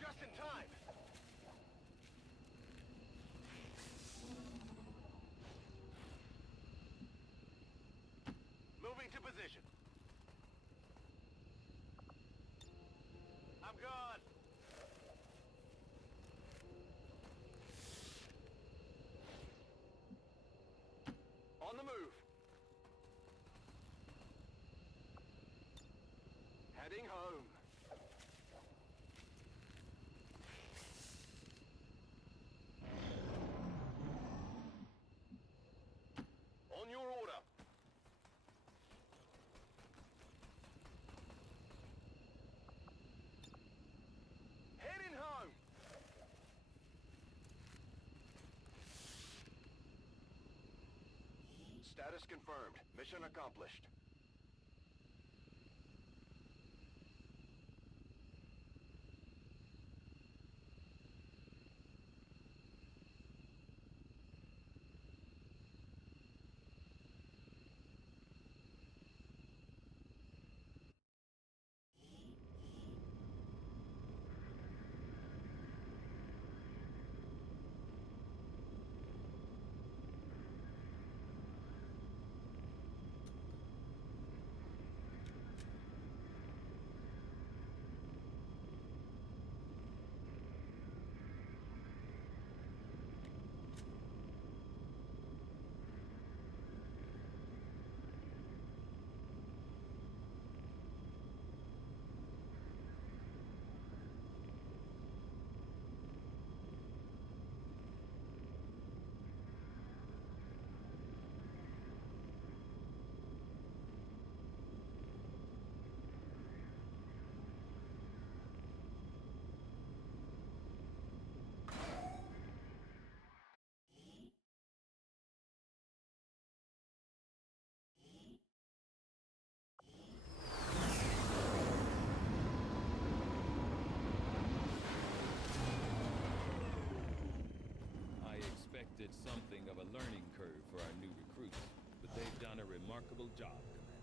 Just in time. Moving to position. Status confirmed. Mission accomplished. I expected something of a learning curve for our new recruits, but they've done a remarkable job, Commander.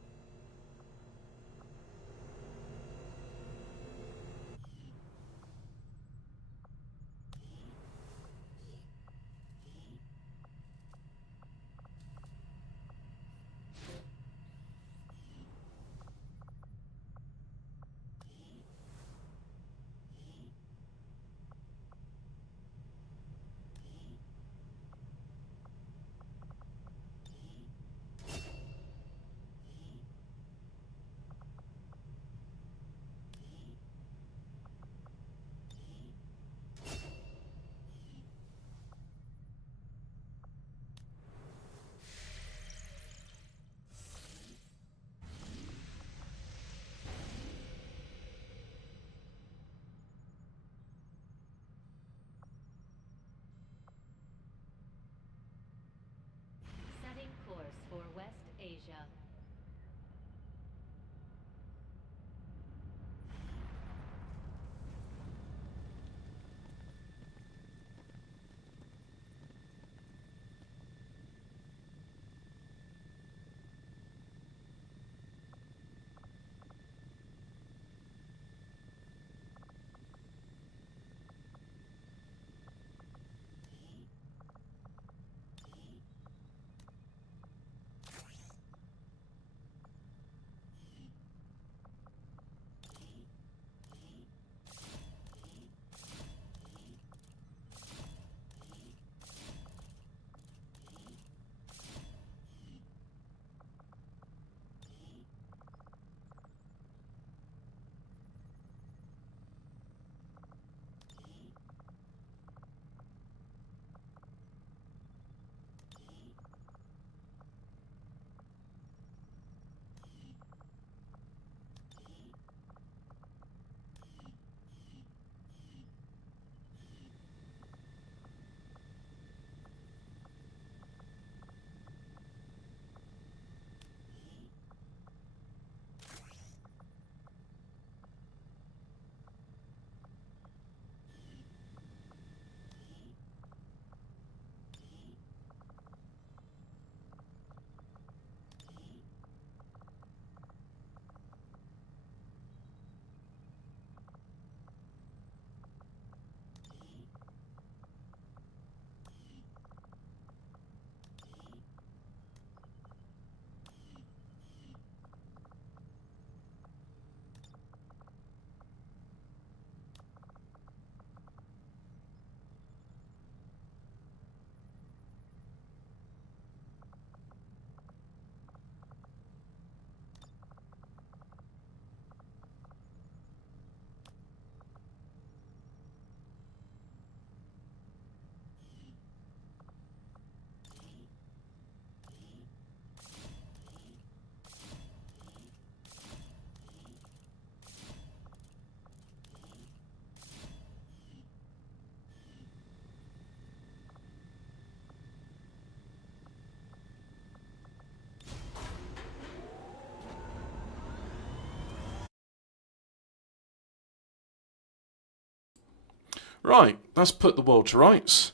Right, that's put the world to rights.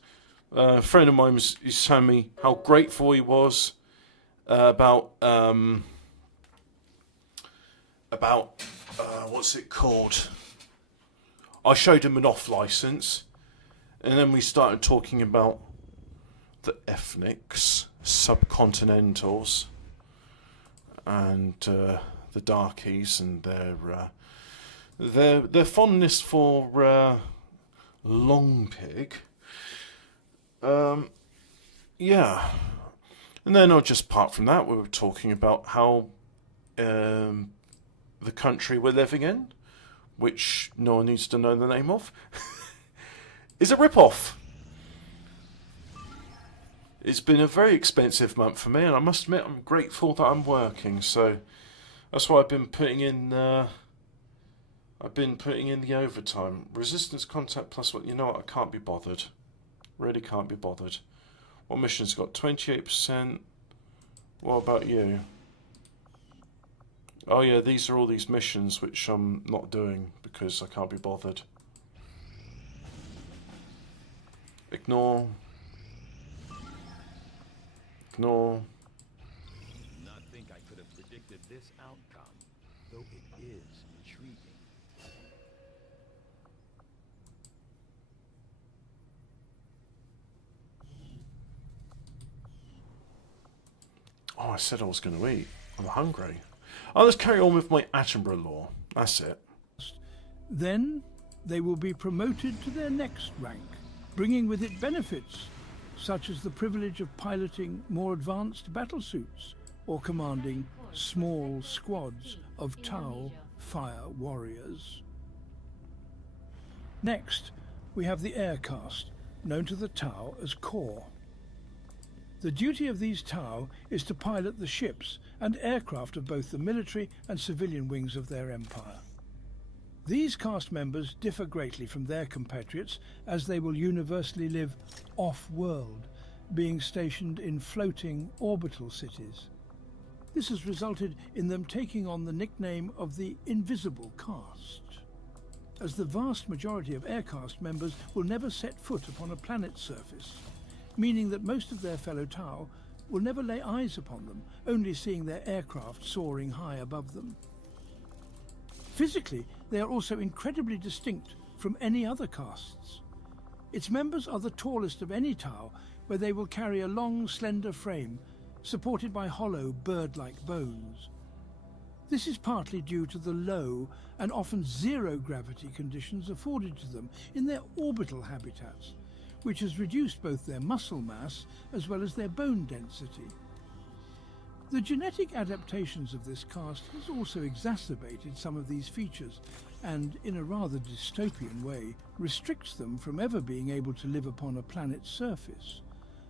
A friend of mine was telling me how grateful he was about what's it called? I showed him an off license, and then we started talking about the ethnics, subcontinentals, and the darkies and their fondness for long pig. Yeah. And then, just apart from that, we were talking about how the country we're living in, which no one needs to know the name of, is a rip-off. It's been a very expensive month for me, and I must admit I'm grateful that I'm working, so that's why I've been putting in the overtime. Resistance contact plus what? You know what? I can't be bothered. Really can't be bothered. What mission's got? 28%. What about you? Oh yeah, these are all these missions which I'm not doing because I can't be bothered. Ignore. Ignore. I do not think I could have predicted this outcome, though it is intriguing. Oh, I said I was going to eat. I'm hungry. Oh, let's carry on with my Attenborough lore. That's it. Then they will be promoted to their next rank, bringing with it benefits, such as the privilege of piloting more advanced battlesuits or commanding small squads of Tau fire warriors. Next, we have the air caste, known to the Tau as Core. The duty of these Tau is to pilot the ships and aircraft of both the military and civilian wings of their empire. These caste members differ greatly from their compatriots, as they will universally live off-world, being stationed in floating orbital cities. This has resulted in them taking on the nickname of the Invisible Caste, as the vast majority of air caste members will never set foot upon a planet's surface, meaning that most of their fellow Tau will never lay eyes upon them, only seeing their aircraft soaring high above them. Physically, they are also incredibly distinct from any other castes. Its members are the tallest of any Tau, where they will carry a long, slender frame, supported by hollow, bird-like bones. This is partly due to the low and often zero gravity conditions afforded to them in their orbital habitats, which has reduced both their muscle mass as well as their bone density. The genetic adaptations of this caste has also exacerbated some of these features and, in a rather dystopian way, restricts them from ever being able to live upon a planet's surface,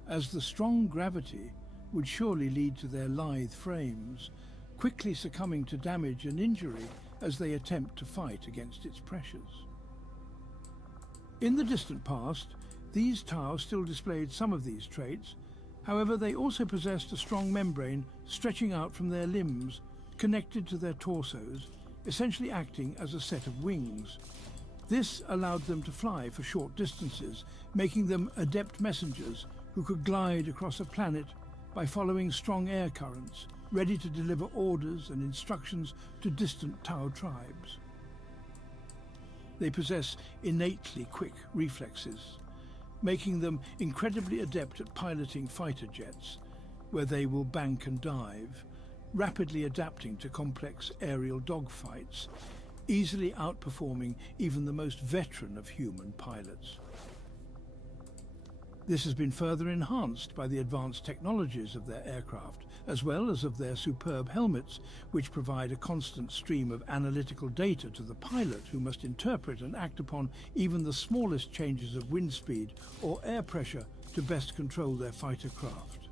as the strong gravity would surely lead to their lithe frames, quickly succumbing to damage and injury as they attempt to fight against its pressures. In the distant past, these Tau still displayed some of these traits. However, they also possessed a strong membrane stretching out from their limbs, connected to their torsos, essentially acting as a set of wings. This allowed them to fly for short distances, making them adept messengers who could glide across a planet by following strong air currents, ready to deliver orders and instructions to distant Tau tribes. They possess innately quick reflexes, making them incredibly adept at piloting fighter jets, where they will bank and dive, rapidly adapting to complex aerial dogfights, easily outperforming even the most veteran of human pilots. This has been further enhanced by the advanced technologies of their aircraft, as well as of their superb helmets, which provide a constant stream of analytical data to the pilot, who must interpret and act upon even the smallest changes of wind speed or air pressure to best control their fighter craft.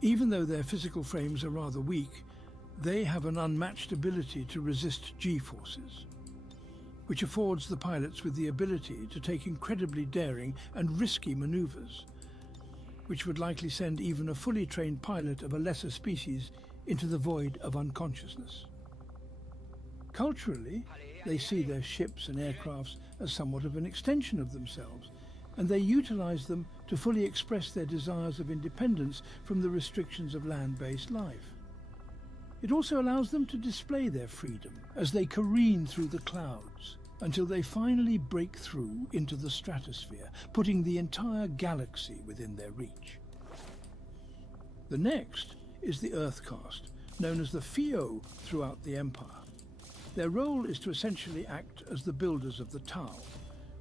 Even though their physical frames are rather weak, they have an unmatched ability to resist G-forces, which affords the pilots with the ability to take incredibly daring and risky maneuvers, which would likely send even a fully trained pilot of a lesser species into the void of unconsciousness. Culturally, they see their ships and aircrafts as somewhat of an extension of themselves, and they utilize them to fully express their desires of independence from the restrictions of land-based life. It also allows them to display their freedom as they careen through the clouds until they finally break through into the stratosphere, putting the entire galaxy within their reach. The next is the Earth caste, known as the Fio throughout the Empire. Their role is to essentially act as the builders of the Tau,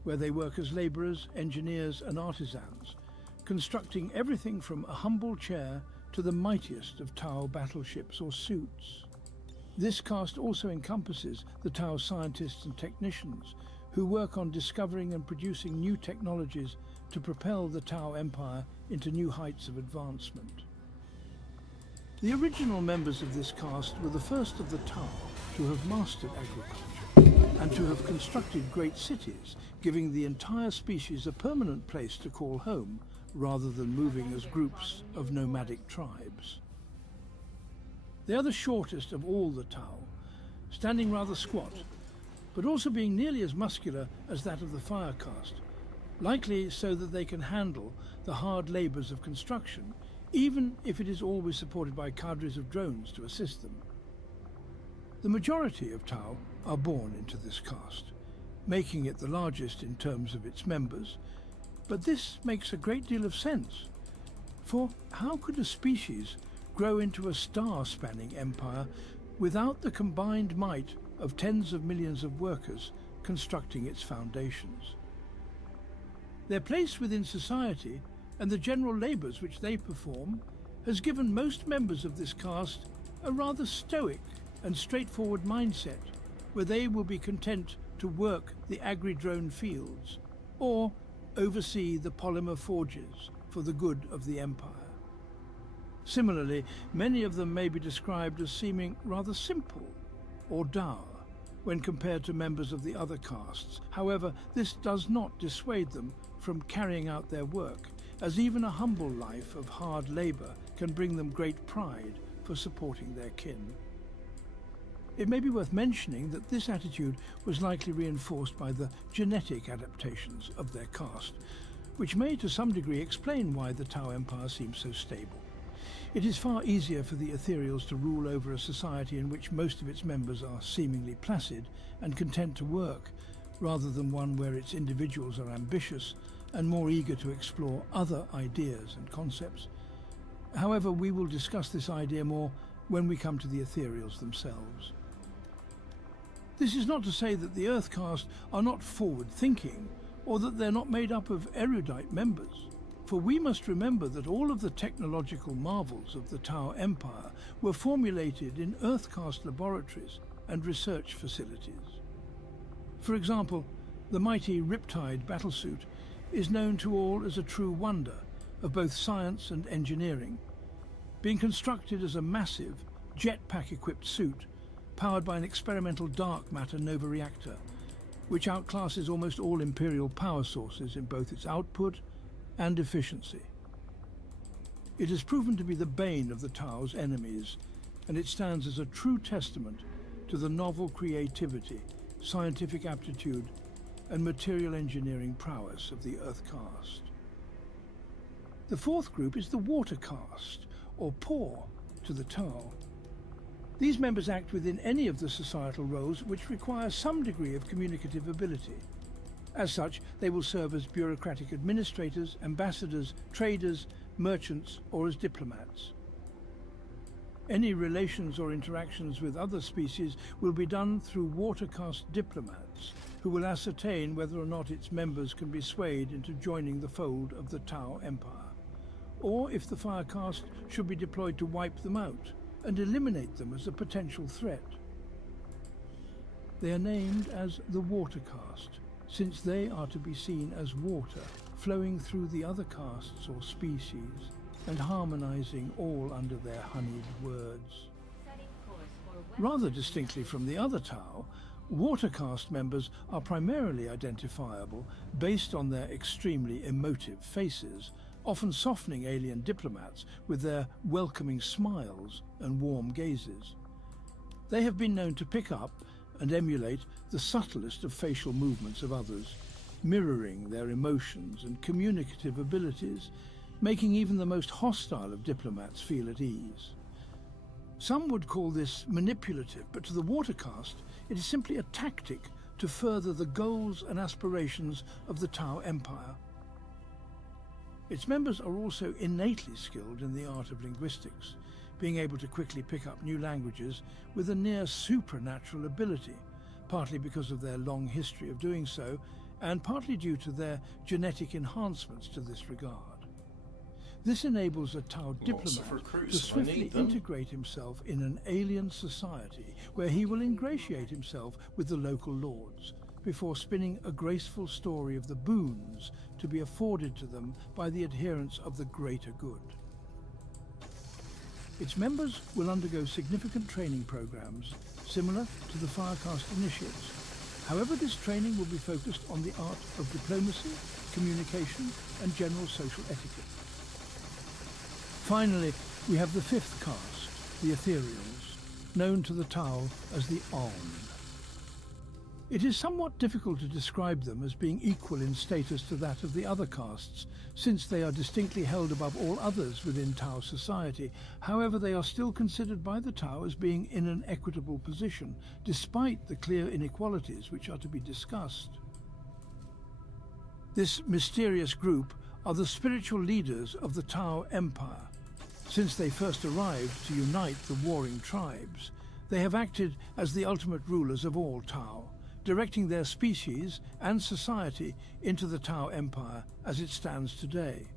where they work as labourers, engineers and artisans, constructing everything from a humble chair to the mightiest of Tau battleships or suits. This caste also encompasses the Tau scientists and technicians who work on discovering and producing new technologies to propel the Tau Empire into new heights of advancement. The original members of this caste were the first of the Tau to have mastered agriculture and to have constructed great cities, giving the entire species a permanent place to call home, rather than moving as groups of nomadic tribes. They are the shortest of all the Tau, standing rather squat, but also being nearly as muscular as that of the Fire caste, likely so that they can handle the hard labours of construction, even if it is always supported by cadres of drones to assist them. The majority of Tau are born into this caste, making it the largest in terms of its members, but this makes a great deal of sense. For how could a species grow into a star-spanning empire without the combined might of tens of millions of workers constructing its foundations? Their place within society and the general labours which they perform has given most members of this caste a rather stoic and straightforward mindset, where they will be content to work the agri-drone fields or oversee the polymer forges for the good of the Empire. Similarly, many of them may be described as seeming rather simple or dour when compared to members of the other castes. However, this does not dissuade them from carrying out their work, as even a humble life of hard labour can bring them great pride for supporting their kin. It may be worth mentioning that this attitude was likely reinforced by the genetic adaptations of their caste, which may to some degree explain why the Tau Empire seems so stable. It is far easier for the Ethereals to rule over a society in which most of its members are seemingly placid and content to work, rather than one where its individuals are ambitious and more eager to explore other ideas and concepts. However, we will discuss this idea more when we come to the Ethereals themselves. This is not to say that the Earth caste are not forward-thinking, or that they're not made up of erudite members, for we must remember that all of the technological marvels of the Tau Empire were formulated in Earth caste laboratories and research facilities. For example, the mighty Riptide battlesuit is known to all as a true wonder of both science and engineering, being constructed as a massive, jetpack-equipped suit powered by an experimental dark matter nova reactor, which outclasses almost all Imperial power sources in both its output and efficiency. It has proven to be the bane of the Tau's enemies, and it stands as a true testament to the novel creativity, scientific aptitude, and material engineering prowess of the Earth caste. The fourth group is the Water caste, or Paw to the Tau. These members act within any of the societal roles which require some degree of communicative ability. As such, they will serve as bureaucratic administrators, ambassadors, traders, merchants, or as diplomats. Any relations or interactions with other species will be done through Water caste diplomats, who will ascertain whether or not its members can be swayed into joining the fold of the Tau Empire, or if the Fire caste should be deployed to wipe them out and eliminate them as a potential threat. They are named as the Water caste, since they are to be seen as water flowing through the other castes or species and harmonizing all under their honeyed words. Rather distinctly from the other Tau, Water caste members are primarily identifiable based on their extremely emotive faces, often softening alien diplomats with their welcoming smiles and warm gazes. They have been known to pick up and emulate the subtlest of facial movements of others, mirroring their emotions and communicative abilities, making even the most hostile of diplomats feel at ease. Some would call this manipulative, but to the Watercast, it is simply a tactic to further the goals and aspirations of the Tau Empire. Its members are also innately skilled in the art of linguistics, being able to quickly pick up new languages with a near supernatural ability, partly because of their long history of doing so, and partly due to their genetic enhancements to this regard. This enables a Tau diplomat to swiftly integrate himself in an alien society where he will ingratiate himself with the local lords, before spinning a graceful story of the boons to be afforded to them by the adherents of the greater good. Its members will undergo significant training programs similar to the Firecast initiates. However, this training will be focused on the art of diplomacy, communication, and general social etiquette. Finally, we have the fifth caste, the Ethereals, known to the Tau as the On. It is somewhat difficult to describe them as being equal in status to that of the other castes, since they are distinctly held above all others within Tau society. However, they are still considered by the Tau as being in an equitable position, despite the clear inequalities which are to be discussed. This mysterious group are the spiritual leaders of the Tau Empire. Since they first arrived to unite the warring tribes, they have acted as the ultimate rulers of all Tau, directing their species and society into the Tau Empire as it stands today.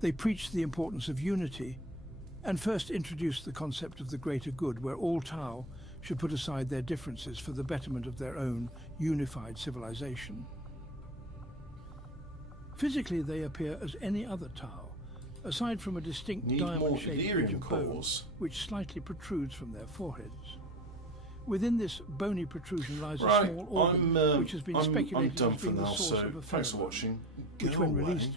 They preached the importance of unity and first introduced the concept of the greater good, where all Tau should put aside their differences for the betterment of their own unified civilization.15 they appear as any other Tau, aside from a distinct diamond-shaped ridge of bone which slightly protrudes from their foreheads. Within this bony protrusion lies a small organ which has been speculated as being the source of a thanks for watching. which, when released,